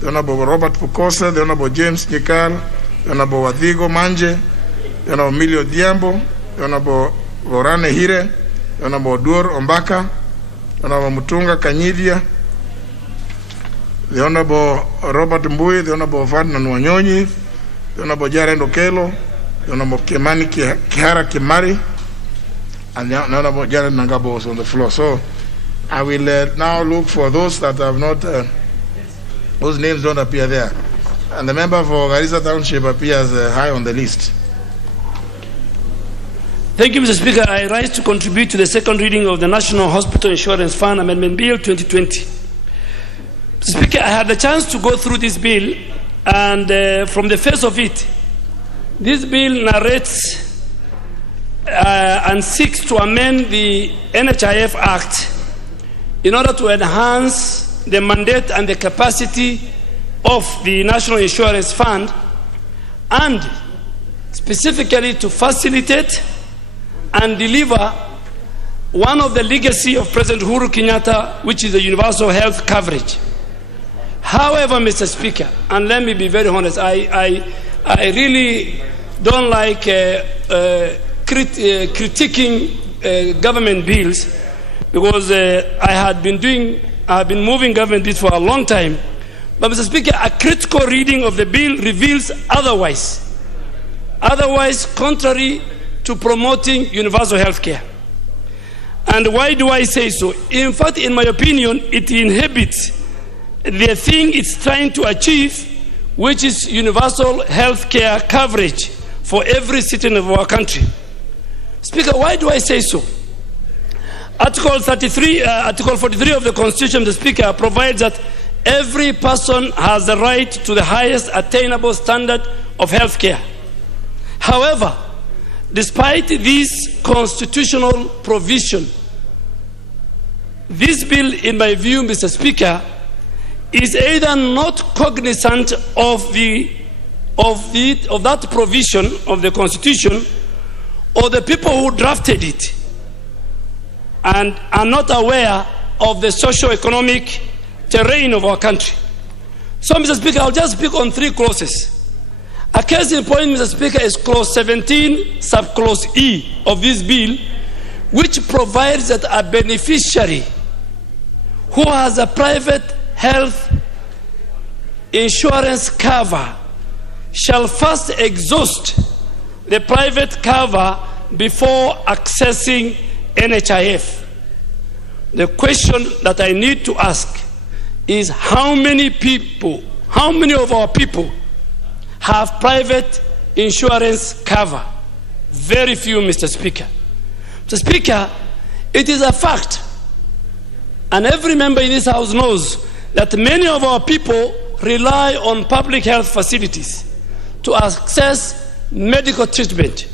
the Honorable Robert Pukose, the Honorable James Nyikal, the Honorable Wadhigo Manje, the Honorable Emilio Diambo, the Honorable Vorane Hire, the Honorable Dur Ombaka, the Honorable Mutunga Kanyidia, the Honorable Robert Mbui, the Honorable Ferdinand Wanyonyi, the Honorable Jaren Okelo, the Honorable Kimani Kihara Kimari, and the Honorable Jared Nangabo was on the floor. So I will now look for those that have not, whose names don't appear there. And the member for Garissa Township appears high on the list. Thank you, Mr. Speaker. I rise to contribute to the second reading of the National Hospital Insurance Fund Amendment Bill 2020. Mr. Speaker, I had the chance to go through this bill, and from the face of it, this bill narrates and seeks to amend the NHIF Act in order to enhance the mandate and the capacity of the National Insurance Fund, and specifically to facilitate and deliver one of the legacy of President Uhuru Kenyatta, which is the universal health coverage. However, Mr. Speaker, and let me be very honest, I really don't like critiquing government bills, because I have been moving government bills for a long time. But Mr. Speaker, a critical reading of the bill reveals otherwise contrary to promoting universal health care. And why do I say so? In fact, in my opinion, it inhibits the thing it's trying to achieve, which is universal health care coverage for every citizen of our country. Speaker, why do I say so? Article 43 of the Constitution, the Speaker, provides that every person has the right to the highest attainable standard of health care. However, despite this constitutional provision, this bill, in my view, Mr. Speaker, is either not cognizant of that provision of the Constitution, or the people who drafted it and are not aware of the socio-economic terrain of our country. So, Mr. Speaker, I'll just speak on three clauses. A case in point, Mr. Speaker, is clause 17, subclause E of this bill, which provides that a beneficiary who has a private health insurance cover shall first exhaust the private cover before accessing NHIF. The question that I need to ask is how many of our people have private insurance cover? Very few, Mr. Speaker. Mr. Speaker, it is a fact, and every member in this House knows, that many of our people rely on public health facilities to access medical treatment.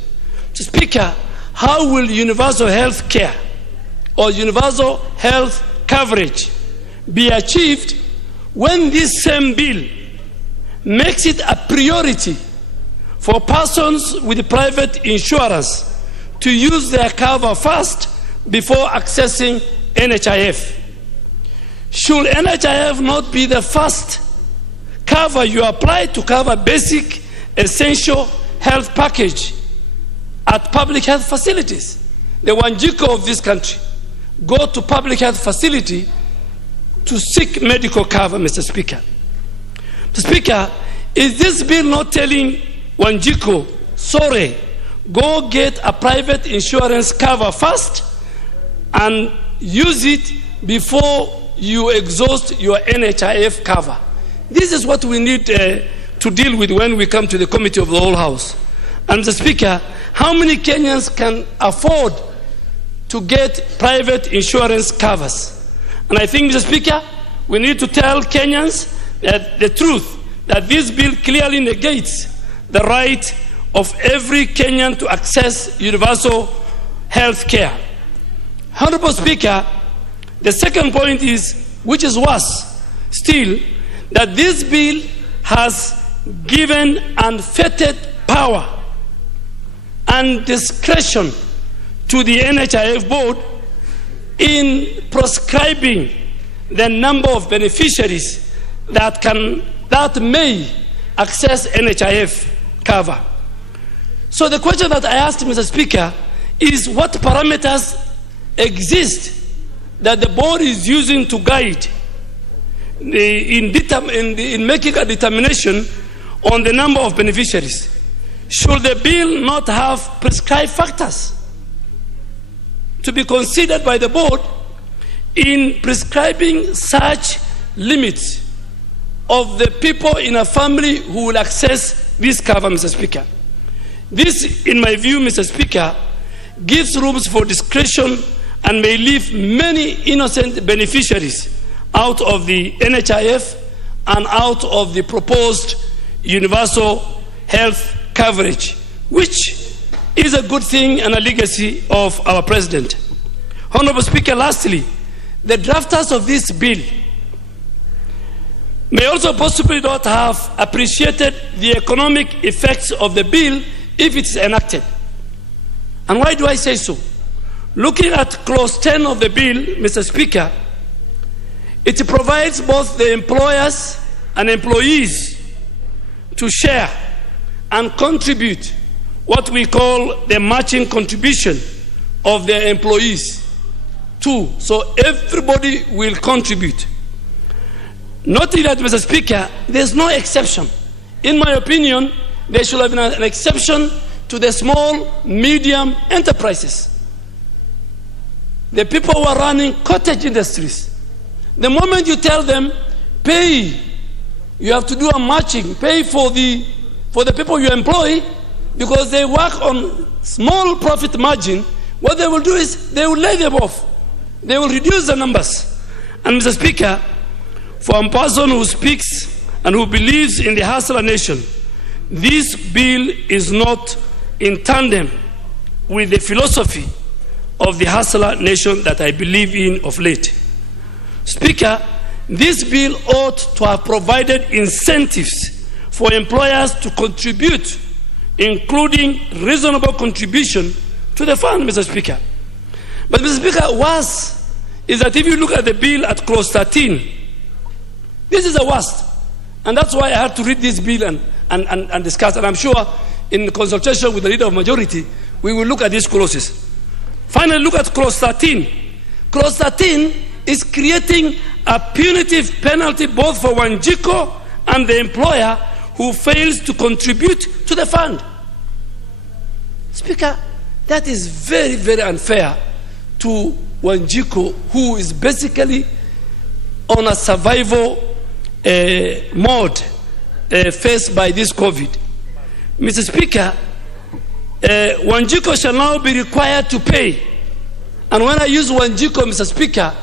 Mr. Speaker, how will universal health care or universal health coverage be achieved when this same bill makes it a priority for persons with private insurance to use their cover first before accessing NHIF? Should NHIF not be the first cover you apply to cover basic essential health package at public health facilities? The Wanjiko of this country go to public health facility to seek medical cover, Mr. Speaker. Mr. Speaker, is this bill not telling Wanjiko, sorry, go get a private insurance cover first and use it before you exhaust your NHIF cover? This is what we need to deal with when we come to the Committee of the Whole House. And Mr. Speaker, how many Kenyans can afford to get private insurance covers? And I think, Mr. Speaker, we need to tell Kenyans that the truth, that this bill clearly negates the right of every Kenyan to access universal health care. Honorable Speaker, the second point is, which is worse still, that this bill has given unfettered power and discretion to the NHIF board in prescribing the number of beneficiaries that may access NHIF cover. So the question that I asked, Mr. Speaker, is what parameters exist that the board is using to guide in making a determination on the number of beneficiaries? Should the bill not have prescribed factors to be considered by the board in prescribing such limits of the people in a family who will access this cover, Mr. Speaker? This, in my view, Mr. Speaker, gives rooms for discretion and may leave many innocent beneficiaries out of the NHIF and out of the proposed universal health coverage, which is a good thing and a legacy of our president. Honorable Speaker, lastly, the drafters of this bill may also possibly not have appreciated the economic effects of the bill if it is enacted. And why do I say so? Looking at clause 10 of the bill, Mr. Speaker, it provides both the employers and employees to share and contribute what we call the matching contribution of their employees too. So everybody will contribute. Noting that, Mr. Speaker, there's no exception. In my opinion, there should have been an exception to the small, medium enterprises. The people who are running cottage industries. The moment you tell them, pay, you have to do a matching, pay for the people you employ, because they work on small profit margin, what they will do is they will lay them off. They will reduce the numbers. And Mr. Speaker, for a person who speaks and who believes in the hustler nation, this bill is not in tandem with the philosophy of the hustler nation that I believe in of late. Speaker, this bill ought to have provided incentives for employers to contribute, including reasonable contribution to the fund, Mr. Speaker. But, Mr. Speaker, worse is that if you look at the bill at clause 13, this is the worst. And that's why I had to read this bill and discuss. And I'm sure in consultation with the leader of majority, we will look at these clauses. Finally, look at clause 13. Clause 13 is creating a punitive penalty both for Wanjiku and the employer who fails to contribute to the fund. Speaker, that is very, very unfair to Wanjiku, who is basically on a survival mode faced by this COVID. Mr. Speaker, Wanjiku shall now be required to pay. And when I use Wanjiku, Mr. Speaker,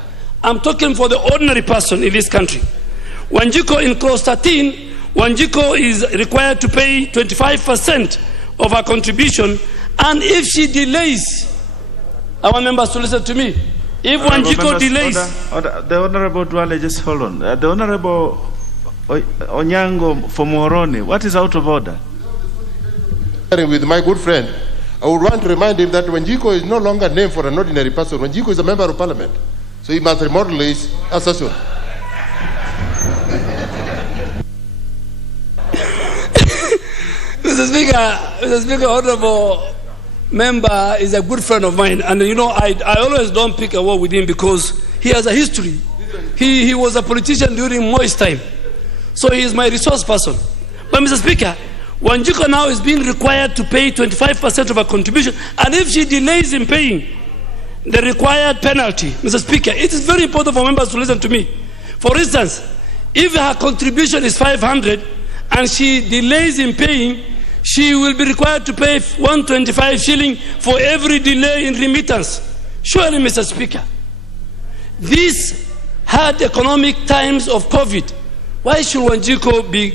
I'm talking for the ordinary person in this country. Wanjiku in clause 13, Wanjiku is required to pay 25% of her contribution, and if she delays, I want members to listen to me. If Wanjiku delays... The Honorable Dwale, just hold on. The Honorable Onyango for Muhoroni, what is out of order? With my good friend, I would want to remind him that Wanjiku is no longer named for an ordinary person. Wanjiku is a member of parliament. So he must remodel his assessment. Mr. Speaker, Honorable member is a good friend of mine, and you know I always don't pick a war with him because he has a history. He was a politician during Moi's time, so he is my resource person. But Mr. Speaker, Wanjiku now is being required to pay 25% of her contribution, and if she delays in paying the required penalty, Mr. Speaker, it is very important for members to listen to me. For instance, if her contribution is 500 and she delays in paying, she will be required to pay 125 shilling for every delay in remittance. Surely, Mr. Speaker, this hard economic times of COVID, why should Wanjiko be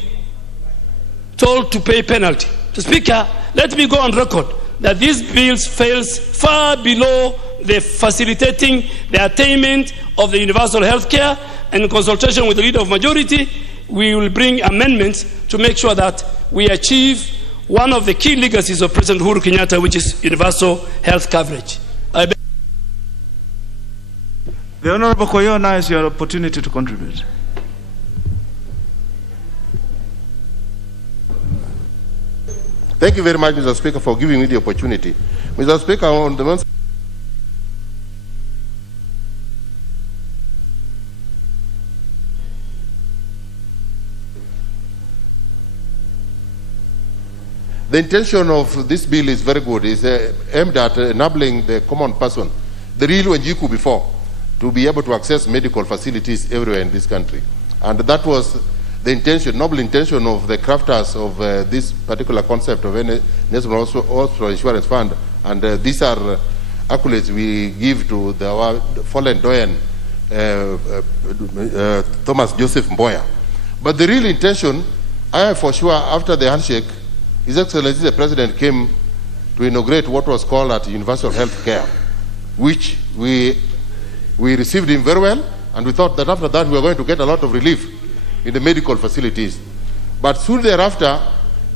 told to pay penalty? Mr. Speaker, let me go on record that these bills fails far below the facilitating the attainment of the universal health care, and in consultation with the leader of majority, we will bring amendments to make sure that we achieve one of the key legacies of President Uhuru Kenyatta, which is universal health coverage. The Honorable Koyo, now is your opportunity to contribute. Thank you very much, Mr. Speaker, for giving me the opportunity. Mr. Speaker, on the one the intention of this bill is very good. It's aimed at enabling the common person, the real Wanjiku before, to be able to access medical facilities everywhere in this country. And that was the intention, noble intention of the crafters of this particular concept of a National Hospital Insurance Fund. And these are accolades we give to our fallen doyen, Thomas Joseph Mboya. But the real intention, I for sure, after the handshake, His Excellency the President came to inaugurate what was called at universal health care, which we received him very well, and we thought that after that we were going to get a lot of relief in the medical facilities. But soon thereafter,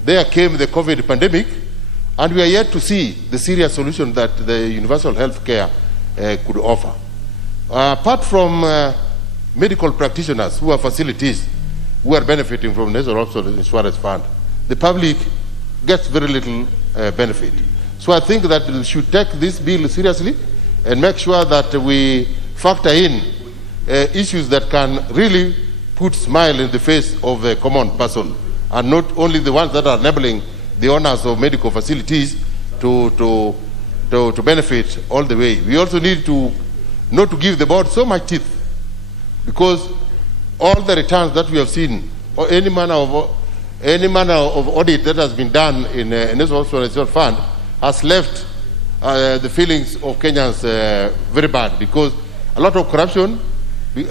there came the COVID pandemic, and we are yet to see the serious solution that the universal health care could offer. Apart from medical practitioners who are facilities who are benefiting from the National Hospital Insurance Fund, the public gets very little benefit. So I think that we should take this bill seriously and make sure that we factor in issues that can really put smile in the face of the common person, and not only the ones that are enabling the owners of medical facilities to benefit all the way. We also need to not to give the board so much teeth, because all the returns that we have seen, or any manner of audit that has been done in National Hospital Fund, has left the feelings of Kenyans very bad, because a lot of corruption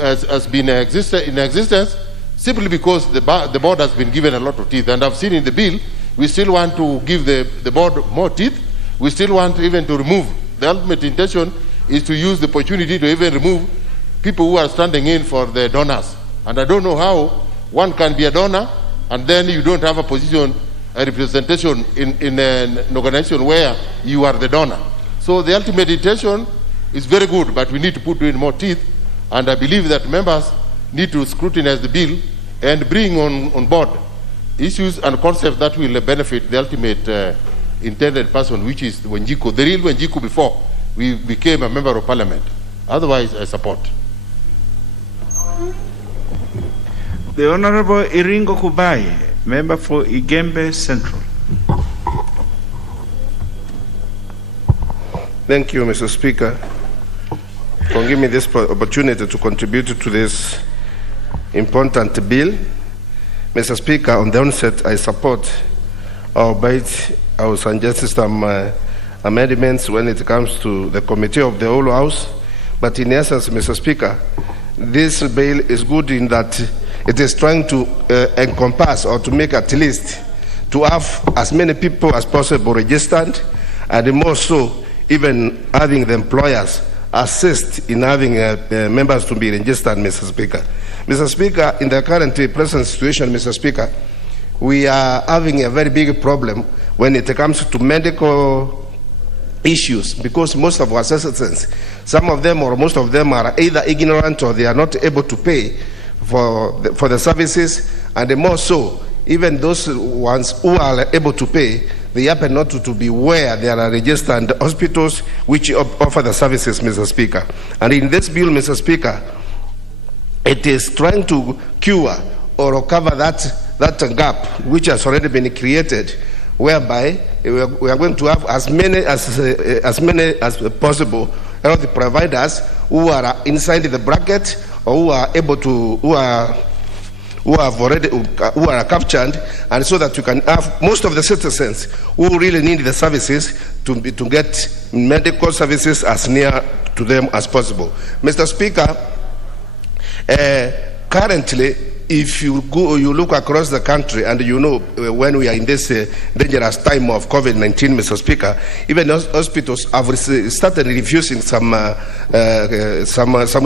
has been in existence simply because the board has been given a lot of teeth. And I've seen in the bill, we still want to give the board more teeth. We still want even to remove. The ultimate intention is to use the opportunity to even remove people who are standing in for the donors. And I don't know how one can be a donor and then you don't have a position, a representation in an organization where you are the donor. So the ultimate intention is very good, but we need to put in more teeth. And I believe that members need to scrutinize the bill and bring on board issues and concepts that will benefit the ultimate intended person, which is Wanjiku, the real Wanjiku before we became a member of parliament. Otherwise, I support. The Honorable Iringo Kubai, member for Igembe Central. Thank you, Mr. Speaker, for giving me this opportunity to contribute to this important bill. Mr. Speaker, on the onset, I support, albeit I will suggest some amendments when it comes to the committee of the whole House. But in essence, Mr. Speaker, this bill is good in that it is trying to encompass, or to make at least, to have as many people as possible registered, and more so, even having the employers assist in having members to be registered, Mr. Speaker. Mr. Speaker, in the current present situation, Mr. Speaker, we are having a very big problem when it comes to medical issues, because most of our citizens, some of them or most of them, are either ignorant or they are not able to pay for the services, and more so, even those ones who are able to pay, they happen not to be where there are registered hospitals which offer the services, Mr. Speaker. And in this bill, Mr. Speaker, it is trying to cure or cover that gap which has already been created, whereby we are going to have as many as possible health providers who are inside the bracket, or who are able to, who are captured, and so that you can have most of the citizens who really need the services to get medical services as near to them as possible. Mr. Speaker, Currently, if you look across the country, and when we are in this dangerous time of COVID-19, Mr. Speaker, even hospitals have started refusing some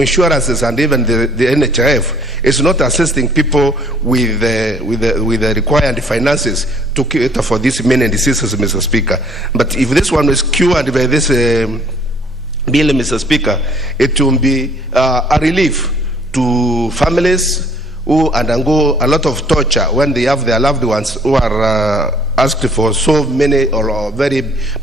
insurances, and even the NHIF is not assisting people with the required finances to cater for these many diseases, Mr. Speaker. But if this one is cured by this bill, Mr. Speaker, it will be a relief to families who undergo a lot of torture when they have their loved ones who are asked for so many or very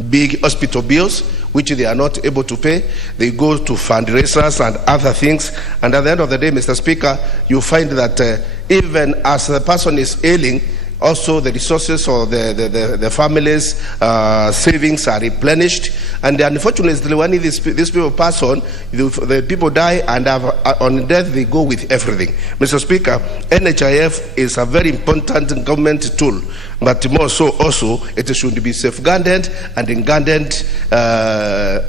big hospital bills which they are not able to pay. They go to fundraisers and other things, and at the end of the day, Mr. Speaker, you find that even as the person is ailing, also the resources or the family's savings are replenished, and unfortunately when these people pass on, the people die, and on death they go with everything. Mr. Speaker, NHIF is a very important government tool, but more so also it should be safeguarded and guarded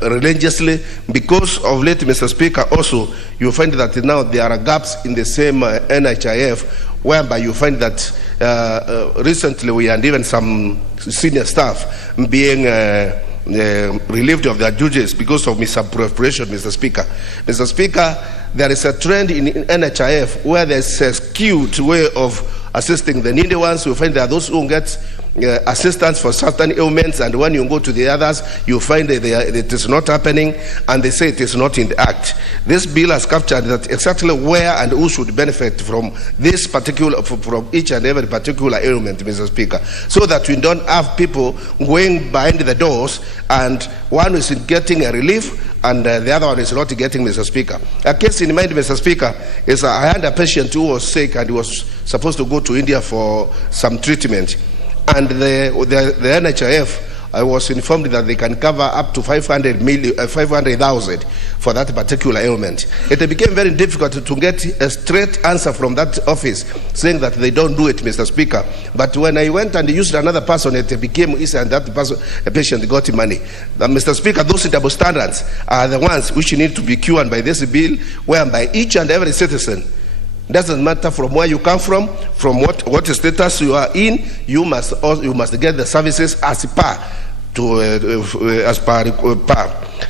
religiously, because of late, Mr. Speaker, also you find that now there are gaps in the same NHIF, whereby you find that recently we had even some senior staff being relieved of their duties because of misappropriation, Mr. Speaker. Mr. Speaker, there is a trend in NHIF where there's a skewed way of assisting the needy ones. You find there are those who get assistance for certain ailments, and when you go to the others, you find that it is not happening, and they say it is not in the act. This bill has captured that exactly where and who should benefit from this particular, from each and every particular ailment, Mr. Speaker, so that we don't have people going behind the doors, and one is getting a relief and the other one is not getting, Mr. Speaker. A case in mind, Mr. Speaker, is I had a patient who was sick and he was supposed to go to India for some treatment, and the NHIF, I was informed that they can cover up to 500,000 for that particular ailment. It became very difficult to get a straight answer from that office saying that they don't do it, Mr. Speaker. But when I went and used another person, it became easy, and that person, a patient, got money. Mr. Speaker, those double standards are the ones which need to be cured by this bill, whereby each and every citizen, doesn't matter from where you come from what status you are in, you must get the services as per.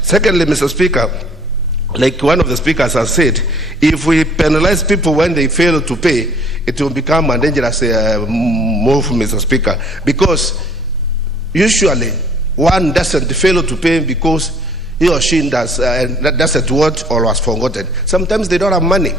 Secondly, Mr. Speaker, like one of the speakers has said, if we penalize people when they fail to pay, it will become a dangerous move, Mr. Speaker, because usually one doesn't fail to pay because he or she doesn't want or was forgotten. Sometimes they don't have money.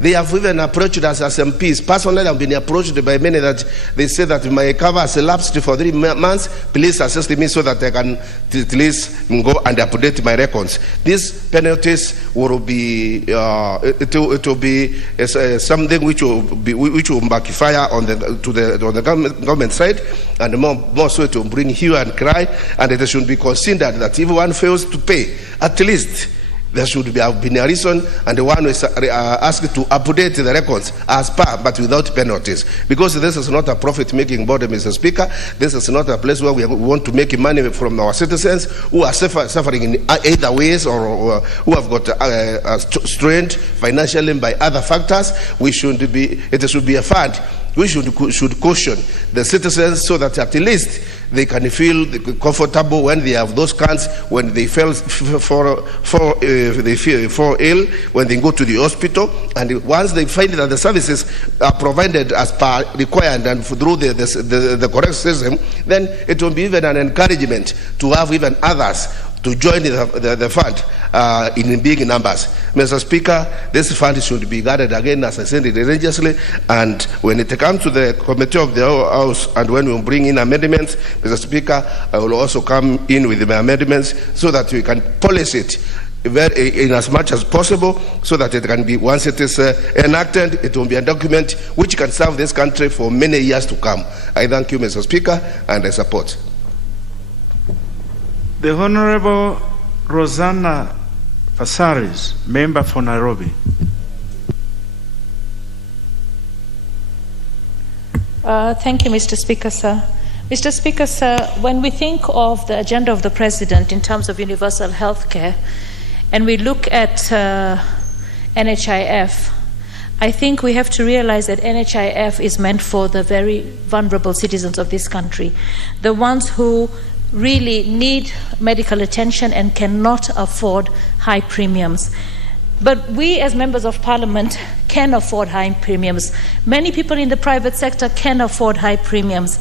They have even approached us as MPs. Personally, I've been approached by many that they say that my cover has elapsed for 3 months. Please assist me so that I can at least go and update my records. These penalties will be it will be something which will backfire on the government side, and more so it will bring hue and cry. And it should be considered that if one fails to pay, at least there should have been a reason, and the one is asked to update the records as per, but without penalties. Because this is not a profit-making body, Mr. Speaker. This is not a place where we want to make money from our citizens who are suffering in either ways, or who have got strained financially by other factors. It should be a fund. We should caution the citizens so that at least they can feel comfortable when they have those cans, when they fall ill, when they go to the hospital, and once they find that the services are provided as per required and through the correct system, then it will be even an encouragement to have even others to join the fund in big numbers. Mr. Speaker, this fund should be guarded again, as I said, religiously, and when it comes to the committee of the House and when we bring in amendments, Mr. Speaker, I will also come in with my amendments so that we can polish it in as much as possible, so that it can be, once it is enacted, it will be a document which can serve this country for many years to come. I thank you, Mr. Speaker, and I support. The Honorable Rosanna Fasaris, member for Nairobi. Thank you, Mr. Speaker, sir. Mr. Speaker, sir, when we think of the agenda of the President in terms of universal health care, and we look at NHIF, I think we have to realize that NHIF is meant for the very vulnerable citizens of this country, the ones who really need medical attention and cannot afford high premiums. But we as members of parliament can afford high premiums. Many people in the private sector can afford high premiums.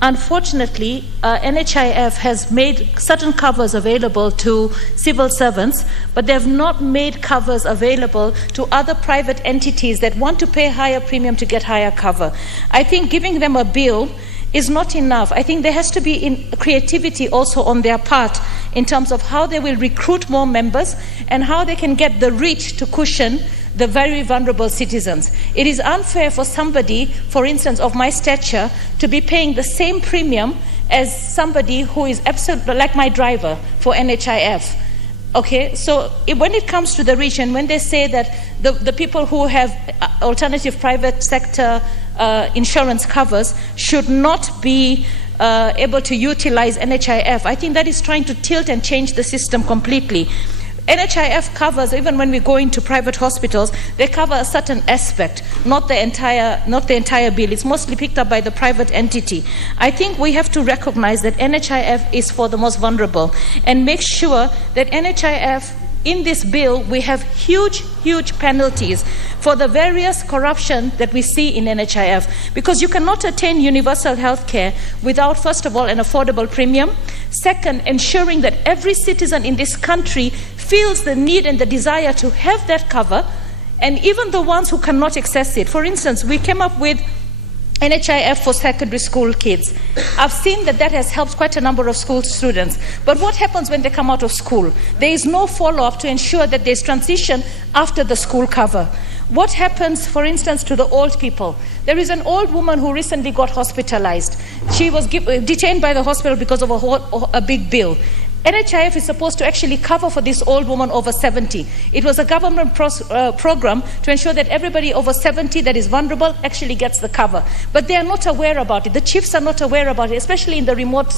Unfortunately, NHIF has made certain covers available to civil servants, but they have not made covers available to other private entities that want to pay higher premium to get higher cover. I think giving them a bill is not enough. I think there has to be creativity also on their part in terms of how they will recruit more members and how they can get the reach to cushion the very vulnerable citizens. It is unfair for somebody, for instance, of my stature, to be paying the same premium as somebody who is absolutely like my driver for NHIF. Okay, so when it comes to the region, when they say that the people who have alternative private sector insurance covers should not be able to utilize NHIF, I think that is trying to tilt and change the system completely. NHIF covers, even when we go into private hospitals, they cover a certain aspect, not the entire bill. It's mostly picked up by the private entity. I think we have to recognize that NHIF is for the most vulnerable and make sure that NHIF, in this bill, we have huge penalties for the various corruption that we see in NHIF, because you cannot attain universal health care without, first of all, an affordable premium. Second, ensuring that every citizen in this country feels the need and the desire to have that cover, and even the ones who cannot access it. For instance, we came up with NHIF for secondary school kids. I've seen that has helped quite a number of school students. But what happens when they come out of school? There is no follow-up to ensure that there's transition after the school cover. What happens, for instance, to the old people? There is an old woman who recently got hospitalized. She was detained by the hospital because of a big bill. NHIF is supposed to actually cover for this old woman over 70. It was a government program to ensure that everybody over 70 that is vulnerable actually gets the cover. But they are not aware about it. The chiefs are not aware about it, especially in the remote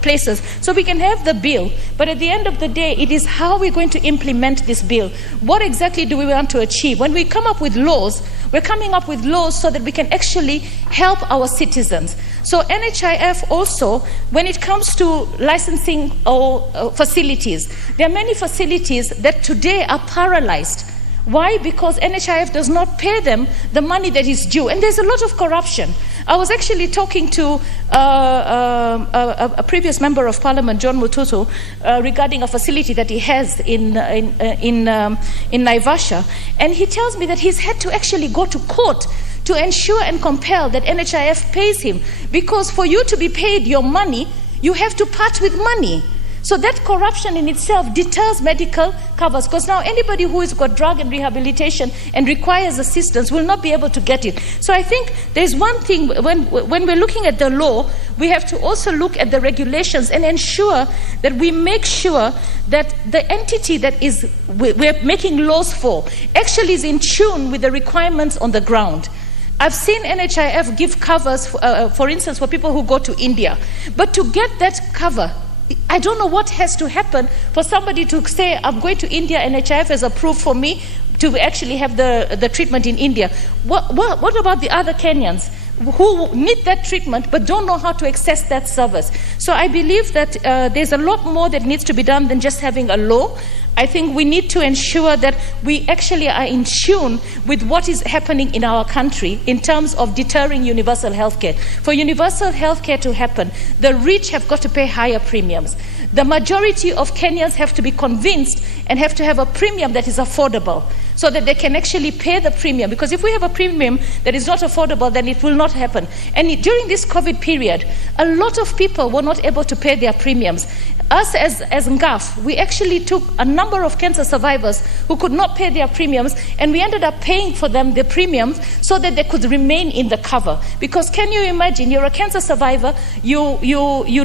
places. So we can have the bill, but at the end of the day, it is how we're going to implement this bill. What exactly do we want to achieve? When we come up with laws, we're coming up with laws so that we can actually help our citizens. So NHIF also, when it comes to licensing or facilities, there are many facilities that today are paralyzed. Why? Because NHIF does not pay them the money that is due. And there's a lot of corruption. I was actually talking to a previous member of parliament, John Mututu, regarding a facility that he has in Naivasha. And he tells me that he's had to actually go to court to ensure and compel that NHIF pays him. Because for you to be paid your money, you have to part with money. So that corruption in itself deters medical covers, because now anybody who has got drug and rehabilitation and requires assistance will not be able to get it. So I think there's one thing, when we're looking at the law, we have to also look at the regulations and ensure that we make sure that the entity that we're making laws for actually is in tune with the requirements on the ground. I've seen NHIF give covers, for instance, for people who go to India. But to get that cover, I don't know what has to happen for somebody to say, I'm going to India, NHIF has approved for me to actually have the treatment in India. What about the other Kenyans who need that treatment but don't know how to access that service? So I believe that there's a lot more that needs to be done than just having a law. I think we need to ensure that we actually are in tune with what is happening in our country in terms of deterring universal healthcare. For universal healthcare to happen, the rich have got to pay higher premiums. The majority of Kenyans have to be convinced and have to have a premium that is affordable, so that they can actually pay the premium. Because if we have a premium that is not affordable, then it will not happen. And during this COVID period, a lot of people were not able to pay their premiums. Us as NGAF, we actually took a number of cancer survivors who could not pay their premiums, and we ended up paying for them the premiums so that they could remain in the cover. Because can you imagine, you're a cancer survivor, you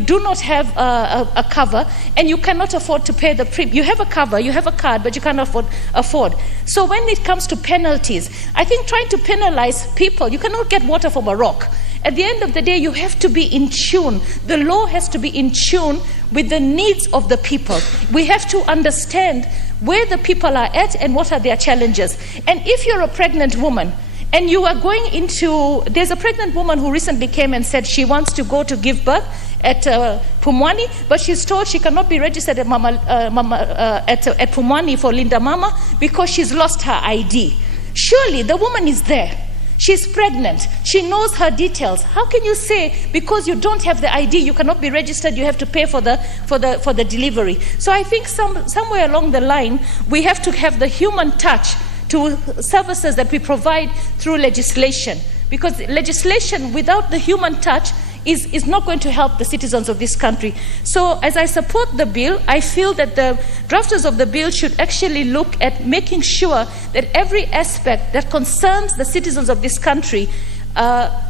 do not have a cover, and you cannot afford to pay the premium. You have a cover, you have a card, but you cannot afford. So when it comes to penalties, I think trying to penalize people, you cannot get water from a rock. At the end of the day, you have to be in tune. The law has to be in tune with the needs of the people. We have to understand where the people are at and what are their challenges. And if you're a pregnant woman and you are going into, there's a pregnant woman who recently came and said she wants to go to give birth at Pumwani, but she's told she cannot be registered at at Pumwani for Linda Mama because she's lost her ID. Surely the woman is there. She's pregnant. She knows her details. How can you say because you don't have the ID you cannot be registered, you have to pay for the delivery? So I think somewhere along the line we have to have the human touch to services that we provide through legislation, because legislation without the human touch is not going to help the citizens of this country. So as I support the bill, I feel that the drafters of the bill should actually look at making sure that every aspect that concerns the citizens of this country,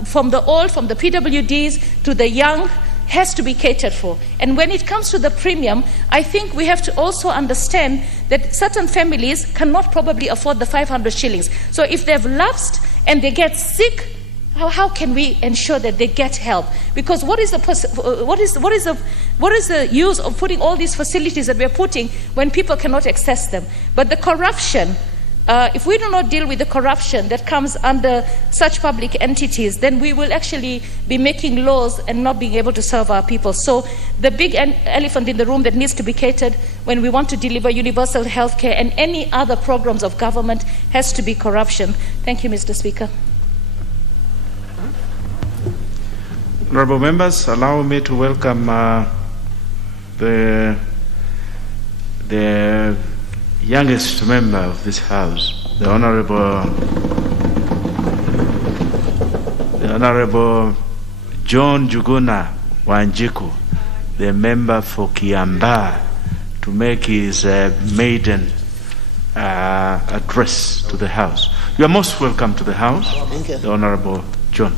from the old, from the PWDs to the young, has to be catered for. And when it comes to the premium, I think we have to also understand that certain families cannot probably afford the 500 shillings. So if they've lapsed and they get sick, how can we ensure that they get help? Because what is the use of putting all these facilities that we're putting when people cannot access them? But the corruption, if we do not deal with the corruption that comes under such public entities, then we will actually be making laws and not being able to serve our people. So the big elephant in the room that needs to be catered when we want to deliver universal health care and any other programs of government has to be corruption. Thank you, Mr. Speaker. Honorable members, allow me to welcome the youngest member of this House, the Honorable John Juguna Wanjiku, the member for Kiambaa, to make his maiden address to the House. You are most welcome to the House. Thank you. The Honorable John.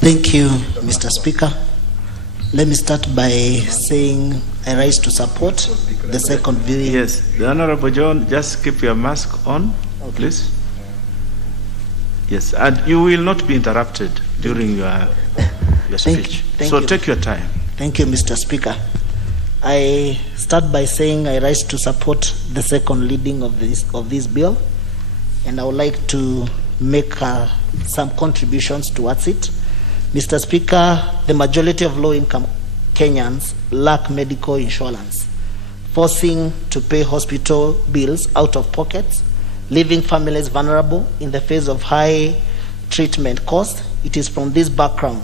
Thank you, Mr. Speaker. Let me start by saying I rise to support the second viewing. Yes, the Honorable John, just keep your mask on, okay, please. Yes, and you will not be interrupted during your speech. Thank so you. Take your time. Thank you, Mr. Speaker. I start by saying I rise to support the second reading of this bill, and I would like to make some contributions towards it. Mr. Speaker, the majority of low-income Kenyans lack medical insurance, forcing to pay hospital bills out of pockets, leaving families vulnerable in the face of high treatment costs. It is from this background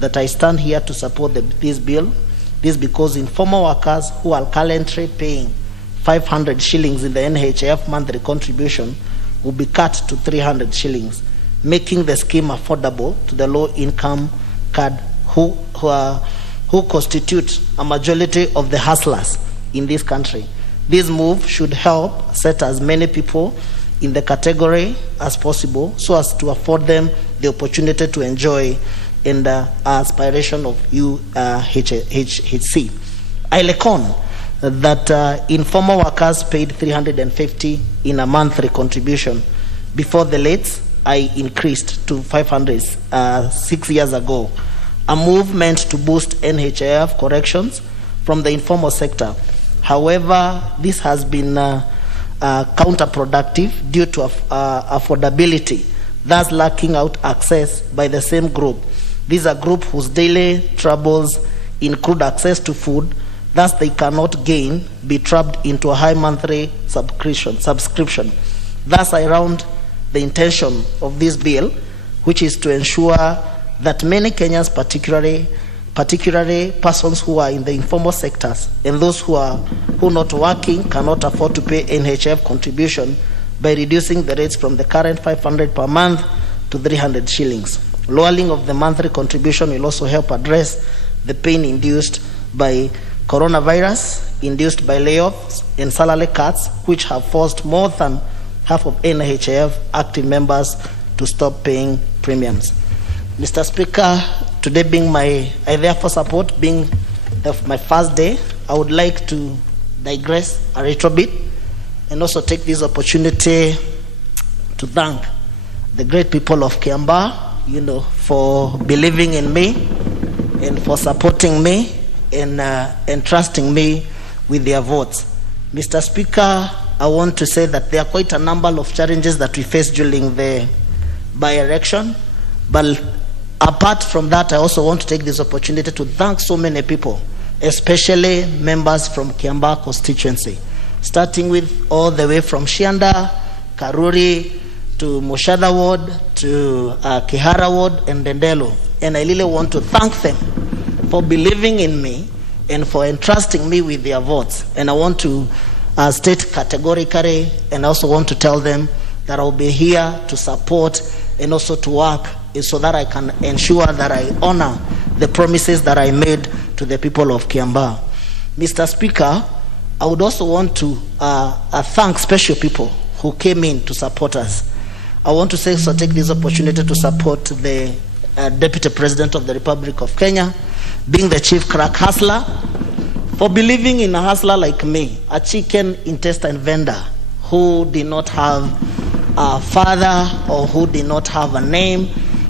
that I stand here to support this bill. This because informal workers who are currently paying 500 shillings in the NHIF monthly contribution will be cut to 300 shillings, making the scheme affordable to the low-income card who constitute a majority of the hustlers in this country. This move should help set as many people in the category as possible so as to afford them the opportunity to enjoy in the aspiration of UHC. I reckon that informal workers paid 350 in a monthly contribution. Before the rates, I increased to 500 6 years ago, a movement to boost NHIF corrections from the informal sector. However, this has been counterproductive due to affordability, thus lacking out access by the same group. These are groups whose daily troubles include access to food, thus they cannot be trapped into a high monthly subscription. Thus I round the intention of this bill, which is to ensure that many Kenyans, particularly persons who are in the informal sectors and those who are not working, cannot afford to pay NHIF contribution by reducing the rates from the current 500 per month to 300 shillings. Lowering of the monthly contribution will also help address the pain induced by coronavirus, induced by layoffs and salary cuts, which have forced more than half of NHIF active members to stop paying premiums. Mr. Speaker, today being I therefore support being my first day, I would like to digress a little bit and also take this opportunity to thank the great people of Kiambaa, for believing in me and for supporting me and trusting me with their votes. Mr. Speaker, I want to say that there are quite a number of challenges that we face during the by-election, but apart from that, I also want to take this opportunity to thank so many people, especially members from Kiambaa constituency, starting with all the way from Shianda, Karuri, to Moshada Ward, to Kihara Ward, and Dendelo. And I really want to thank them for believing in me and for entrusting me with their votes. And I want to state categorically, and I also want to tell them that I'll be here to support and also to work so that I can ensure that I honor the promises that I made to the people of Kiambaa. Mr. Speaker, I would also want to thank special people who came in to support us. I want to take this opportunity to support the Deputy President of the Republic of Kenya, being the chief crack hustler, for believing in a hustler like me, a chicken intestine vendor who did not have a father or who did not have a name,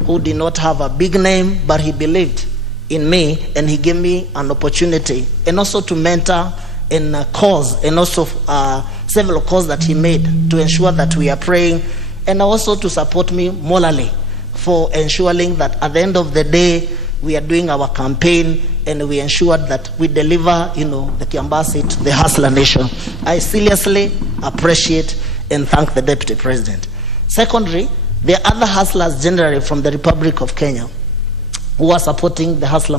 who did not have a big name, but he believed in me and he gave me an opportunity and also to mentor in a cause and also several calls that he made to ensure that we are praying and also to support me morally for ensuring that at the end of the day we are doing our campaign and we ensure that we deliver, the Kiambaa seat, the Hustler Nation. I seriously appreciate and thank the Deputy President. Secondly, there are other hustlers generally from the Republic of Kenya who are supporting the Hustler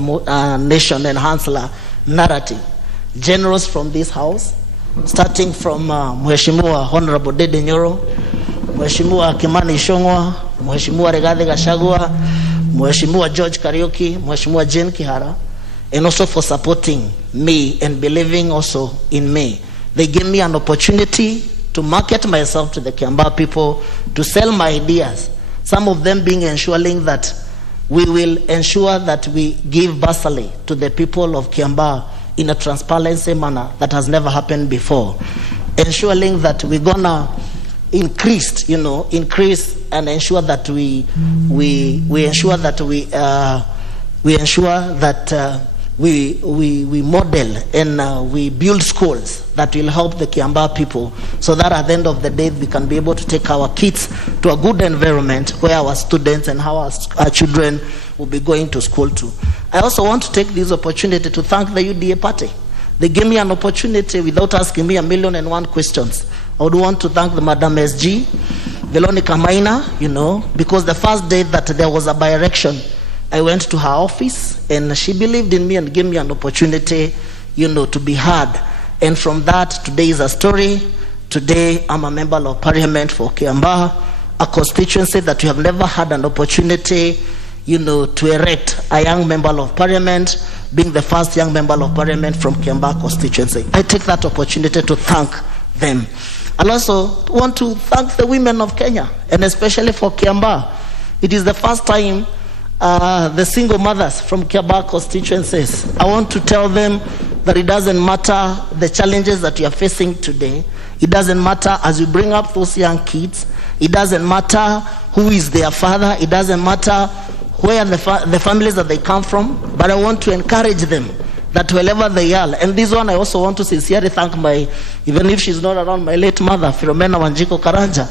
Nation and Hustler narrative. Generals from this house, starting from Mheshimiwa Honorable Dede Nyoro, Mheshimiwa Kimani Ichung'wah, Mheshimiwa Rigathi Gachagua, Mheshimiwa George Kariuki, Mheshimiwa Jane Kihara, and also for supporting me and believing also in me. They gave me an opportunity to market myself to the Kiambaa people, to sell my ideas, some of them being ensuring that we will ensure that we give bursary to the people of Kiambaa in a transparency manner that has never happened before, ensuring that we're gonna increase and ensure that we ensure that we model and we build schools that will help the Kiambaa people so that at the end of the day we can be able to take our kids to a good environment where our students and how our children will be going to school too. I also want to take this opportunity to thank the UDA party. They gave me an opportunity without asking me 1,000,001 questions. I would want to thank the Madam SG, Veronica Maina, because the first day that there was a by-election, I went to her office and she believed in me and gave me an opportunity, to be heard. And from that, today is a story. Today, I'm a member of parliament for Kiambaa, a constituency that we have never had an opportunity, to erect a young member of parliament, being the first young member of parliament from Kiambaa constituency. I take that opportunity to thank them. I also want to thank the women of Kenya, and especially for Kiambaa. It is the first time the single mothers from Kiambaa constituencies, I want to tell them that it doesn't matter the challenges that you are facing today. It doesn't matter as you bring up those young kids. It doesn't matter who is their father. It doesn't matter where the families that they come from. But I want to encourage them that wherever they are, and this one I also want to sincerely thank even if she's not around, my late mother, Philomena Wanjiko Karanja,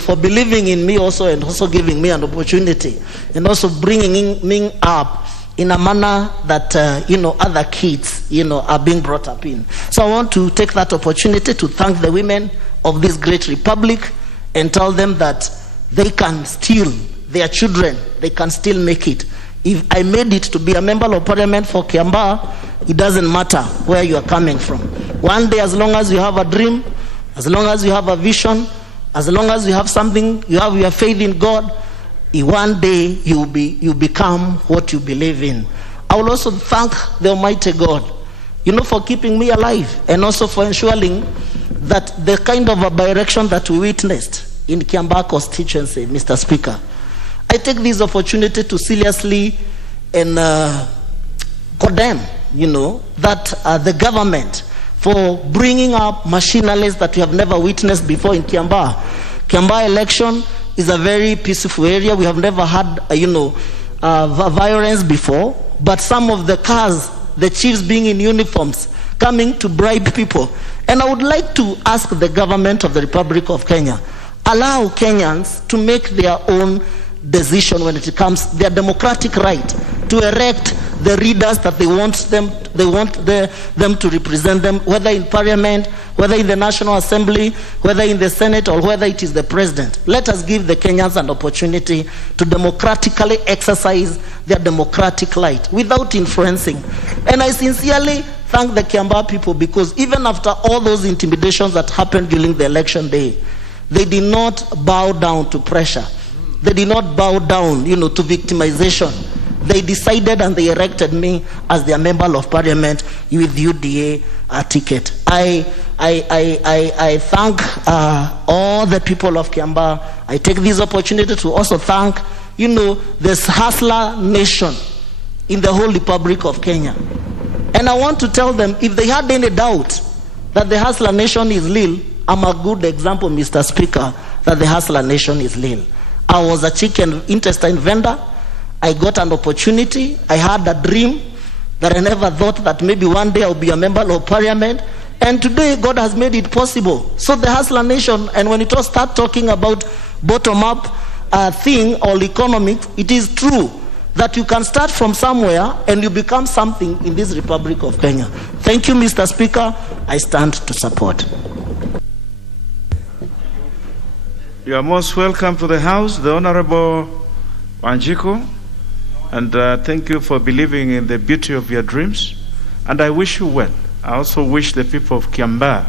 for believing in me also and also giving me an opportunity and also bringing me up in a manner that, other kids, are being brought up in. So I want to take that opportunity to thank the women of this great republic and tell them that they can still, their children, they can still make it. If I made it to be a member of parliament for Kiambaa, it doesn't matter where you are coming from. One day, as long as you have a dream, as long as you have a vision, as long as you have something, you have your faith in God, one day you become what you believe in. I will also thank the Almighty God, for keeping me alive and also for ensuring that the kind of a direction that we witnessed in Kiambaa constituency, Mr. Speaker, I take this opportunity to seriously and condemn, that the government for bringing up machineries that we have never witnessed before in Kiambaa. Kiambaa election is a very peaceful area. We have never had, violence before. But some of the cars, the chiefs being in uniforms, coming to bribe people. And I would like to ask the government of the Republic of Kenya, allow Kenyans to make their own decision when it comes their democratic right to elect the leaders that they want them to represent them, whether in parliament, whether in the National Assembly, whether in the Senate, or whether it is the president. Let us give the Kenyans an opportunity to democratically exercise their democratic right without influencing. And I sincerely thank the Kiambaa people, because even after all those intimidations that happened during the election day, they did not bow down to pressure. They did not bow down, to victimization. They decided and they elected me as their member of parliament with UDA ticket. I thank all the people of Kiambaa. I take this opportunity to also thank, this hustler nation in the whole Republic of Kenya. And I want to tell them, if they had any doubt that the hustler nation is Lil, I'm a good example, Mr. Speaker, that the hustler nation is Lil. I was a chicken intestine vendor. I got an opportunity. I had a dream that I never thought that maybe one day I'll be a member of parliament. And today, God has made it possible. So the hustler nation, and when it all start talking about bottom-up thing or economic, it is true that you can start from somewhere and you become something in this Republic of Kenya. Thank you, Mr. Speaker. I stand to support. You are most welcome to the House, the Honorable Wanjiku, and thank you for believing in the beauty of your dreams, and I wish you well. I also wish the people of Kiambaa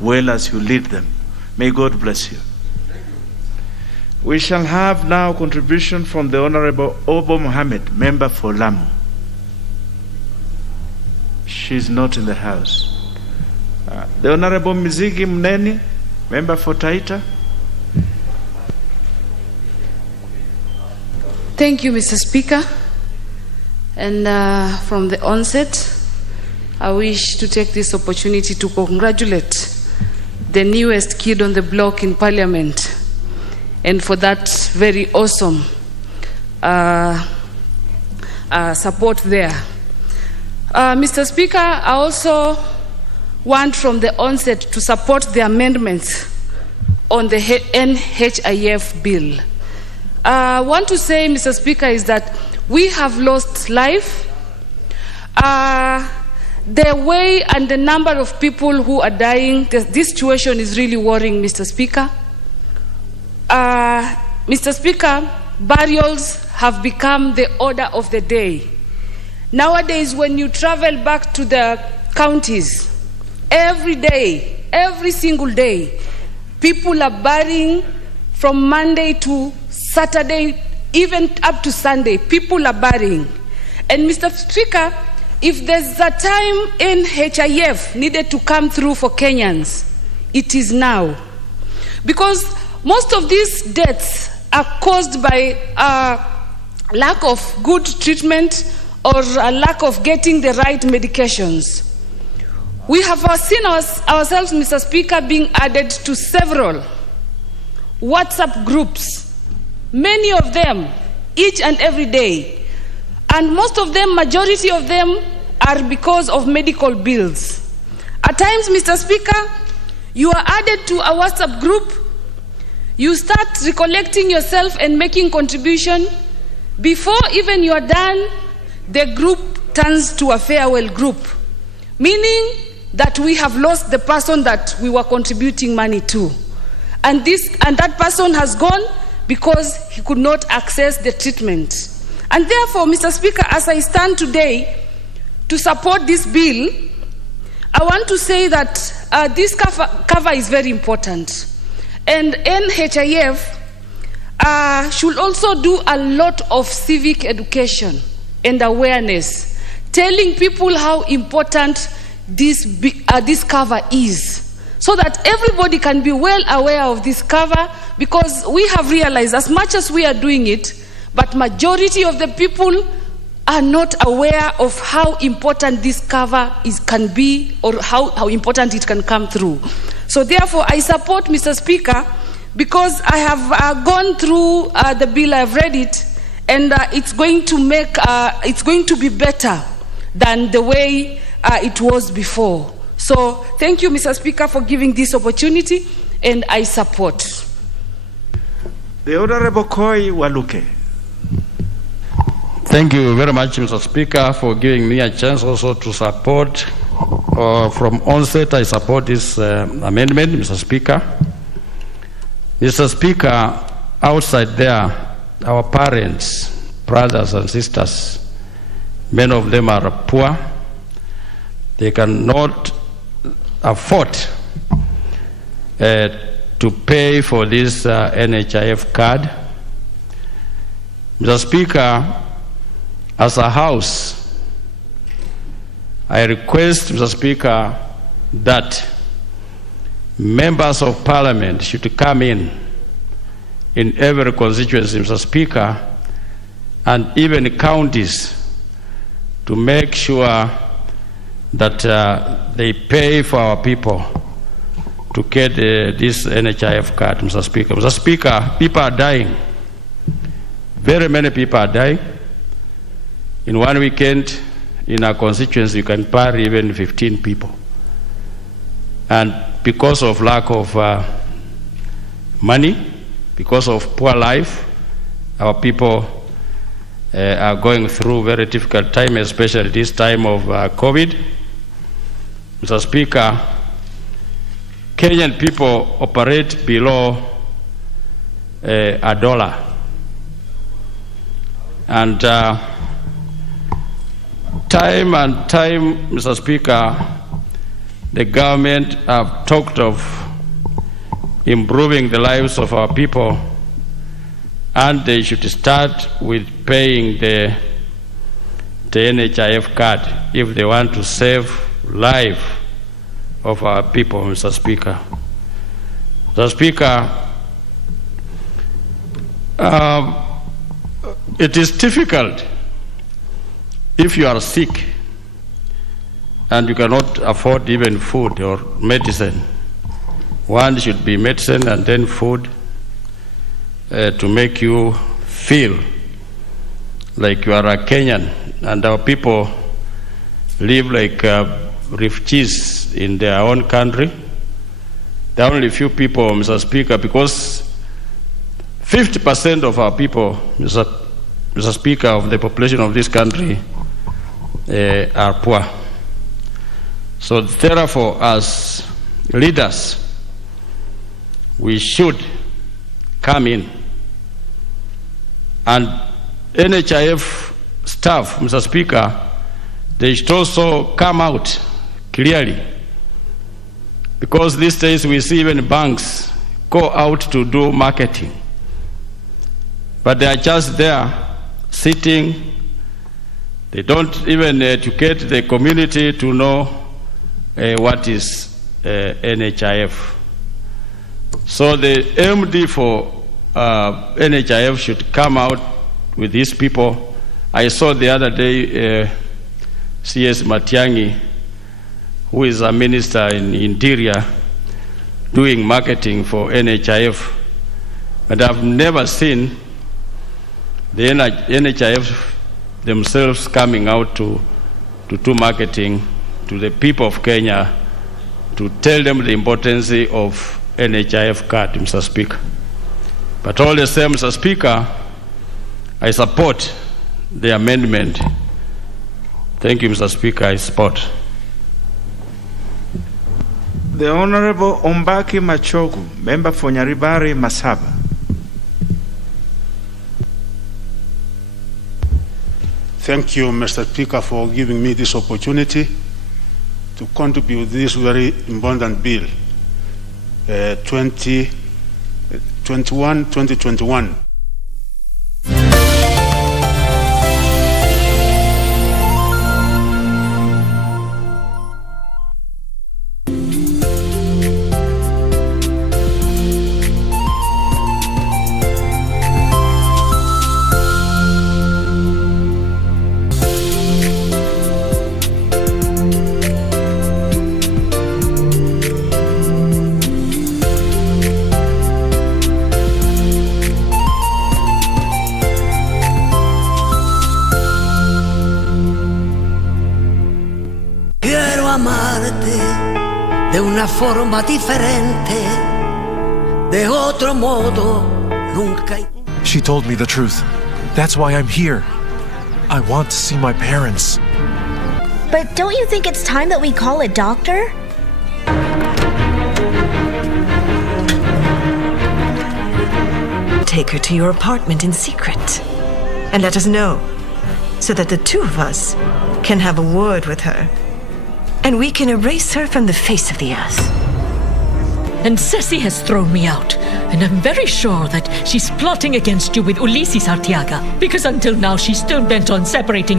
well as you lead them. May God bless you. We shall have now contribution from the Honorable Obo Mohammed, member for Lamu. She's not in the House. The Honorable Mizigi Mneni, member for Taita. Thank you, Mr. Speaker. And from the onset, I wish to take this opportunity to congratulate the newest kid on the block in Parliament, and for that very awesome support there. Mr. Speaker, I also want from the onset to support the amendments on the NHIF bill. I want to say, Mr. Speaker, is that we have lost life. The way and the number of people who are dying, this situation is really worrying, Mr. Speaker. Mr. Speaker, burials have become the order of the day. Nowadays, when you travel back to the counties, every day, every single day, people are burying from Monday to Saturday, even up to Sunday. People are burying. And Mr. Speaker, if there's a time NHIF needed to come through for Kenyans, it is now. Because most of these deaths are caused by lack of good treatment or a lack of getting the right medications. We have seen ourselves, Mr. Speaker, being added to several WhatsApp groups, many of them, each and every day. And most of them, majority of them, are because of medical bills. At times, Mr. Speaker, you are added to a WhatsApp group, you start recollecting yourself and making contribution. Before even you are done, the group turns to a farewell group, meaning that we have lost the person that we were contributing money to. And that person has gone because he could not access the treatment. And therefore, Mr. Speaker, as I stand today to support this bill, I want to say that this cover is very important. And NHIF should also do a lot of civic education and awareness, telling people how important this cover is, so that everybody can be well aware of this cover, because we have realized as much as we are doing it, but majority of the people are not aware of how important this cover can be, or how important it can come through. So therefore, I support, Mr. Speaker, because I have gone through the bill, I've read it, and it's going to be better than the way it was before. So thank you, Mr. Speaker, for giving this opportunity, and I support. The Honorable Koi Waluke. Thank you very much, Mr. Speaker, for giving me a chance also to support. From onset, I support this amendment, Mr. Speaker. Mr. Speaker, outside there, our parents, brothers and sisters, many of them are poor. They cannot afford to pay for this NHIF card. Mr. Speaker, as a house, I request, Mr. Speaker, that members of parliament should come in every constituency, Mr. Speaker, and even counties, to make sure that they pay for our people to get this NHIF card, Mr. Speaker. Mr. Speaker, people are dying. Very many people are dying. In one weekend, in our constituency, you can bury even 15 people. And because of lack of money, because of poor life, our people are going through very difficult time, especially this time of COVID. Mr. Speaker, Kenyan people operate below $1. And time and time, Mr. Speaker, the government have talked of improving the lives of our people, and they should start with paying the NHIF card if they want to save life of our people, Mr. Speaker. Mr. Speaker, it is difficult if you are sick and you cannot afford even food or medicine. One should be medicine and then food to make you feel like you are a Kenyan, and our people live like refugees in their own country. There are only few people, Mr. Speaker, because 50% of our people, Mr. Speaker, of the population of this country are poor. So therefore, as leaders, we should come in, and NHIF staff, Mr. Speaker, they should also come out clearly, because these days we see even banks go out to do marketing, but they are just there sitting. They don't even educate the community to know what is NHIF. So the MD for NHIF should come out with these people. I saw the other day CS Matiang'i, who is a minister in Interior, doing marketing for NHIF. But I've never seen the NHIF themselves coming out to do marketing to the people of Kenya, to tell them the importance of NHIF card, Mr. Speaker. But all the same, Mr. Speaker, I support the amendment. Thank you, Mr. Speaker. I support. The Honorable Ombaki Machogu, member for Nyaribari Masaba. Thank you, Mr. Speaker, for giving me this opportunity to contribute this very important bill, 2021. amarte de una forma diferente, de otro modo nunca. She told me the truth. That's why I'm here. I want to see my parents. But don't you think it's time that we call a doctor? Take her to your apartment in secret and let us know so that the two of us can have a word with her and we can erase her from the face of the earth. And Ceci has thrown me out, and I'm very sure that she's plotting against you with Ulises Arteaga, because until now she's still bent on separating